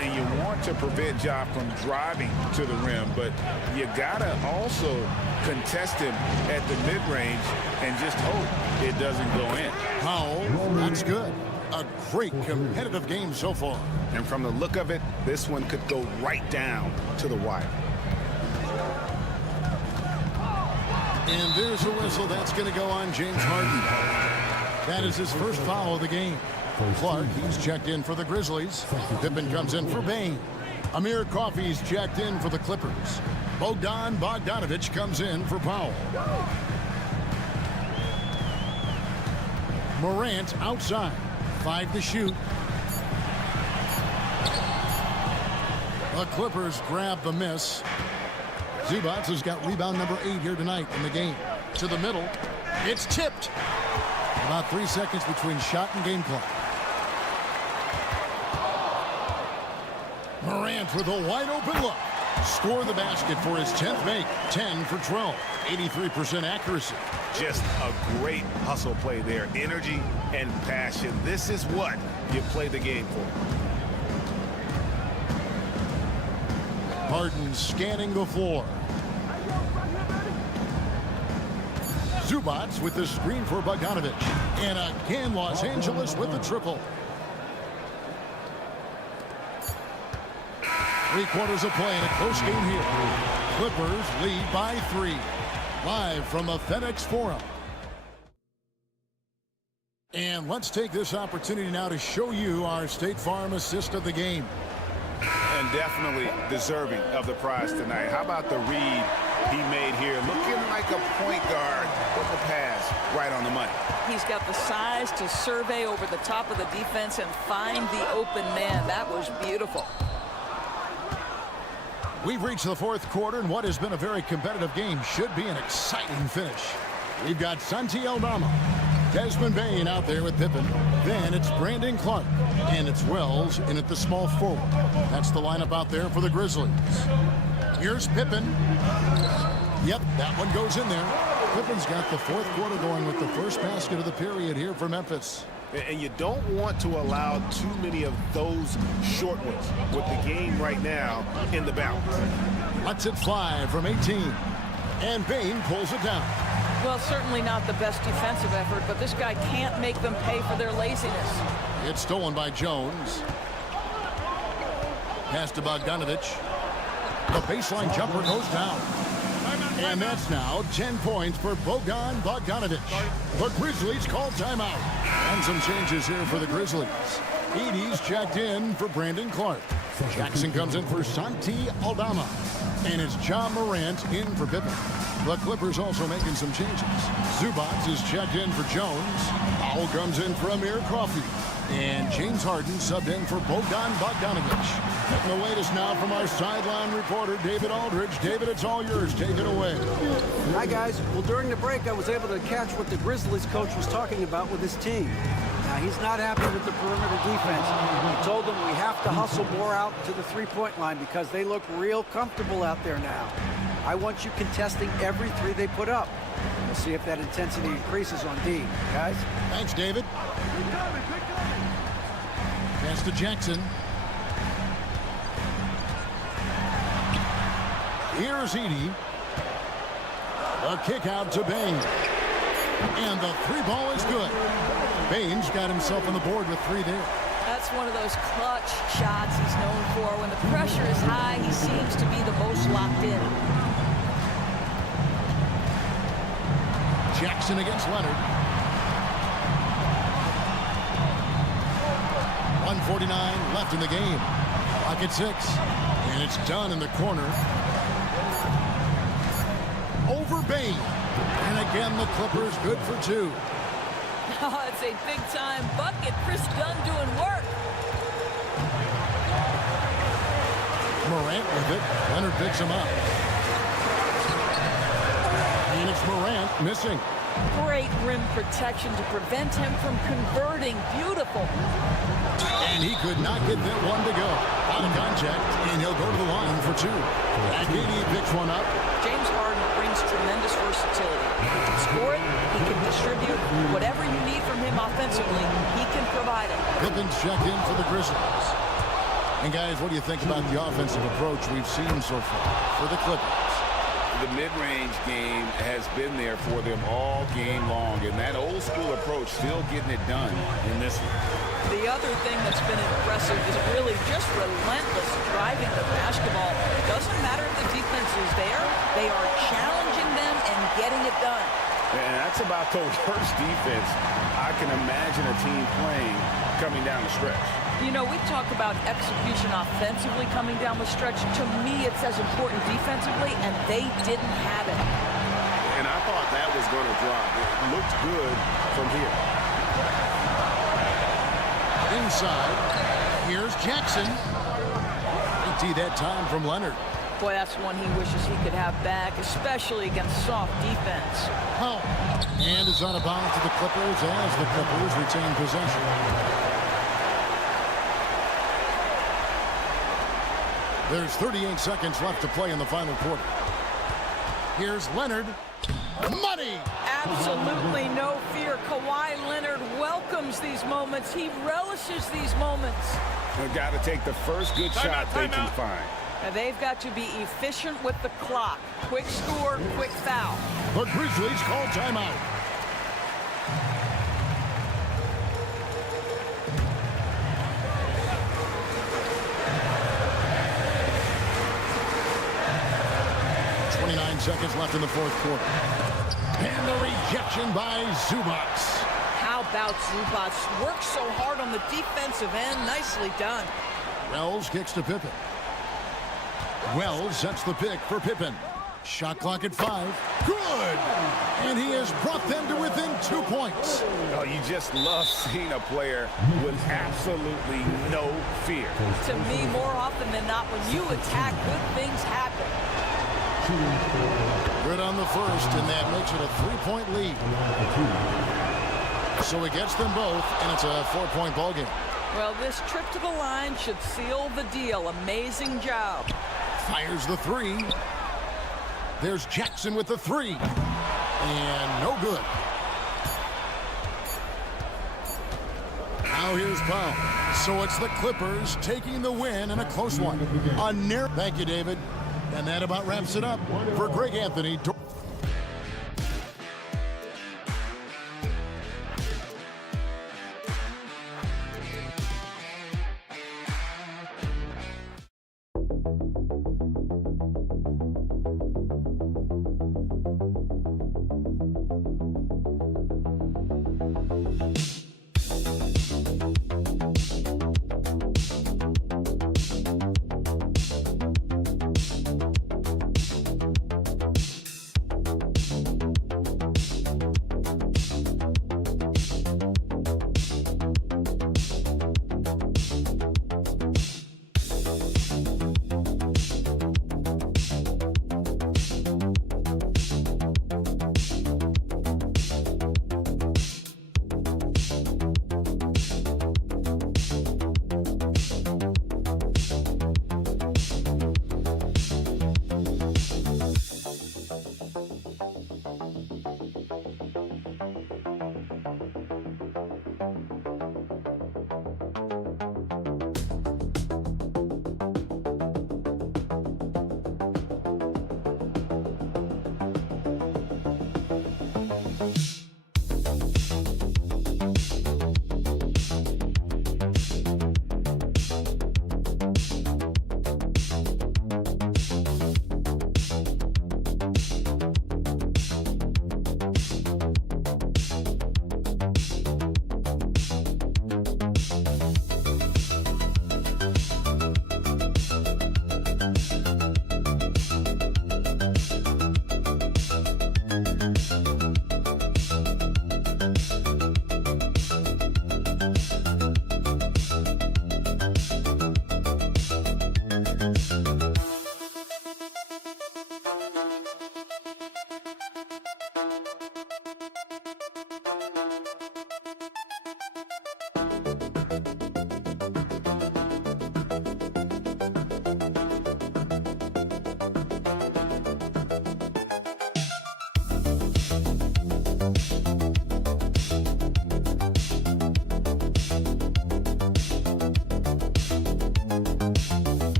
And you want to prevent Ja from driving to the rim, but you gotta also contest him at the mid-range and just hope it doesn't go in. Powell, that's good. A great competitive game so far. And from the look of it, this one could go right down to the wire. And there's a whistle. That's going to go on James Harden. That is his first foul of the game. Clark, he's checked in for the Grizzlies. Pippen comes in for Bane. Amir Coffey's checked in for the Clippers. Bogdanovich comes in for Powell. Morant outside. 5 to shoot. The Clippers grab the miss. Zubac has got rebound number 8 here tonight in the game. To the middle. It's tipped. About 3 seconds between shot and game clock. Morant with a wide open look. Score the basket for his 10th make. 10 for 12. 83% accuracy. Just a great hustle play there. Energy and passion. This is what you play the game for. Harden scanning the floor. Zubac with the screen for Bogdanovich. And again, Los Angeles with the triple. 3 quarters of play in a close game here. Clippers lead by 3. Live from the FedEx Forum. And let's take this opportunity now to show you our State Farm assist of the game. And definitely deserving of the prize tonight. How about the read he made here? Looking like a point guard with the pass right on the money. He's got the size to survey over the top of the defense and find the open man. That was beautiful. We've reached the 4th quarter, and what has been a very competitive game should be an exciting finish. We've got Santi Aldama, Desmond Bane out there with Pippen. Then it's Brandon Clark, and it's Wells in at the small forward. That's the lineup out there for the Grizzlies. Here's Pippen. Yep, that one goes in there. Pippen's got the 4th quarter going with the first basket of the period here for Memphis. And you don't want to allow too many of those short ones with the game right now in the balance. Lets it fly from 18. And Bane pulls it down. Well, certainly not the best defensive effort, but this guy can't make them pay for their laziness. It's stolen by Jones. Pass to Bogdanovich. The baseline jumper goes down. And that's now 10 points for Bogdanovich. The Grizzlies call timeout. And some changes here for the Grizzlies. Edey's checked in for Brandon Clark. Jackson comes in for Santi Aldama. And it's John Morant in for Pippen. The Clippers also making some changes. Zubac is checked in for Jones. Powell comes in for Amir Coffey. And James Harden subbed in for Bogdanovich. Getting the latest now from our sideline reporter, David Aldridge. David, it's all yours. Take it away. Hi, guys. Well, during the break, I was able to catch what the Grizzlies coach was talking about with his team. Now, he's not happy with the perimeter defense. He told them we have to hustle more out to the three-point line because they look real comfortable out there now. I want you contesting every 3 they put up. We'll see if that intensity increases on D. Guys? Thanks, David. Pass to Jackson. Here's Edey. A kick out to Bane. And the 3 ball is good. Bane's got himself on the board with 3 there. That's one of those clutch shots he's known for. When the pressure is high, he seems to be the most locked in. Jackson against Leonard. 1:49 left in the game. Pocket 6. And it's done in the corner. Over Bain. And again, the Clippers good for 2. Oh, it's a big-time bucket. Chris Dunn doing work. Morant with it. Leonard picks him up. And it's Morant missing. Great rim protection to prevent him from converting. Beautiful. And he could not get that one to go. Out of contact, and he'll go to the line for 2. He picks one up. James Harden brings tremendous versatility. He can score it, he can distribute. Whatever you need from him offensively, he can provide it. Pippin's check in for the Grizzlies. And guys, what do you think about the offensive approach we've seen so far for the Clippers? The mid-range game has been there for them all game long, and that old-school approach still getting it done in this one. The other thing that's been impressive is really just relentless driving the basketball. It doesn't matter if the defense is there. They are challenging them and getting it done. And that's about the worst defense I can imagine a team playing coming down the stretch. You know, we talk about execution offensively coming down the stretch. To me, it's as important defensively, and they didn't have it. And I thought that was going to drop. It looked good from here. Inside, here's Jackson. Empty that time from Leonard. Boy, that's one he wishes he could have back, especially against soft defense. Oh, and it's out of bounds to the Clippers as the Clippers retain possession. There's 38 seconds left to play in the final quarter. Here's Leonard. Money! Absolutely no fear. Kawhi Leonard welcomes these moments. He relishes these moments. They've got to take the first good shot they can find. And they've got to be efficient with the clock. Quick score, quick foul. The Grizzlies call timeout. Seconds left in the fourth quarter. And the rejection by Zubac. How about Zubac? Worked so hard on the defensive end. Nicely done. Wells kicks to Pippen. Wells sets the pick for Pippen. Shot clock at 5. Good! And he has brought them to within 2 points. Oh, you just love seeing a player with absolutely no fear. To me, more often than not, when you attack, good things happen. Good on the first, and that makes it a 3-point lead. So he gets them both, and it's a 4-point ball game. Well, this trip to the line should seal the deal. Amazing job. Fires the 3. There's Jackson with the 3. And no good. Now here's Powell. So it's the Clippers taking the win in a close one. Thank you, David. And that about wraps it up for Greg Anthony.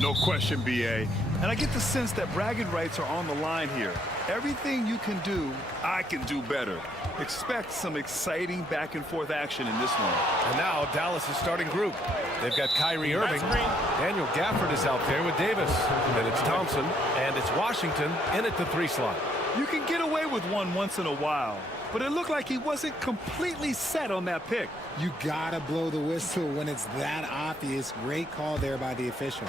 No question, B.A. And I get the sense that bragging rights are on the line here. Everything you can do, I can do better. Expect some exciting back-and-forth action in this one. And now Dallas' starting group. They've got Kyrie Irving. Daniel Gafford is out there with Davis. And it's Thompson. And it's Washington in at the 3 slot. You can get away with one once in a while, but it looked like he wasn't completely set on that pick. You gotta blow the whistle when it's that obvious. Great call there by the official.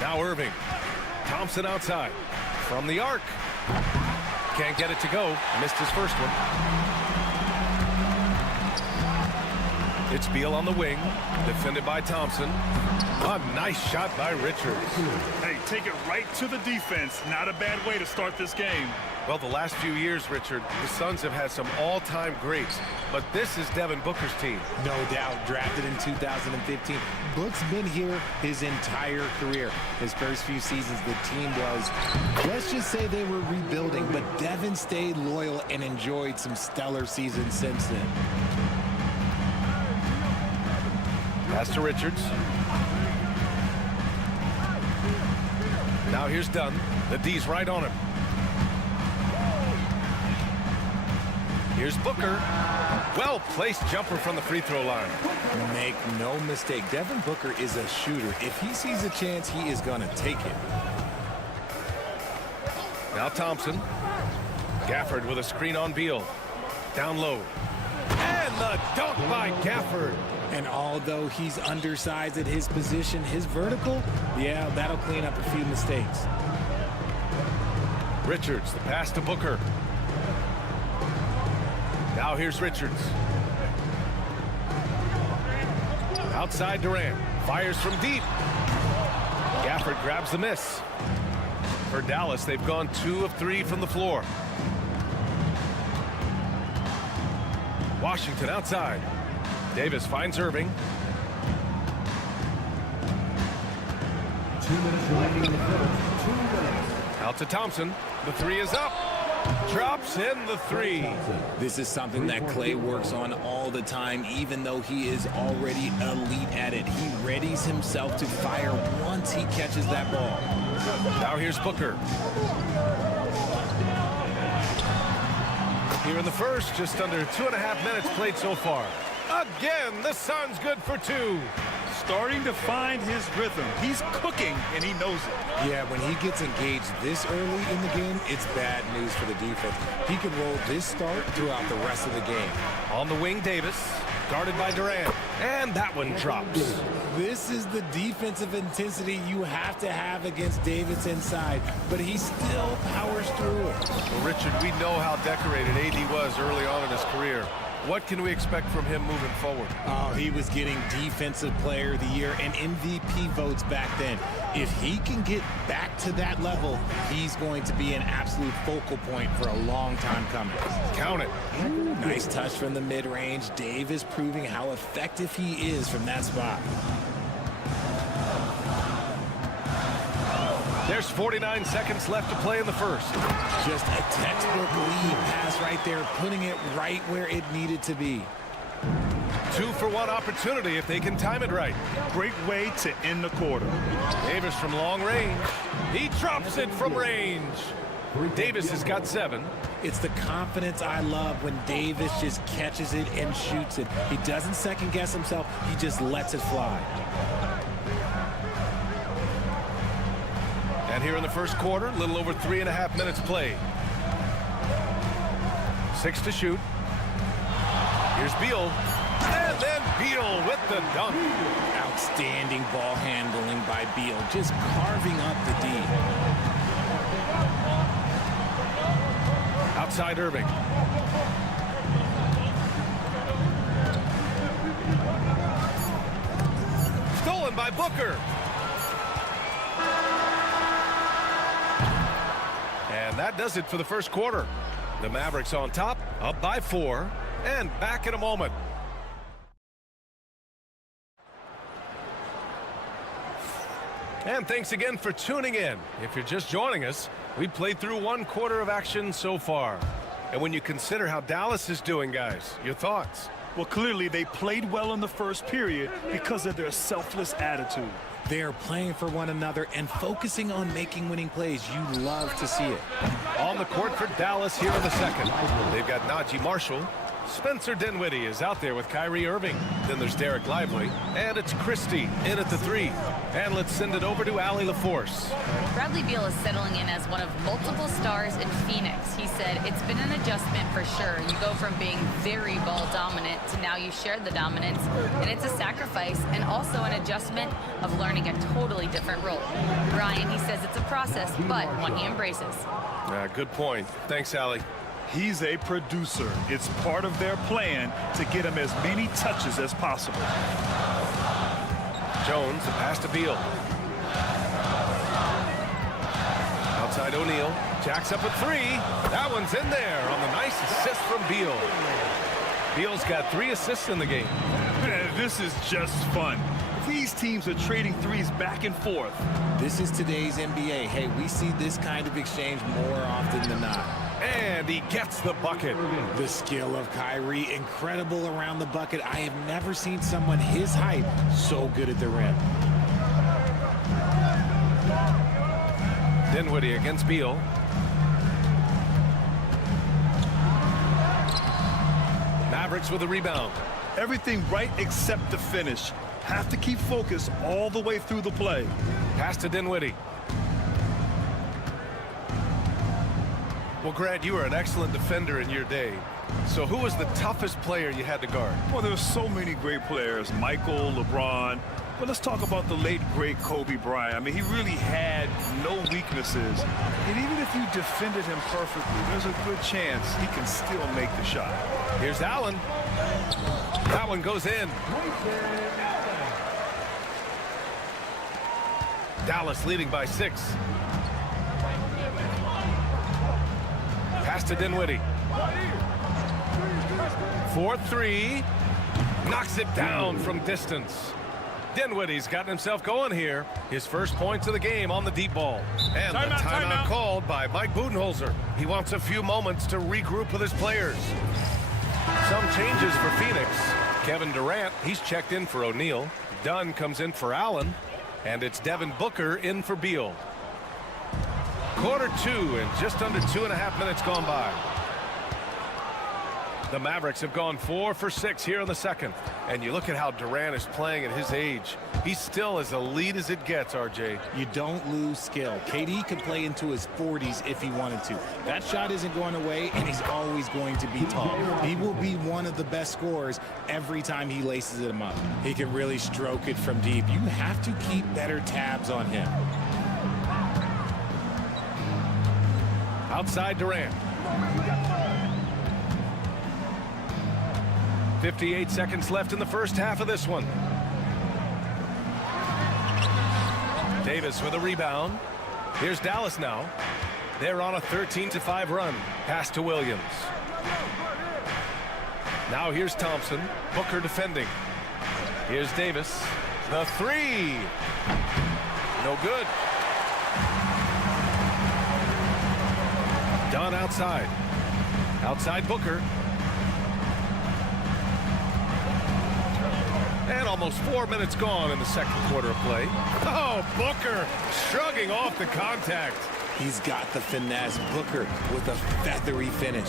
Now Irving. Thompson outside. From the arc. Can't get it to go. Missed his first one. It's Beal on the wing. Defended by Thompson. A nice shot by Richards. Hey, take it right to the defense. Not a bad way to start this game. Well, the last few years, Richard, the Suns have had some all-time greats, but this is Devin Booker's team. No doubt, drafted in 2015. Book's been here his entire career. His first few seasons, the team was, let's just say they were rebuilding, but Devin stayed loyal and enjoyed some stellar seasons since then. Pass to Richards. Now here's Dunn. The D's right on him. Here's Booker. Well-placed jumper from the free throw line. Make no mistake, Devin Booker is a shooter. If he sees a chance, he is going to take it. Now Thompson. Gafford with a screen on Beal. Down low. And the dunk by Gafford. And although he's undersized at his position, his vertical, yeah, that'll clean up a few mistakes. Richards, the pass to Booker. Now here's Richards. Outside Durant. Fires from deep. Gafford grabs the miss. For Dallas, they've gone 2 of 3 from the floor. Washington outside. Davis finds Irving. 2 minutes remaining in the first. 2 minutes. Out to Thompson. The 3 is up. Drops in the 3. This is something that Clay works on all the time, even though he is already elite at it. He readies himself to fire once he catches that ball. Now here's Booker. Here in the first, just under 2.5 minutes played so far. Again, the Suns good for 2. Starting to find his rhythm. He's cooking, and he knows it. Yeah, when he gets engaged this early in the game, it's bad news for the defense. He can roll this start throughout the rest of the game. On the wing, Davis, guarded by Durant, and that one drops. This is the defensive intensity you have to have against Davis inside, but he still powers through it. Well, Richard, we know how decorated AD was early on in his career. What can we expect from him moving forward? Oh, he was getting Defensive Player of the Year and MVP votes back then. If he can get back to that level, he's going to be an absolute focal point for a long time coming. Count it. Ooh, nice touch from the mid-range. Davis proving how effective he is from that spot. There's 49 seconds left to play in the first. Just a textbook lead pass right there, putting it right where it needed to be. 2-for-1 opportunity if they can time it right. Great way to end the quarter. Davis from long range. He drops it from range. Davis has got 7. It's the confidence I love when Davis just catches it and shoots it. He doesn't second guess himself. He just lets it fly. And here in the first quarter, a little over 3.5 minutes played. 6 to shoot. Here's Beal. And then Beal with the dunk. Outstanding ball handling by Beal, just carving up the D. Outside Irving. Stolen by Booker. And that does it for the first quarter. The Mavericks on top, up by 4, and back in a moment. And thanks again for tuning in. If you're just joining us, we played through 1 quarter of action so far. And when you consider how Dallas is doing, guys, your thoughts? Well, clearly they played well in the first period because of their selfless attitude. They are playing for one another and focusing on making winning plays. You love to see it. On the court for Dallas here in the second. They've got Najee Marshall. Spencer Dinwiddie is out there with Kyrie Irving. Then there's Derek Lively. And it's Christie in at the 3. And let's send it over to Allie LaForce. Bradley Beal is settling in as one of multiple stars in Phoenix. He said it's been an adjustment for sure. You go from being very ball dominant to now you share the dominance. And it's a sacrifice and also an adjustment of learning a totally different role. Brian, he says it's a process, but one he embraces. Good point. Thanks, Allie. He's a producer. It's part of their plan to get him as many touches as possible. Jones, the pass to Beal. Outside O'Neal. Jacks up a 3. That one's in there on the nice assist from Beal. Beal's got 3 assists in the game. Man, this is just fun. These teams are trading threes back and forth. This is today's NBA. Hey, we see this kind of exchange more often than not. And he gets the bucket. The skill of Kyrie, incredible around the bucket. I have never seen someone his height so good at the rim. Dinwiddie against Beal. Mavericks with a rebound. Everything right except the finish. Have to keep focus all the way through the play. Pass to Dinwiddie. Well, Grant, you were an excellent defender in your day. So who was the toughest player you had to guard? Well, there were so many great players, Michael, LeBron. But let's talk about the late, great Kobe Bryant. I mean, he really had no weaknesses. And even if you defended him perfectly, there's a good chance he can still make the shot. Here's Allen. That one goes in. Dallas leading by 6. Pass to Dinwiddie. 4-3. Knocks it down from distance. Dinwiddie's gotten himself going here. His first points of the game on the deep ball. And the timeout called by Mike Budenholzer. He wants a few moments to regroup with his players. Some changes for Phoenix. Kevin Durant, he's checked in for O'Neal. Dunn comes in for Allen. And it's Devin Booker in for Beal. Quarter 2 and just under 2.5 minutes gone by. The Mavericks have gone 4 for 6 here in the second. And you look at how Durant is playing at his age. He's still as elite as it gets, RJ. You don't lose skill. KD can play into his 40s if he wanted to. That shot isn't going away, and he's always going to be tall. He will be one of the best scorers every time he laces him up. He can really stroke it from deep. You have to keep better tabs on him. Outside Durant. 58 seconds left in the first half of this one. Davis with a rebound. Here's Dallas now. They're on a 13-5 run. Pass to Williams. Now here's Thompson. Booker defending. Here's Davis. The 3. No good. Dunn outside. Outside Booker. And almost 4 minutes gone in the second quarter of play. Oh, Booker shrugging off the contact. He's got the finesse. Booker with a feathery finish.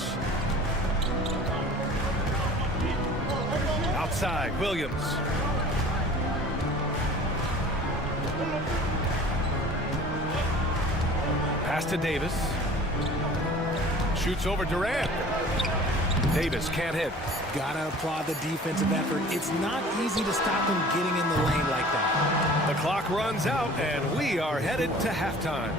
Outside, Williams. Pass to Davis. Shoots over Durant. Davis can't hit. Gotta applaud the defensive effort. It's not easy to stop them getting in the lane like that. The clock runs out, and we are headed to halftime.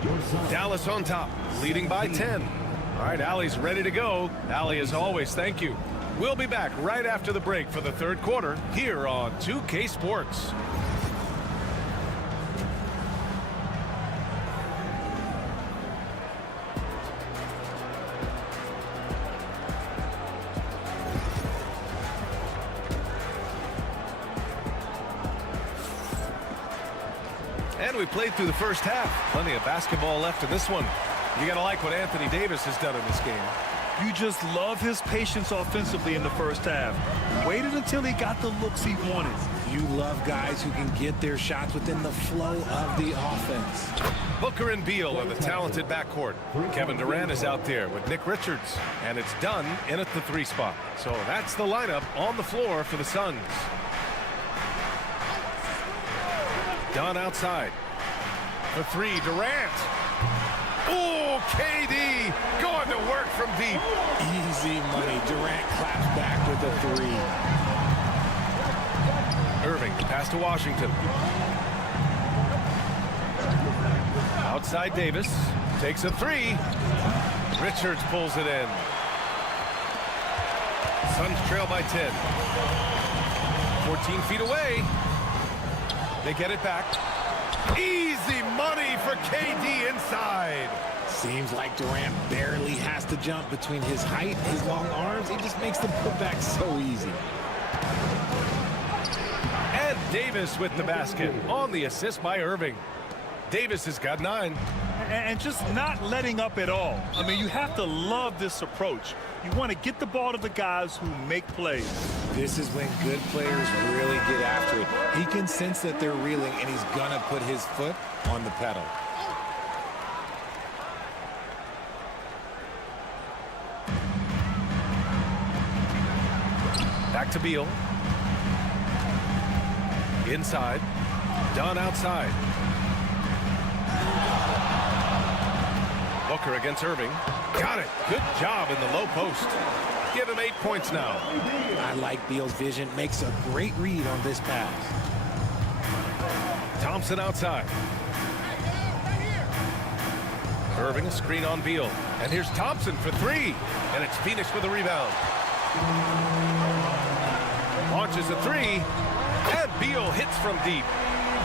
Dallas on top, leading by 10. All right, Allie's ready to go. Allie, as always, thank you. We'll be back right after the break for the third quarter here on 2K Sports. And we played through the first half. Plenty of basketball left in this one. You got to like what Anthony Davis has done in this game. You just love his patience offensively in the first half. Waited until he got the looks he wanted. You love guys who can get their shots within the flow of the offense. Booker and Beal are the talented backcourt. Kevin Durant is out there with Nick Richards. And it's Dunn in at the 3 spot. So that's the lineup on the floor for the Suns. Dunn outside. The 3, Durant. Oh, KD going to work from deep. Easy money. Durant claps back with a 3. Irving, pass to Washington. Outside Davis. Takes a 3. Richards pulls it in. Suns trail by 10. 14 feet away. They get it back. Easy money for KD inside. Seems like Durant barely has to jump between his height, his long arms. He just makes the putback so easy. And Davis with the basket on the assist by Irving. Davis has got 9. And just not letting up at all. I mean, you have to love this approach. You want to get the ball to the guys who make plays. This is when good players really get after it. He can sense that they're reeling, and he's going to put his foot on the pedal. Back to Beal. Inside. Dunn outside. Booker against Irving. Got it. Good job in the low post. Give him 8 points now. I like Beal's vision. Makes a great read on this pass. Thompson outside. Irving, a screen on Beal. And here's Thompson for 3. And it's Phoenix with a rebound. Launches a 3. And Beal hits from deep.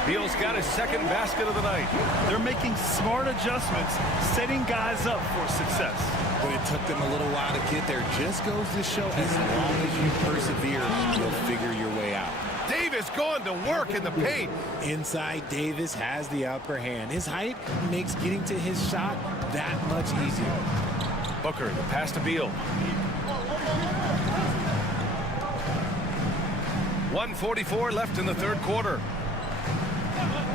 Beal's got his second basket of the night. They're making smart adjustments, setting guys up for success. But it took them a little while to get there. Just goes to show as long as you persevere, you'll figure your way out. Davis going to work in the paint. Inside, Davis has the upper hand. His height makes getting to his shot that much easier. Booker, the pass to Beal. 1:44 left in the third quarter.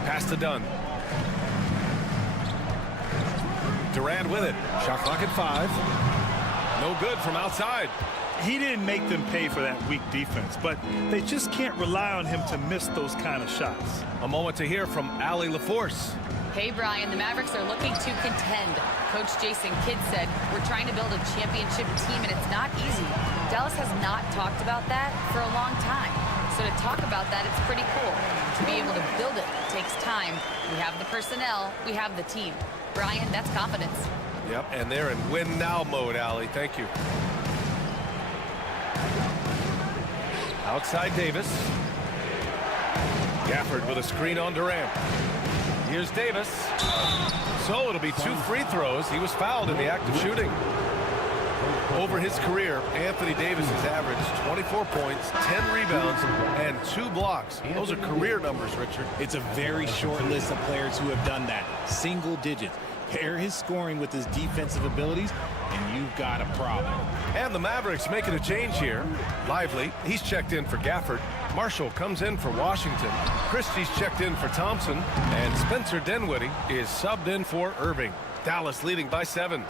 Pass to Dunn. Durant with it. Shot clock at 5. No good from outside. He didn't make them pay for that weak defense, but they just can't rely on him to miss those kind of shots. A moment to hear from Allie LaForce. Hey, Brian, the Mavericks are looking to contend. Coach Jason Kidd said, we're trying to build a championship team, and it's not easy. Dallas has not talked about that for a long time. So to talk about that, it's pretty cool. To be able to build it takes time. We have the personnel. We have the team. Brian, that's confidence. Yep, and they're in win-now mode, Allie. Thank you. Outside Davis. Gafford with a screen on Durant. Here's Davis. So it'll be 2 free throws. He was fouled in the act of shooting. Over his career, Anthony Davis has averaged 24 points, 10 rebounds, and 2 blocks. Those are career numbers, Richard. It's a very short list of players who have done that. Single digits. Pair his scoring with his defensive abilities, and you've got a problem. And the Mavericks making a change here. Lively, he's checked in for Gafford. Marshall comes in for Washington. Christie's checked in for Thompson. And Spencer Dinwiddie is subbed in for Irving. Dallas leading by 7.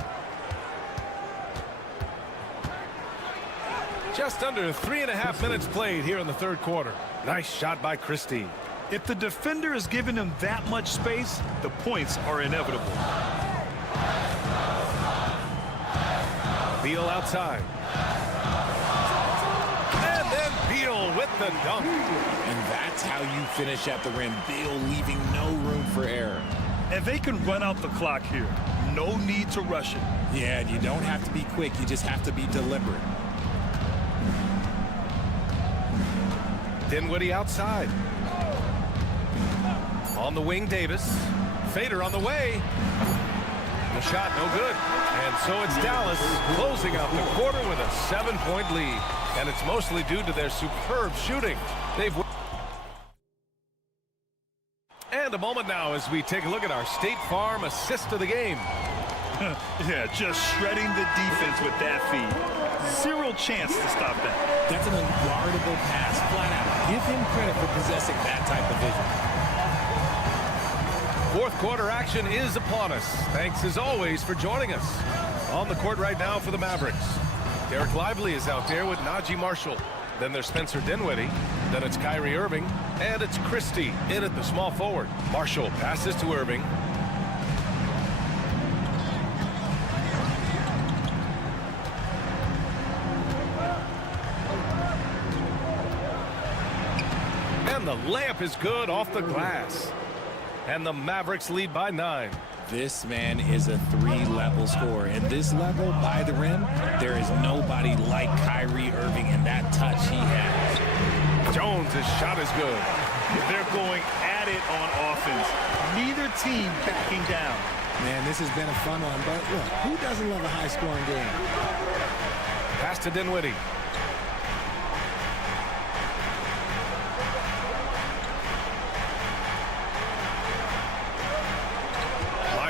Just under 3.5 minutes played here in the third quarter. Nice shot by Christie. If the defender is giving him that much space, the points are inevitable. Beal outside. And then Beal with the dunk. And that's how you finish at the rim. Beal leaving no room for error. And they can run out the clock here. No need to rush it. Yeah, and you don't have to be quick. You just have to be deliberate. Dinwiddie outside. On the wing, Davis. Fader on the way. The shot no good. And so it's Dallas closing out the quarter with a 7-point lead. And it's mostly due to their superb shooting. And a moment now as we take a look at our State Farm assist of the game. Yeah, just shredding the defense with that feed. Zero chance to stop that. That's an unguardable pass, flat out. Give him credit for possessing that type of vision. Fourth quarter action is upon us. Thanks as always for joining us. On the court right now for the Mavericks. Derek Lively is out there with Najee Marshall. Then there's Spencer Dinwiddie. Then it's Kyrie Irving. And it's Christie in at the small forward. Marshall passes to Irving. And the layup is good off the glass. And the Mavericks lead by 9. This man is a 3-level scorer. At this level, by the rim, there is nobody like Kyrie Irving in that touch he has. Jones' shot is good. They're going at it on offense. Neither team backing down. Man, this has been a fun one, but look, who doesn't love a high-scoring game? Pass to Dinwiddie.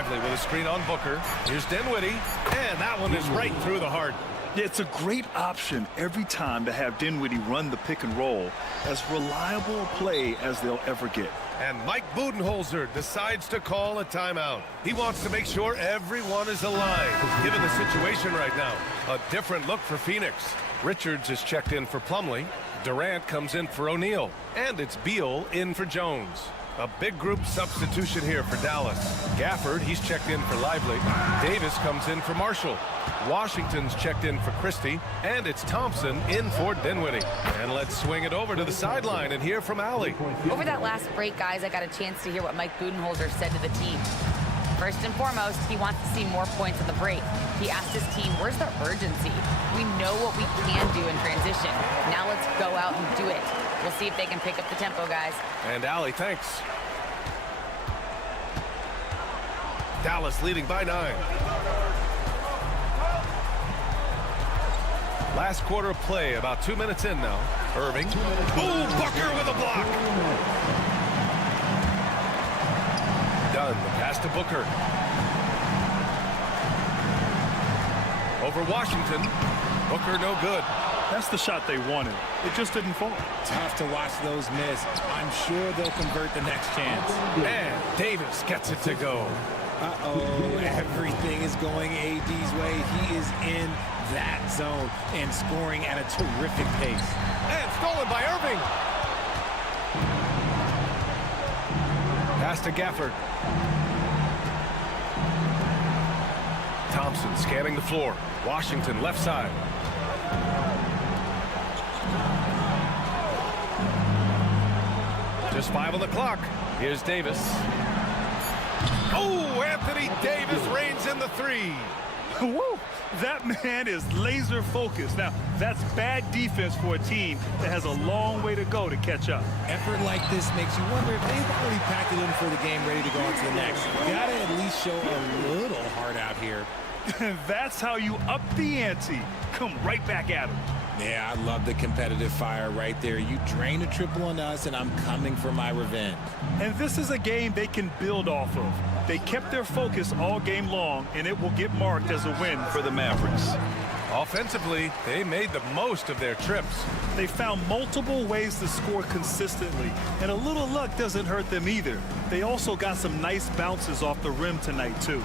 With a screen on Booker. Here's Dinwiddie. And that one is right through the heart. It's a great option every time to have Dinwiddie run the pick and roll. As reliable a play as they'll ever get. And Mike Budenholzer decides to call a timeout. He wants to make sure everyone is alive, given the situation right now. A different look for Phoenix. Richards is checked in for Plumlee. Durant comes in for O'Neal. And it's Beal in for Jones. A big group substitution here for Dallas. Gafford, he's checked in for Lively. Davis comes in for Marshall. Washington's checked in for Christie. And it's Thompson in for Dinwiddie. And let's swing it over to the sideline and hear from Allie. Over that last break, guys, I got a chance to hear what Mike Budenholzer said to the team. First and foremost, he wants to see more points at the break. He asked his team, where's the urgency? We know what we can do in transition. Now let's go out and do it. We'll see if they can pick up the tempo, guys. And Allie, thanks. Dallas leading by 9. Last quarter of play, about 2 minutes in now. Irving. Oh, Booker with a block. Done. The pass to Booker. Over Washington. Booker no good. That's the shot they wanted. It just didn't fall. Tough to watch those miss. I'm sure they'll convert the next chance. And Davis gets it to go. Uh-oh, everything is going AD's way. He is in that zone and scoring at a terrific pace. And stolen by Irving. Pass to Gafford. Thompson scanning the floor. Washington left side. Just 5 on the clock. Here's Davis. Oh, Anthony Davis reigns in the 3. Woo! That man is laser focused. Now, that's bad defense for a team that has a long way to go to catch up. Effort like this makes you wonder if they've already packed it in for the game, ready to go on to the next. Gotta at least show a little heart out here. That's how you up the ante. Come right back at him. Yeah, I love the competitive fire right there. You drain a triple on us, and I'm coming for my revenge. And this is a game they can build off of. They kept their focus all game long, and it will get marked as a win for the Mavericks. Offensively, they made the most of their trips. They found multiple ways to score consistently, and a little luck doesn't hurt them either. They also got some nice bounces off the rim tonight, too.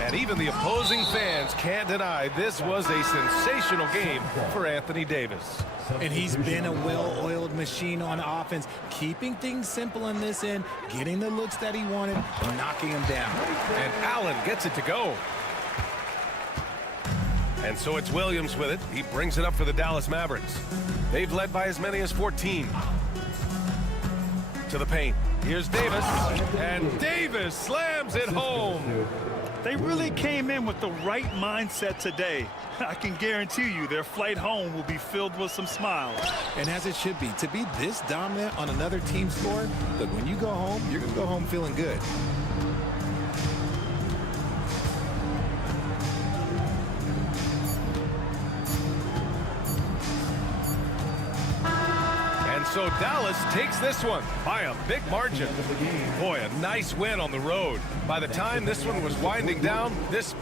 And even the opposing fans can't deny this was a sensational game for Anthony Davis. And he's been a well-oiled machine on offense, keeping things simple on this end, getting the looks that he wanted, knocking them down. And Allen gets it to go. And so it's Williams with it. He brings it up for the Dallas Mavericks. They've led by as many as 14. To the paint. Here's Davis. And Davis slams it home. They really came in with the right mindset today. I can guarantee you their flight home will be filled with some smiles. And as it should be. To be this dominant on another team's floor, look, when you go home, you're going to go home feeling good. So Dallas takes this one by a big margin. Boy, a nice win on the road. By the time this one was winding down, this...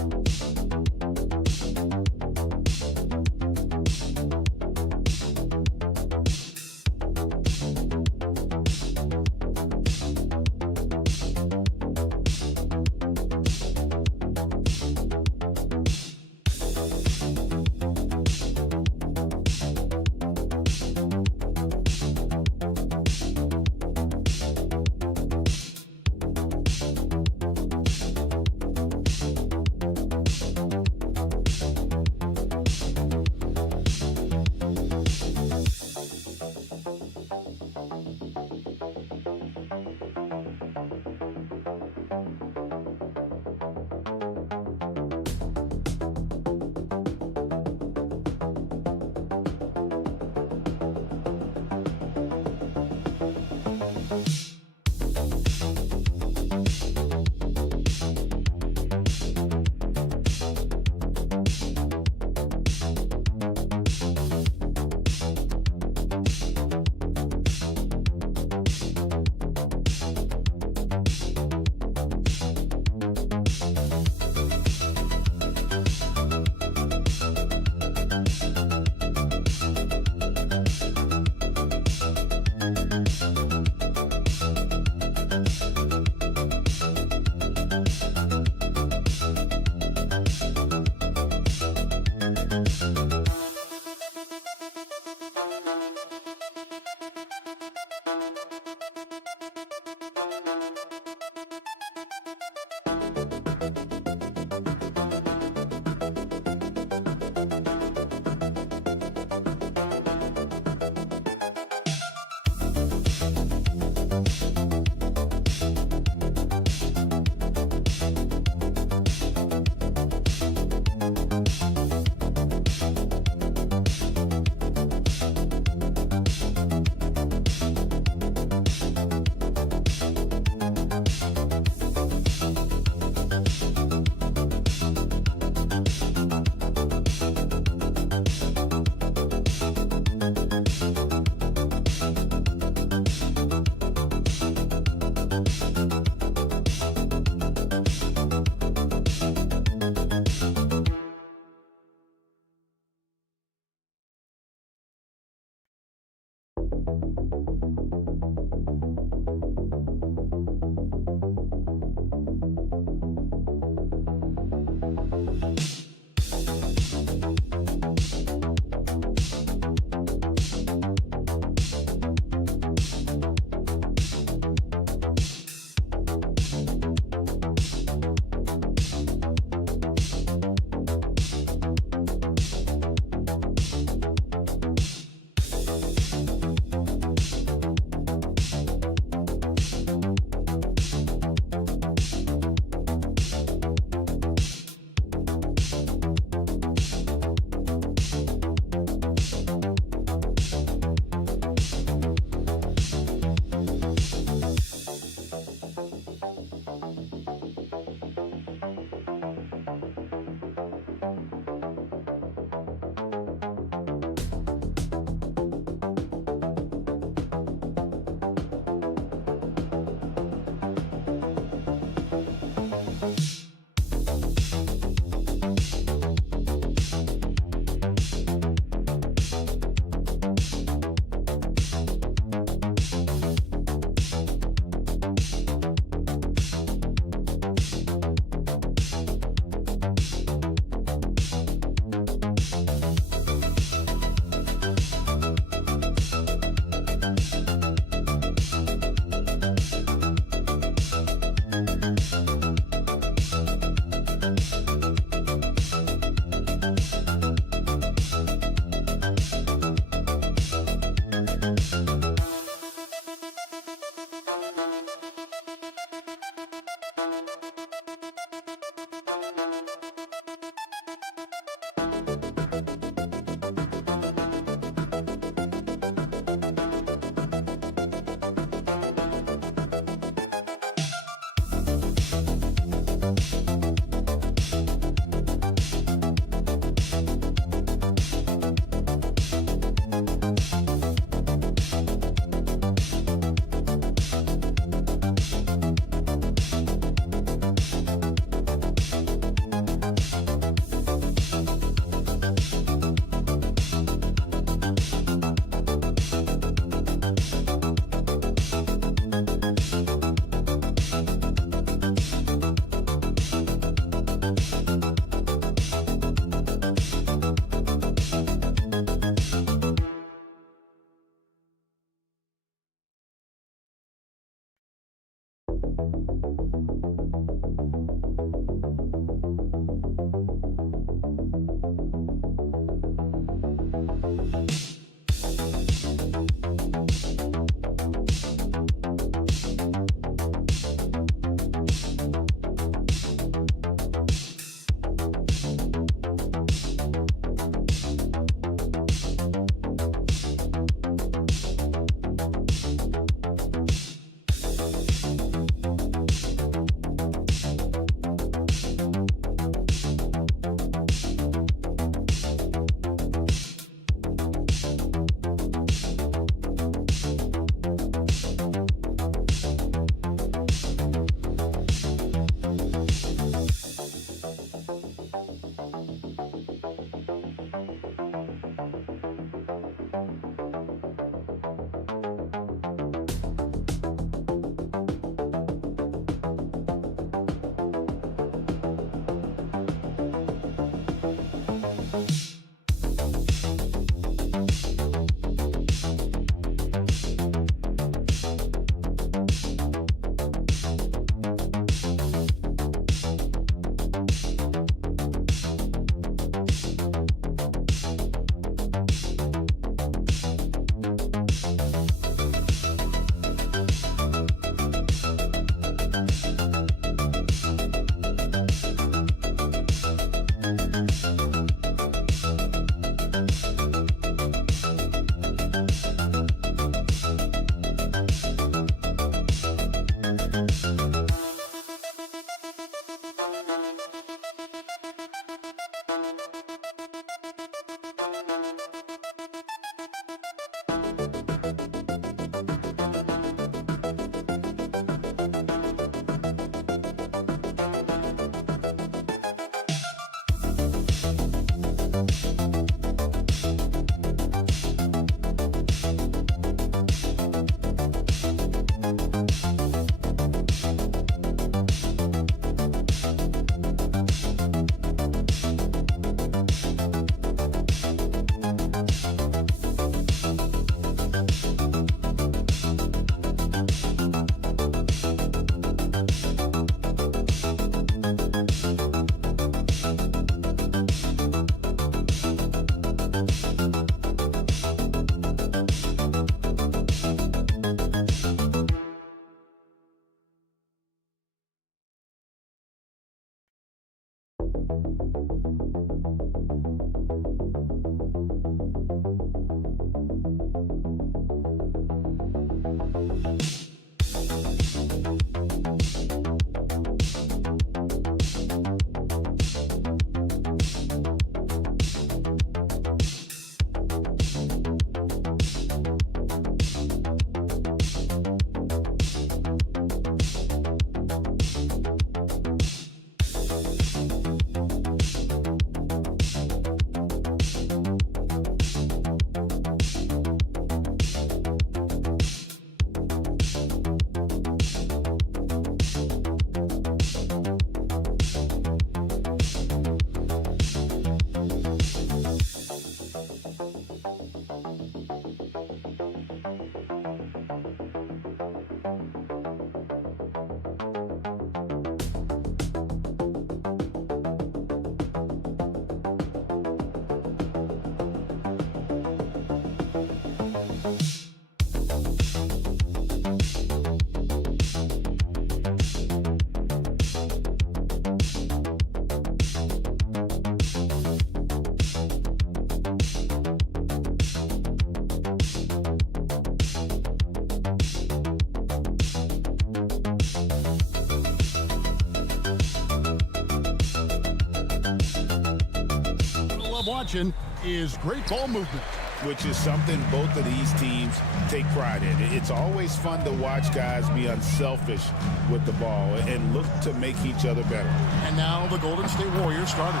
Watching is great ball movement, which is something both of these teams take pride in. It's always fun to watch guys be unselfish with the ball and look to make each other better. And now the Golden State Warriors starters.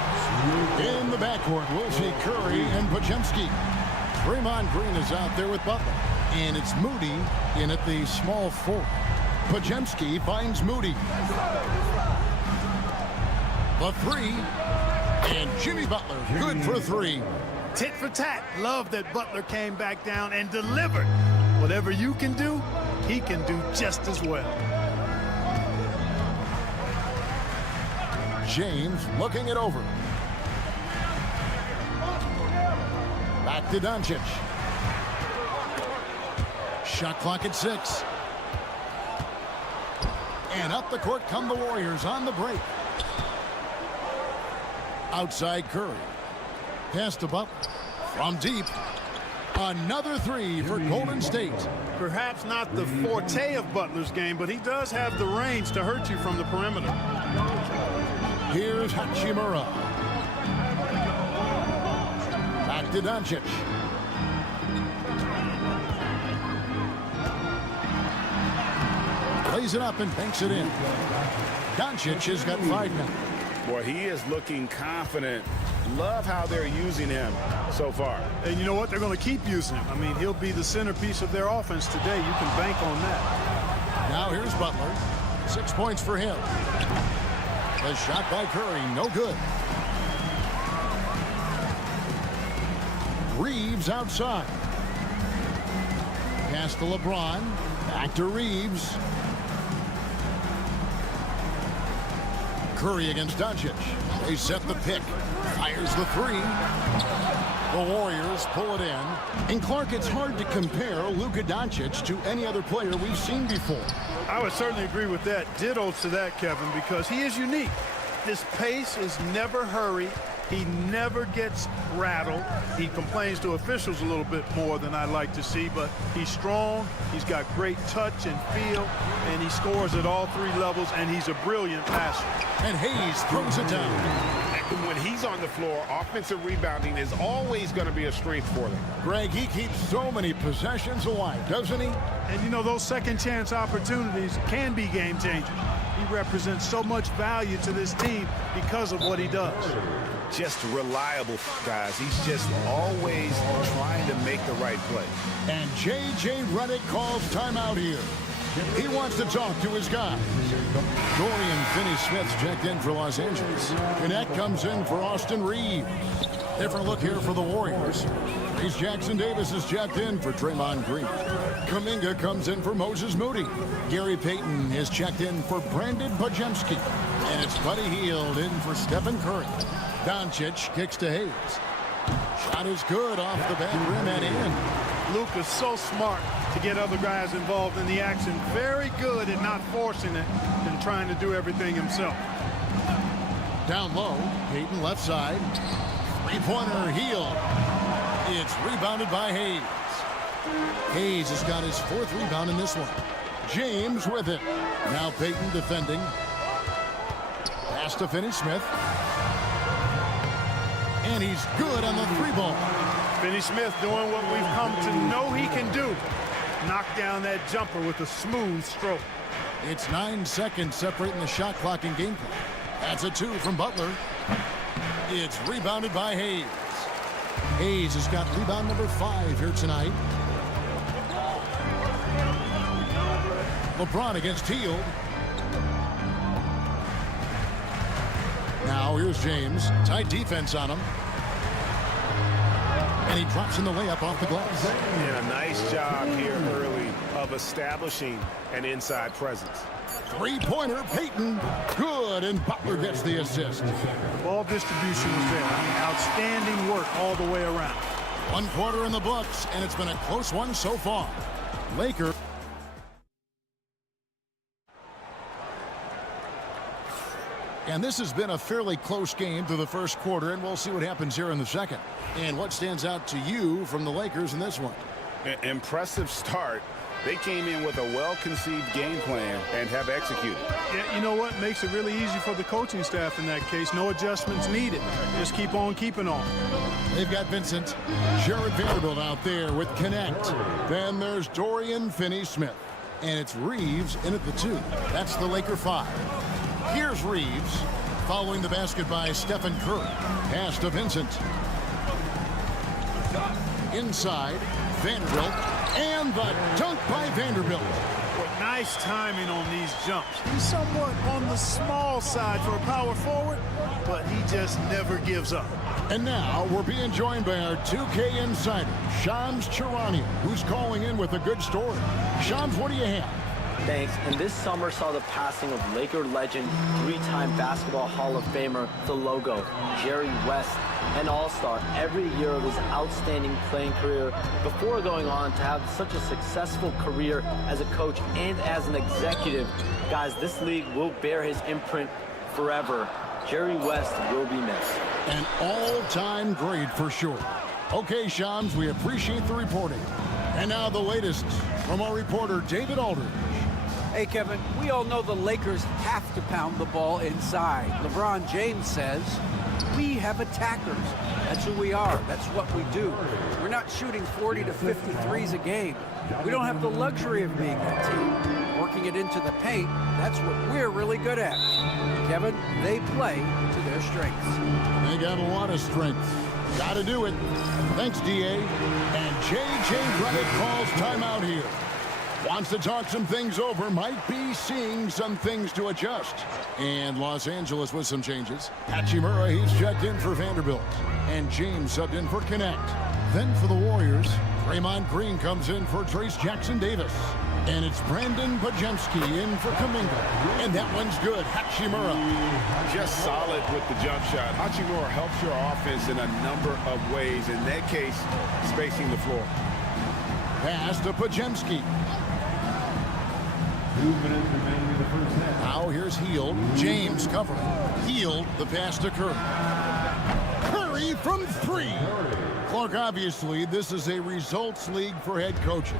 In the backcourt, we'll see Curry and Podziemski. Draymond Green is out there with Butler, and it's Moody in at the small forward. Podziemski finds Moody. The three. And Jimmy Butler, good for three. Tit for tat. Love that Butler came back down and delivered. Whatever you can do, he can do just as well. James looking it over. Back to Doncic. Shot clock at 6. And up the court come the Warriors on the break. Outside Curry. Pass to Butler. From deep. Another three for Golden State. Perhaps not the forte of Butler's game, but he does have the range to hurt you from the perimeter. Here's Hachimura. Back to Doncic. Plays it up and banks it in. Doncic has got 5 now. Boy, he is looking confident. Love how they're using him so far. And you know what? They're going to keep using him. I mean, he'll be the centerpiece of their offense today. You can bank on that. Now here's Butler. 6 points for him. The shot by Curry, no good. Reeves outside. Pass to LeBron. Back to Reeves. Curry against Doncic. They set the pick. Fires the three. The Warriors pull it in. And Clark, it's hard to compare Luka Doncic to any other player we've seen before. I would certainly agree with that. Ditto to that, Kevin, because he is unique. His pace is never hurried. He never gets rattled. He complains to officials a little bit more than I'd like to see, but he's strong. He's got great touch and feel, and he scores at all 3 levels, and he's a brilliant passer. And Hayes throws it down. When he's on the floor, offensive rebounding is always going to be a strength for them. Greg, he keeps so many possessions alive, doesn't he? And, you know, those second-chance opportunities can be game-changers. He represents so much value to this team because of what he does. Just reliable, guys. He's just always trying to make the right play. And J.J. Redick calls timeout here. He wants to talk to his guy. Dorian Finney-Smith's checked in for Los Angeles. Connect comes in for Austin Reeves. Different look here for the Warriors. Reese Jackson-Davis is checked in for Draymond Green. Kuminga comes in for Moses Moody. Gary Payton is checked in for Brandon Pajemski. And it's Buddy Hield in for Stephen Curry. Doncic kicks to Hayes. Shot is good off the back rim and in. Luke is so smart to get other guys involved in the action. Very good at not forcing it and trying to do everything himself. Down low, Payton left side. Three-pointer Hield. It's rebounded by Hayes. Hayes has got his 4th rebound in this one. James with it. Now Payton defending. Pass to Finney-Smith. And he's good on the 3-ball. Finney-Smith doing what we've come to know he can do. Knock down that jumper with a smooth stroke. It's 9 seconds separating the shot clock and game clock. That's a 2 from Butler. It's rebounded by Hayes. Hayes has got rebound number 5 here tonight. LeBron against Hield. Now here's James. Tight defense on him. And he drops in the layup off the glass. And a nice job here early of establishing an inside presence. Three-pointer, Payton. Good, and Butler gets the assist. The ball distribution was there. Outstanding work all the way around. 1 quarter in the books, and it's been a close one so far. Lakers. And this has been a fairly close game through the first quarter, and we'll see what happens here in the second. And what stands out to you from the Lakers in this one? Impressive start. They came in with a well-conceived game plan and have executed. Yeah, you know what? Makes it really easy for the coaching staff in that case. No adjustments needed. Just keep on keeping on. They've got Vincent. Jared Vanderbilt out there with Connect. Then there's Dorian Finney-Smith. And it's Reeves in at the 2. That's the Laker 5. Here's Reeves, following the basket by Stephen Curry. Pass to Vincent. Inside, Vanderbilt, and the dunk by Vanderbilt. But nice timing on these jumps. He's somewhat on the small side for a power forward, but he just never gives up. And now we're being joined by our 2K insider, Shams Charania, who's calling in with a good story. Shams, what do you have? Thanks. And this summer saw the passing of Laker legend, 3-time Basketball Hall of Famer, the logo, Jerry West, an all-star every year of his outstanding playing career before going on to have such a successful career as a coach and as an executive. Guys, this league will bear his imprint forever. Jerry West will be missed. An all-time great for sure. Okay, Shams, we appreciate the reporting. And now the latest from our reporter, David Aldridge. Hey, Kevin, we all know the Lakers have to pound the ball inside. LeBron James says, we have attackers. That's who we are. That's what we do. We're not shooting 40 to 50 threes a game. We don't have the luxury of being that team. Working it into the paint, that's what we're really good at. Kevin, they play to their strengths. They got a lot of strength. Got to do it. Thanks, DA. And J.J. Redick calls timeout here. Wants to talk some things over, might be seeing some things to adjust. And Los Angeles with some changes. Hachimura, he's checked in for Vanderbilt. And James subbed in for Connect. Then for the Warriors, Draymond Green comes in for Trace Jackson-Davis. And it's Brandon Pajemski in for Kuminga. And that one's good. Hachimura. Just solid with the jump shot. Hachimura helps your offense in a number of ways. In that case, spacing the floor. Pass to Pajemski. 2 minutes remaining in the first half. Now here's Hield. James covering. Hield, the pass to Curry. Curry from 3. Clark, obviously, this is a results league for head coaches.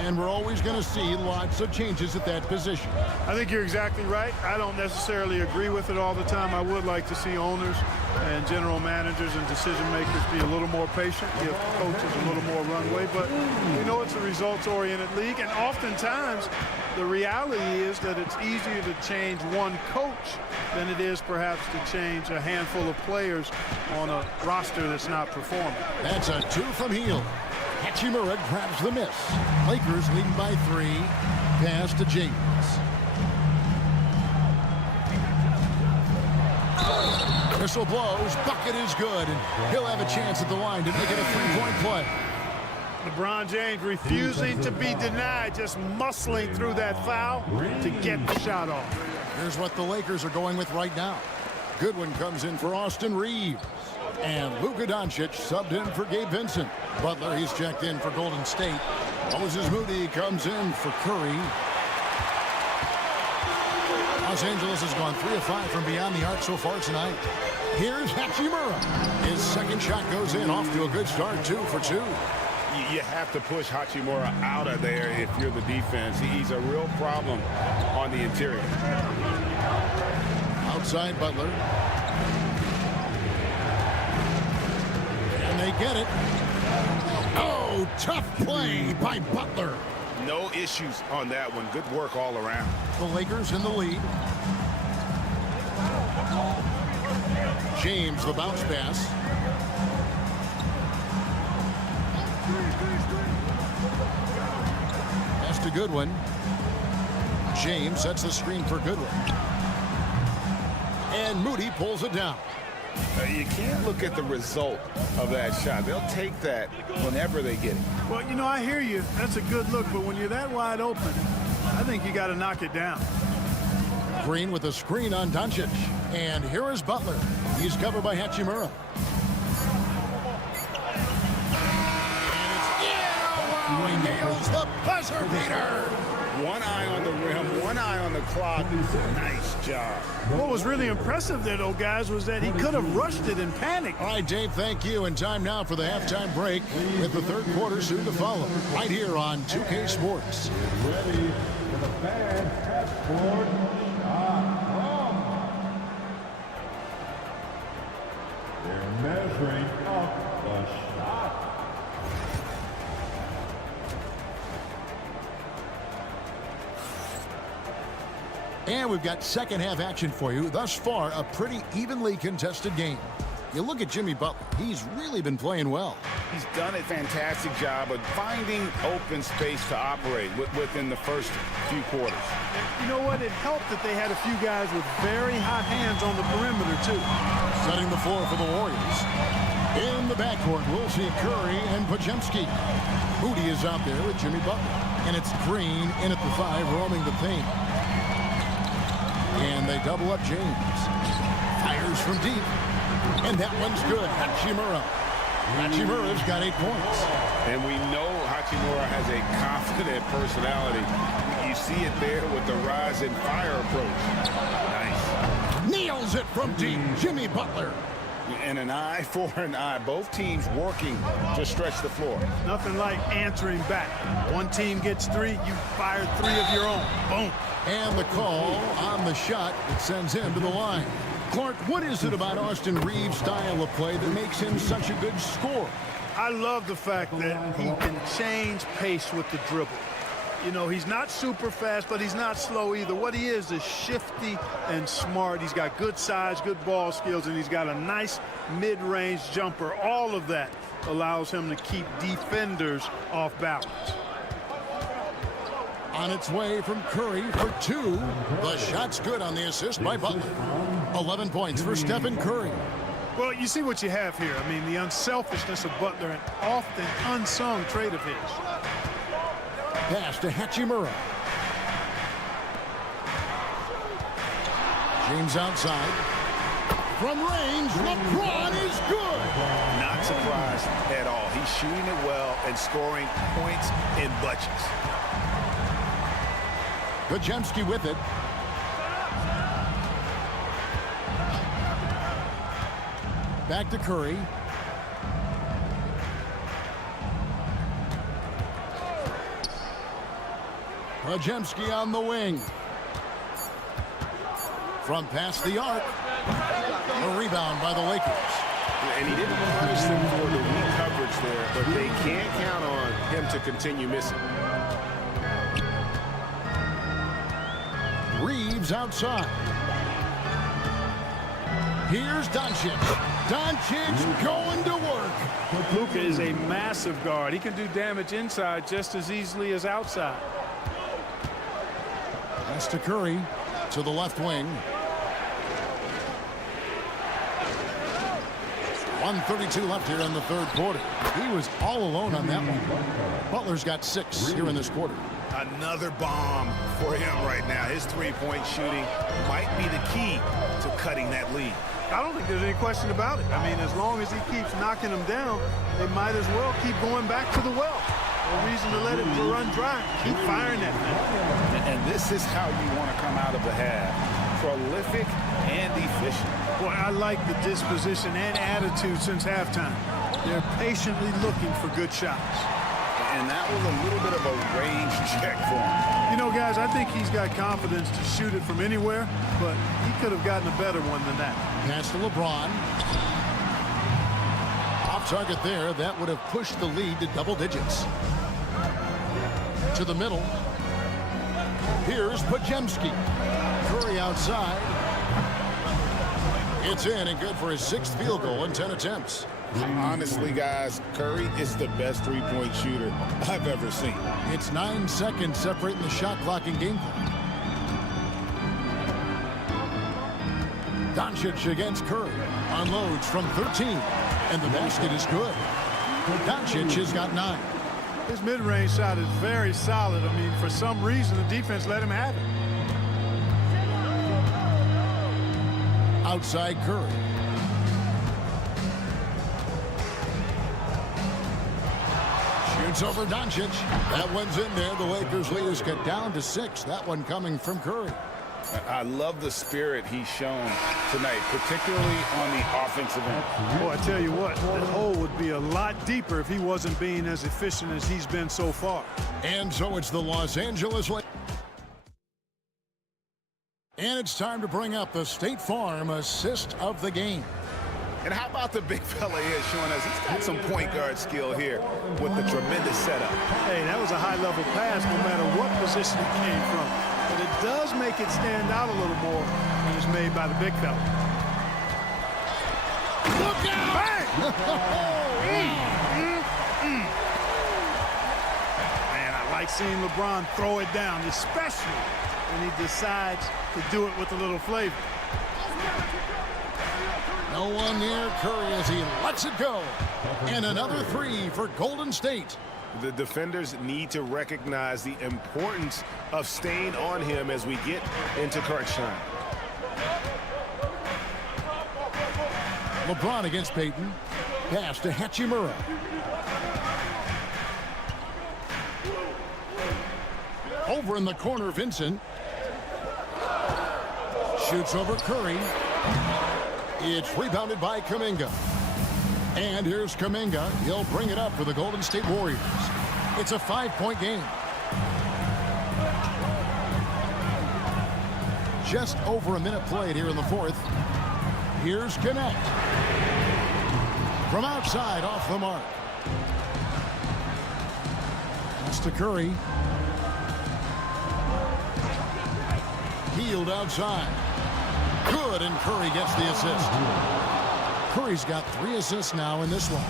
And we're always going to see lots of changes at that position. I think you're exactly right. I don't necessarily agree with it all the time. I would like to see owners and general managers and decision makers be a little more patient, give coaches a little more runway. But we know it's a results-oriented league, and oftentimes the reality is that it's easier to change one coach than it is perhaps to change a handful of players on a roster that's not performing. That's a 2 from Heel. Hachimura grabs the miss. Lakers leading by 3. Pass to James. Whistle blows. Bucket is good, and he'll have a chance at the line to make it a 3-point play. LeBron James refusing to be denied, just muscling through that foul to get the shot off. Here's what the Lakers are going with right now. Goodwin comes in for Austin Reeves. And Luka Doncic subbed in for Gabe Vincent. Butler, he's checked in for Golden State. Moses Moody comes in for Curry. Los Angeles has gone 3 of 5 from beyond the arc so far tonight. Here's Hachimura. His second shot goes in, off to a good start, 2 for 2. You have to push Hachimura out of there if you're the defense. He's a real problem on the interior. Outside Butler. And they get it. Oh, tough play by Butler. No issues on that one. Good work all around. The Lakers in the lead. James, the bounce pass. Pass to Goodwin. James sets the screen for Goodwin. And Moody pulls it down. You can't look at the result of that shot. They'll take that whenever they get it. Well, you know, I hear you. That's a good look, but when you're that wide open, I think you got to knock it down. Green with a screen on Doncic. And here is Butler. He's covered by Hachimura. And it's nails the buzzer beater. One eye on the rim, one eye on the clock. Nice job. What was really impressive there, though, guys, was that he could have rushed it in panic. All right, Dave, thank you. And time now for the halftime break with the third quarter soon to follow. Right here on 2K Sports. Ready for the fans at SportyfAI. They're measuring up the shot. And we've got second half action for you. Thus far, a pretty evenly contested game. You look at Jimmy Butler. He's really been playing well. He's done a fantastic job of finding open space to operate within the first few quarters. You know what? It helped that they had a few guys with very hot hands on the perimeter, too. Setting the floor for the Warriors. In the backcourt, we'll see Curry and Podziemski. Moody is out there with Jimmy Butler. And it's Green in at the 5, roaming the paint. And they double up James. Fires from deep. And that one's good. Hachimura. Hachimura's got 8 points. And we know Hachimura has a confident personality. You see it there with the rise and fire approach. Nice. Nails it from deep. Jimmy Butler. And an eye for an eye. Both teams working to stretch the floor. Nothing like answering back. One team gets 3, you fire 3 of your own. Boom. And the call on the shot that sends him to the line. Clark, what is it about Austin Reeves' style of play that makes him such a good scorer? I love the fact that he can change pace with the dribble. You know, he's not super fast, but he's not slow either. What he is shifty and smart. He's got good size, good ball skills, and he's got a nice mid-range jumper. All of that allows him to keep defenders off balance. On its way from Curry for 2. The shot's good on the assist by Butler. 11 points for Stephen Curry. Well, you see what you have here. I mean, the unselfishness of Butler, an often unsung trait of his. Pass to Hachimura. James outside. From range, LeBron is good. Not surprised at all. He's shooting it well and scoring points in bunches. Podziemski with it. Back to Curry. Podziemski on the wing. From past the arc. A rebound by the Lakers. And he didn't punish them for the weak coverage there, but they can't count on him to continue missing. Reeves outside. Here's Doncic. Doncic going to work. Luka is a massive guard. He can do damage inside just as easily as outside. Pass to Curry to the left wing. 1:32 left here in the third quarter. He was all alone on that one. Butler's got 6 here in this quarter. Another bomb for him right now. His three-point shooting might be the key to cutting that lead. I don't think there's any question about it. I mean, as long as he keeps knocking them down, they might as well keep going back to the well. No reason to let it run dry. Keep firing that thing. And this is how you want to come out of the half. Prolific and efficient. Boy, I like the disposition and attitude since halftime. They're patiently looking for good shots. And that was a little bit of a range check for him. You know, guys, I think he's got confidence to shoot it from anywhere, but he could have gotten a better one than that. Pass to LeBron. Off target there. That would have pushed the lead to double digits. To the middle. Here's Podziemski. Curry outside. It's in and good for his 6th field goal in 10 attempts. Honestly, guys, Curry is the best three-point shooter I've ever seen. It's 9 seconds separating the shot clock and game clock. Doncic against Curry. Unloads from 13. And the basket is good. Doncic has got 9. His mid-range shot is very solid. I mean, for some reason, the defense let him have it. Outside Curry. Shoots over Doncic. That one's in there. The Lakers leaders get down to 6. That one coming from Curry. I love the spirit he's shown tonight, particularly on the offensive end. Boy, I tell you what, the hole would be a lot deeper if he wasn't being as efficient as he's been so far. And so it's the Los Angeles Lakers. And it's time to bring up the State Farm assist of the game. And how about the big fella here showing us he's got some point guard skill here with the tremendous setup. Hey, that was a high-level pass no matter what position it came from. But it does make it stand out a little more when it's made by the big fella. Look out! Bang! Man, I like seeing LeBron throw it down, especially when he decides to do it with a little flavor. No one near Curry as he lets it go. And another 3 for Golden State. The defenders need to recognize the importance of staying on him as we get into crunch time. LeBron against Payton. Pass to Hachimura. Over in the corner, Vincent. Shoots over Curry. It's rebounded by Kuminga. And here's Kuminga. He'll bring it up for the Golden State Warriors. It's a 5-point game. Just over a minute played here in the 4th. Here's Connect. From outside, off the mark. That's to Curry. Healed outside. Good, and Curry gets the assist. Curry's got 3 assists now in this one.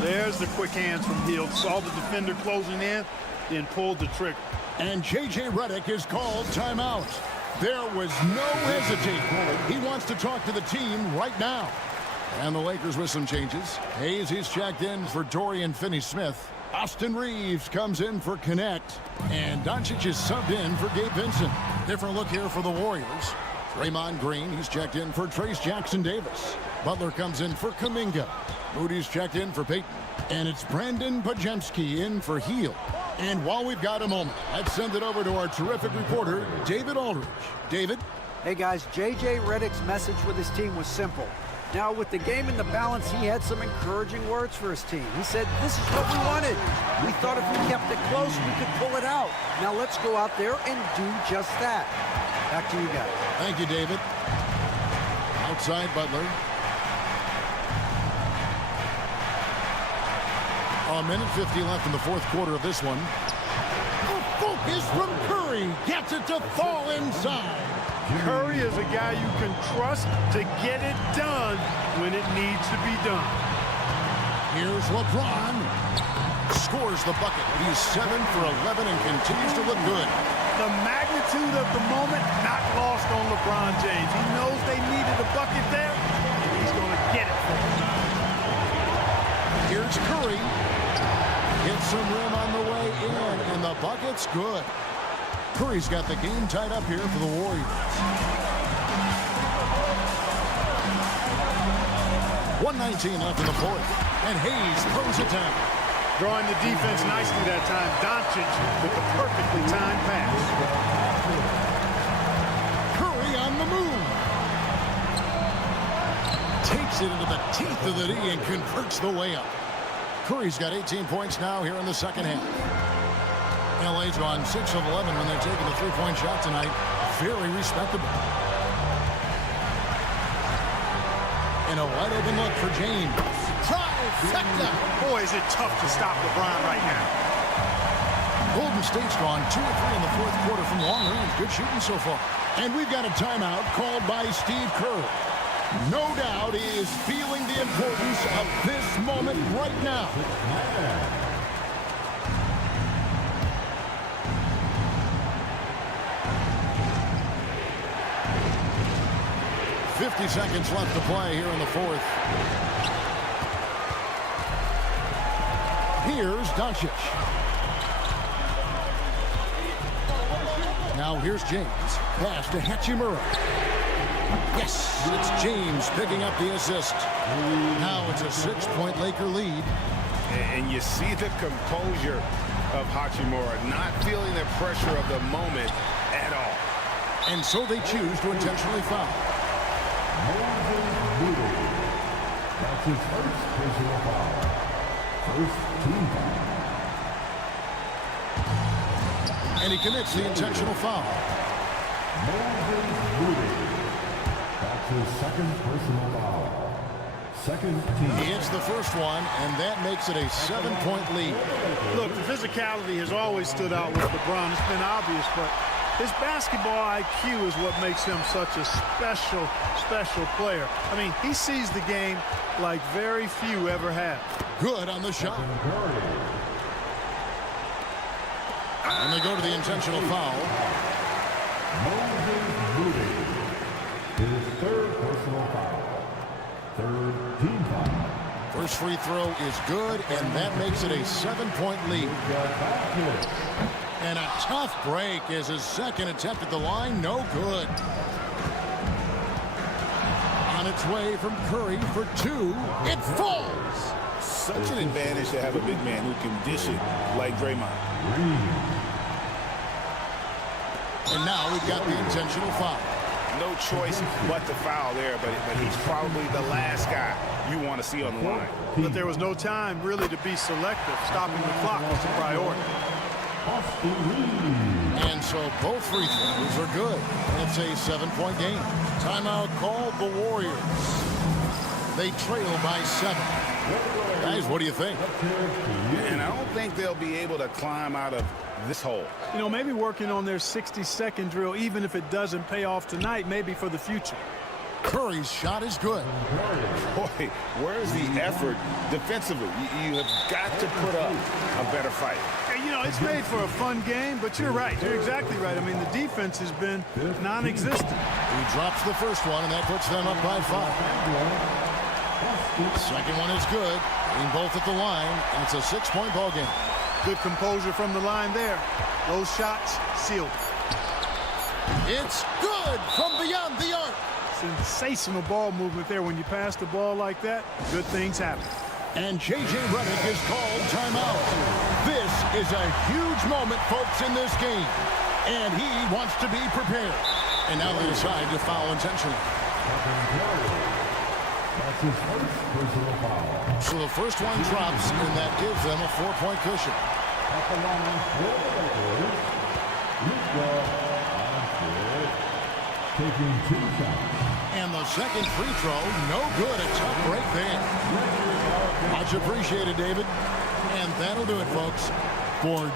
There's the quick hands from Hield. Saw the defender closing in, then pulled the trigger. And J.J. Redick is called timeout. There was no hesitate. He wants to talk to the team right now. And the Lakers with some changes. Hayes, he's checked in for Dorian Finney-Smith. Austin Reeves comes in for Connect. And Doncic is subbed in for Gabe Vincent. Different look here for the Warriors. Draymond Green, he's checked in for Trace Jackson-Davis. Butler comes in for Kuminga. Moody's checked in for Payton. And it's Brandon Podziemski in for Hield. And while we've got a moment, let's send it over to our terrific reporter, David Aldridge. David? Hey guys, J.J. Redick's message with his team was simple. Now, with the game in the balance, he had some encouraging words for his team. He said, this is what we wanted. We thought if we kept it close, we could pull it out. Now let's go out there and do just that. Back to you guys. Thank you, David. Outside Butler. A minute 50 left in the fourth quarter of this one. A focus from Curry. Gets it to fall inside. Curry is a guy you can trust to get it done when it needs to be done. Here's LeBron. Scores the bucket. He's 7 for 11 and continues to look good. The magnitude of the moment not lost on LeBron James. He knows they needed a bucket there, and he's going to get it for them. Here's Curry. Gets some rim on the way in, and the bucket's good. Curry's got the game tied up here for the Warriors. 1:19 left in the fourth, and Hayes throws it down. Drawing the defense nicely that time. Doncic with the perfectly timed pass. Curry on the move. Takes it into the teeth of the D and converts the layup. Curry's got 18 points now here in the second half. LA's gone 6 of 11 when they're taking the three-point shot tonight. Very respectable. And a wide open look for James. Trifecta. Boy, is it tough to stop LeBron right now. Golden State's gone 2 of 3 in the fourth quarter from long range. Good shooting so far. And we've got a timeout called by Steve Kerr. No doubt he is feeling the importance of this moment right now. 50 seconds left to play here in the fourth. Here's Doncic. Now here's James. Pass to Hachimura. Yes, it's James picking up the assist. Now it's a 6-point Laker lead. And you see the composure of Hachimura, not feeling the pressure of the moment at all. And so they choose to intentionally foul. That's his first personal foul. First team foul. And he commits the intentional foul. That's his second personal foul. Second team. He hits the first one, and that makes it a 7-point lead. Look, the physicality has always stood out with LeBron. It's been obvious, but his basketball IQ is what makes him such a special player. I mean, he sees the game like very few ever have. Good on the shot. And they go to the intentional foul. His third personal foul. Third team foul. First free throw is good, and that makes it a 7-point lead. And a tough break as his second attempt at the line, no good. On its way from Curry for 2, it falls. Such an advantage to have a big man who can dish it like Draymond. And now we've got the intentional foul. No choice but to foul there, but he's probably the last guy you want to see on the line. But there was no time really to be selective. Stopping the clock was the priority. And so both free throws are good. It's a 7-point game. Timeout called the Warriors. They trail by 7. Guys, what do you think? And I don't think they'll be able to climb out of this hole. You know, maybe working on their 60-second drill, even if it doesn't pay off tonight, maybe for the future. Curry's shot is good. Boy, where's the effort defensively? You have got to put up a better fight. You know, it's made for a fun game, but you're right. You're exactly right. I mean, the defense has been non-existent. He drops the first one, and that puts them up by 5. Second one is good. Getting both at the line, and it's a 6-point ball game. Good composure from the line there. Those shots sealed. It's good from beyond the arc. Sensational ball movement there. When you pass the ball like that, good things happen. And J.J. Redick is called timeout. This is a huge moment, folks, in this game. And he wants to be prepared. And now they decide to foul intentionally. That's his first personal foul. So the first one drops, and that gives them a 4-point cushion. At the line for the Lakers, Luka Doncic. taking 2 shots. And the second free throw, no good. A tough break there. Much appreciated, David. And that'll do it, folks, for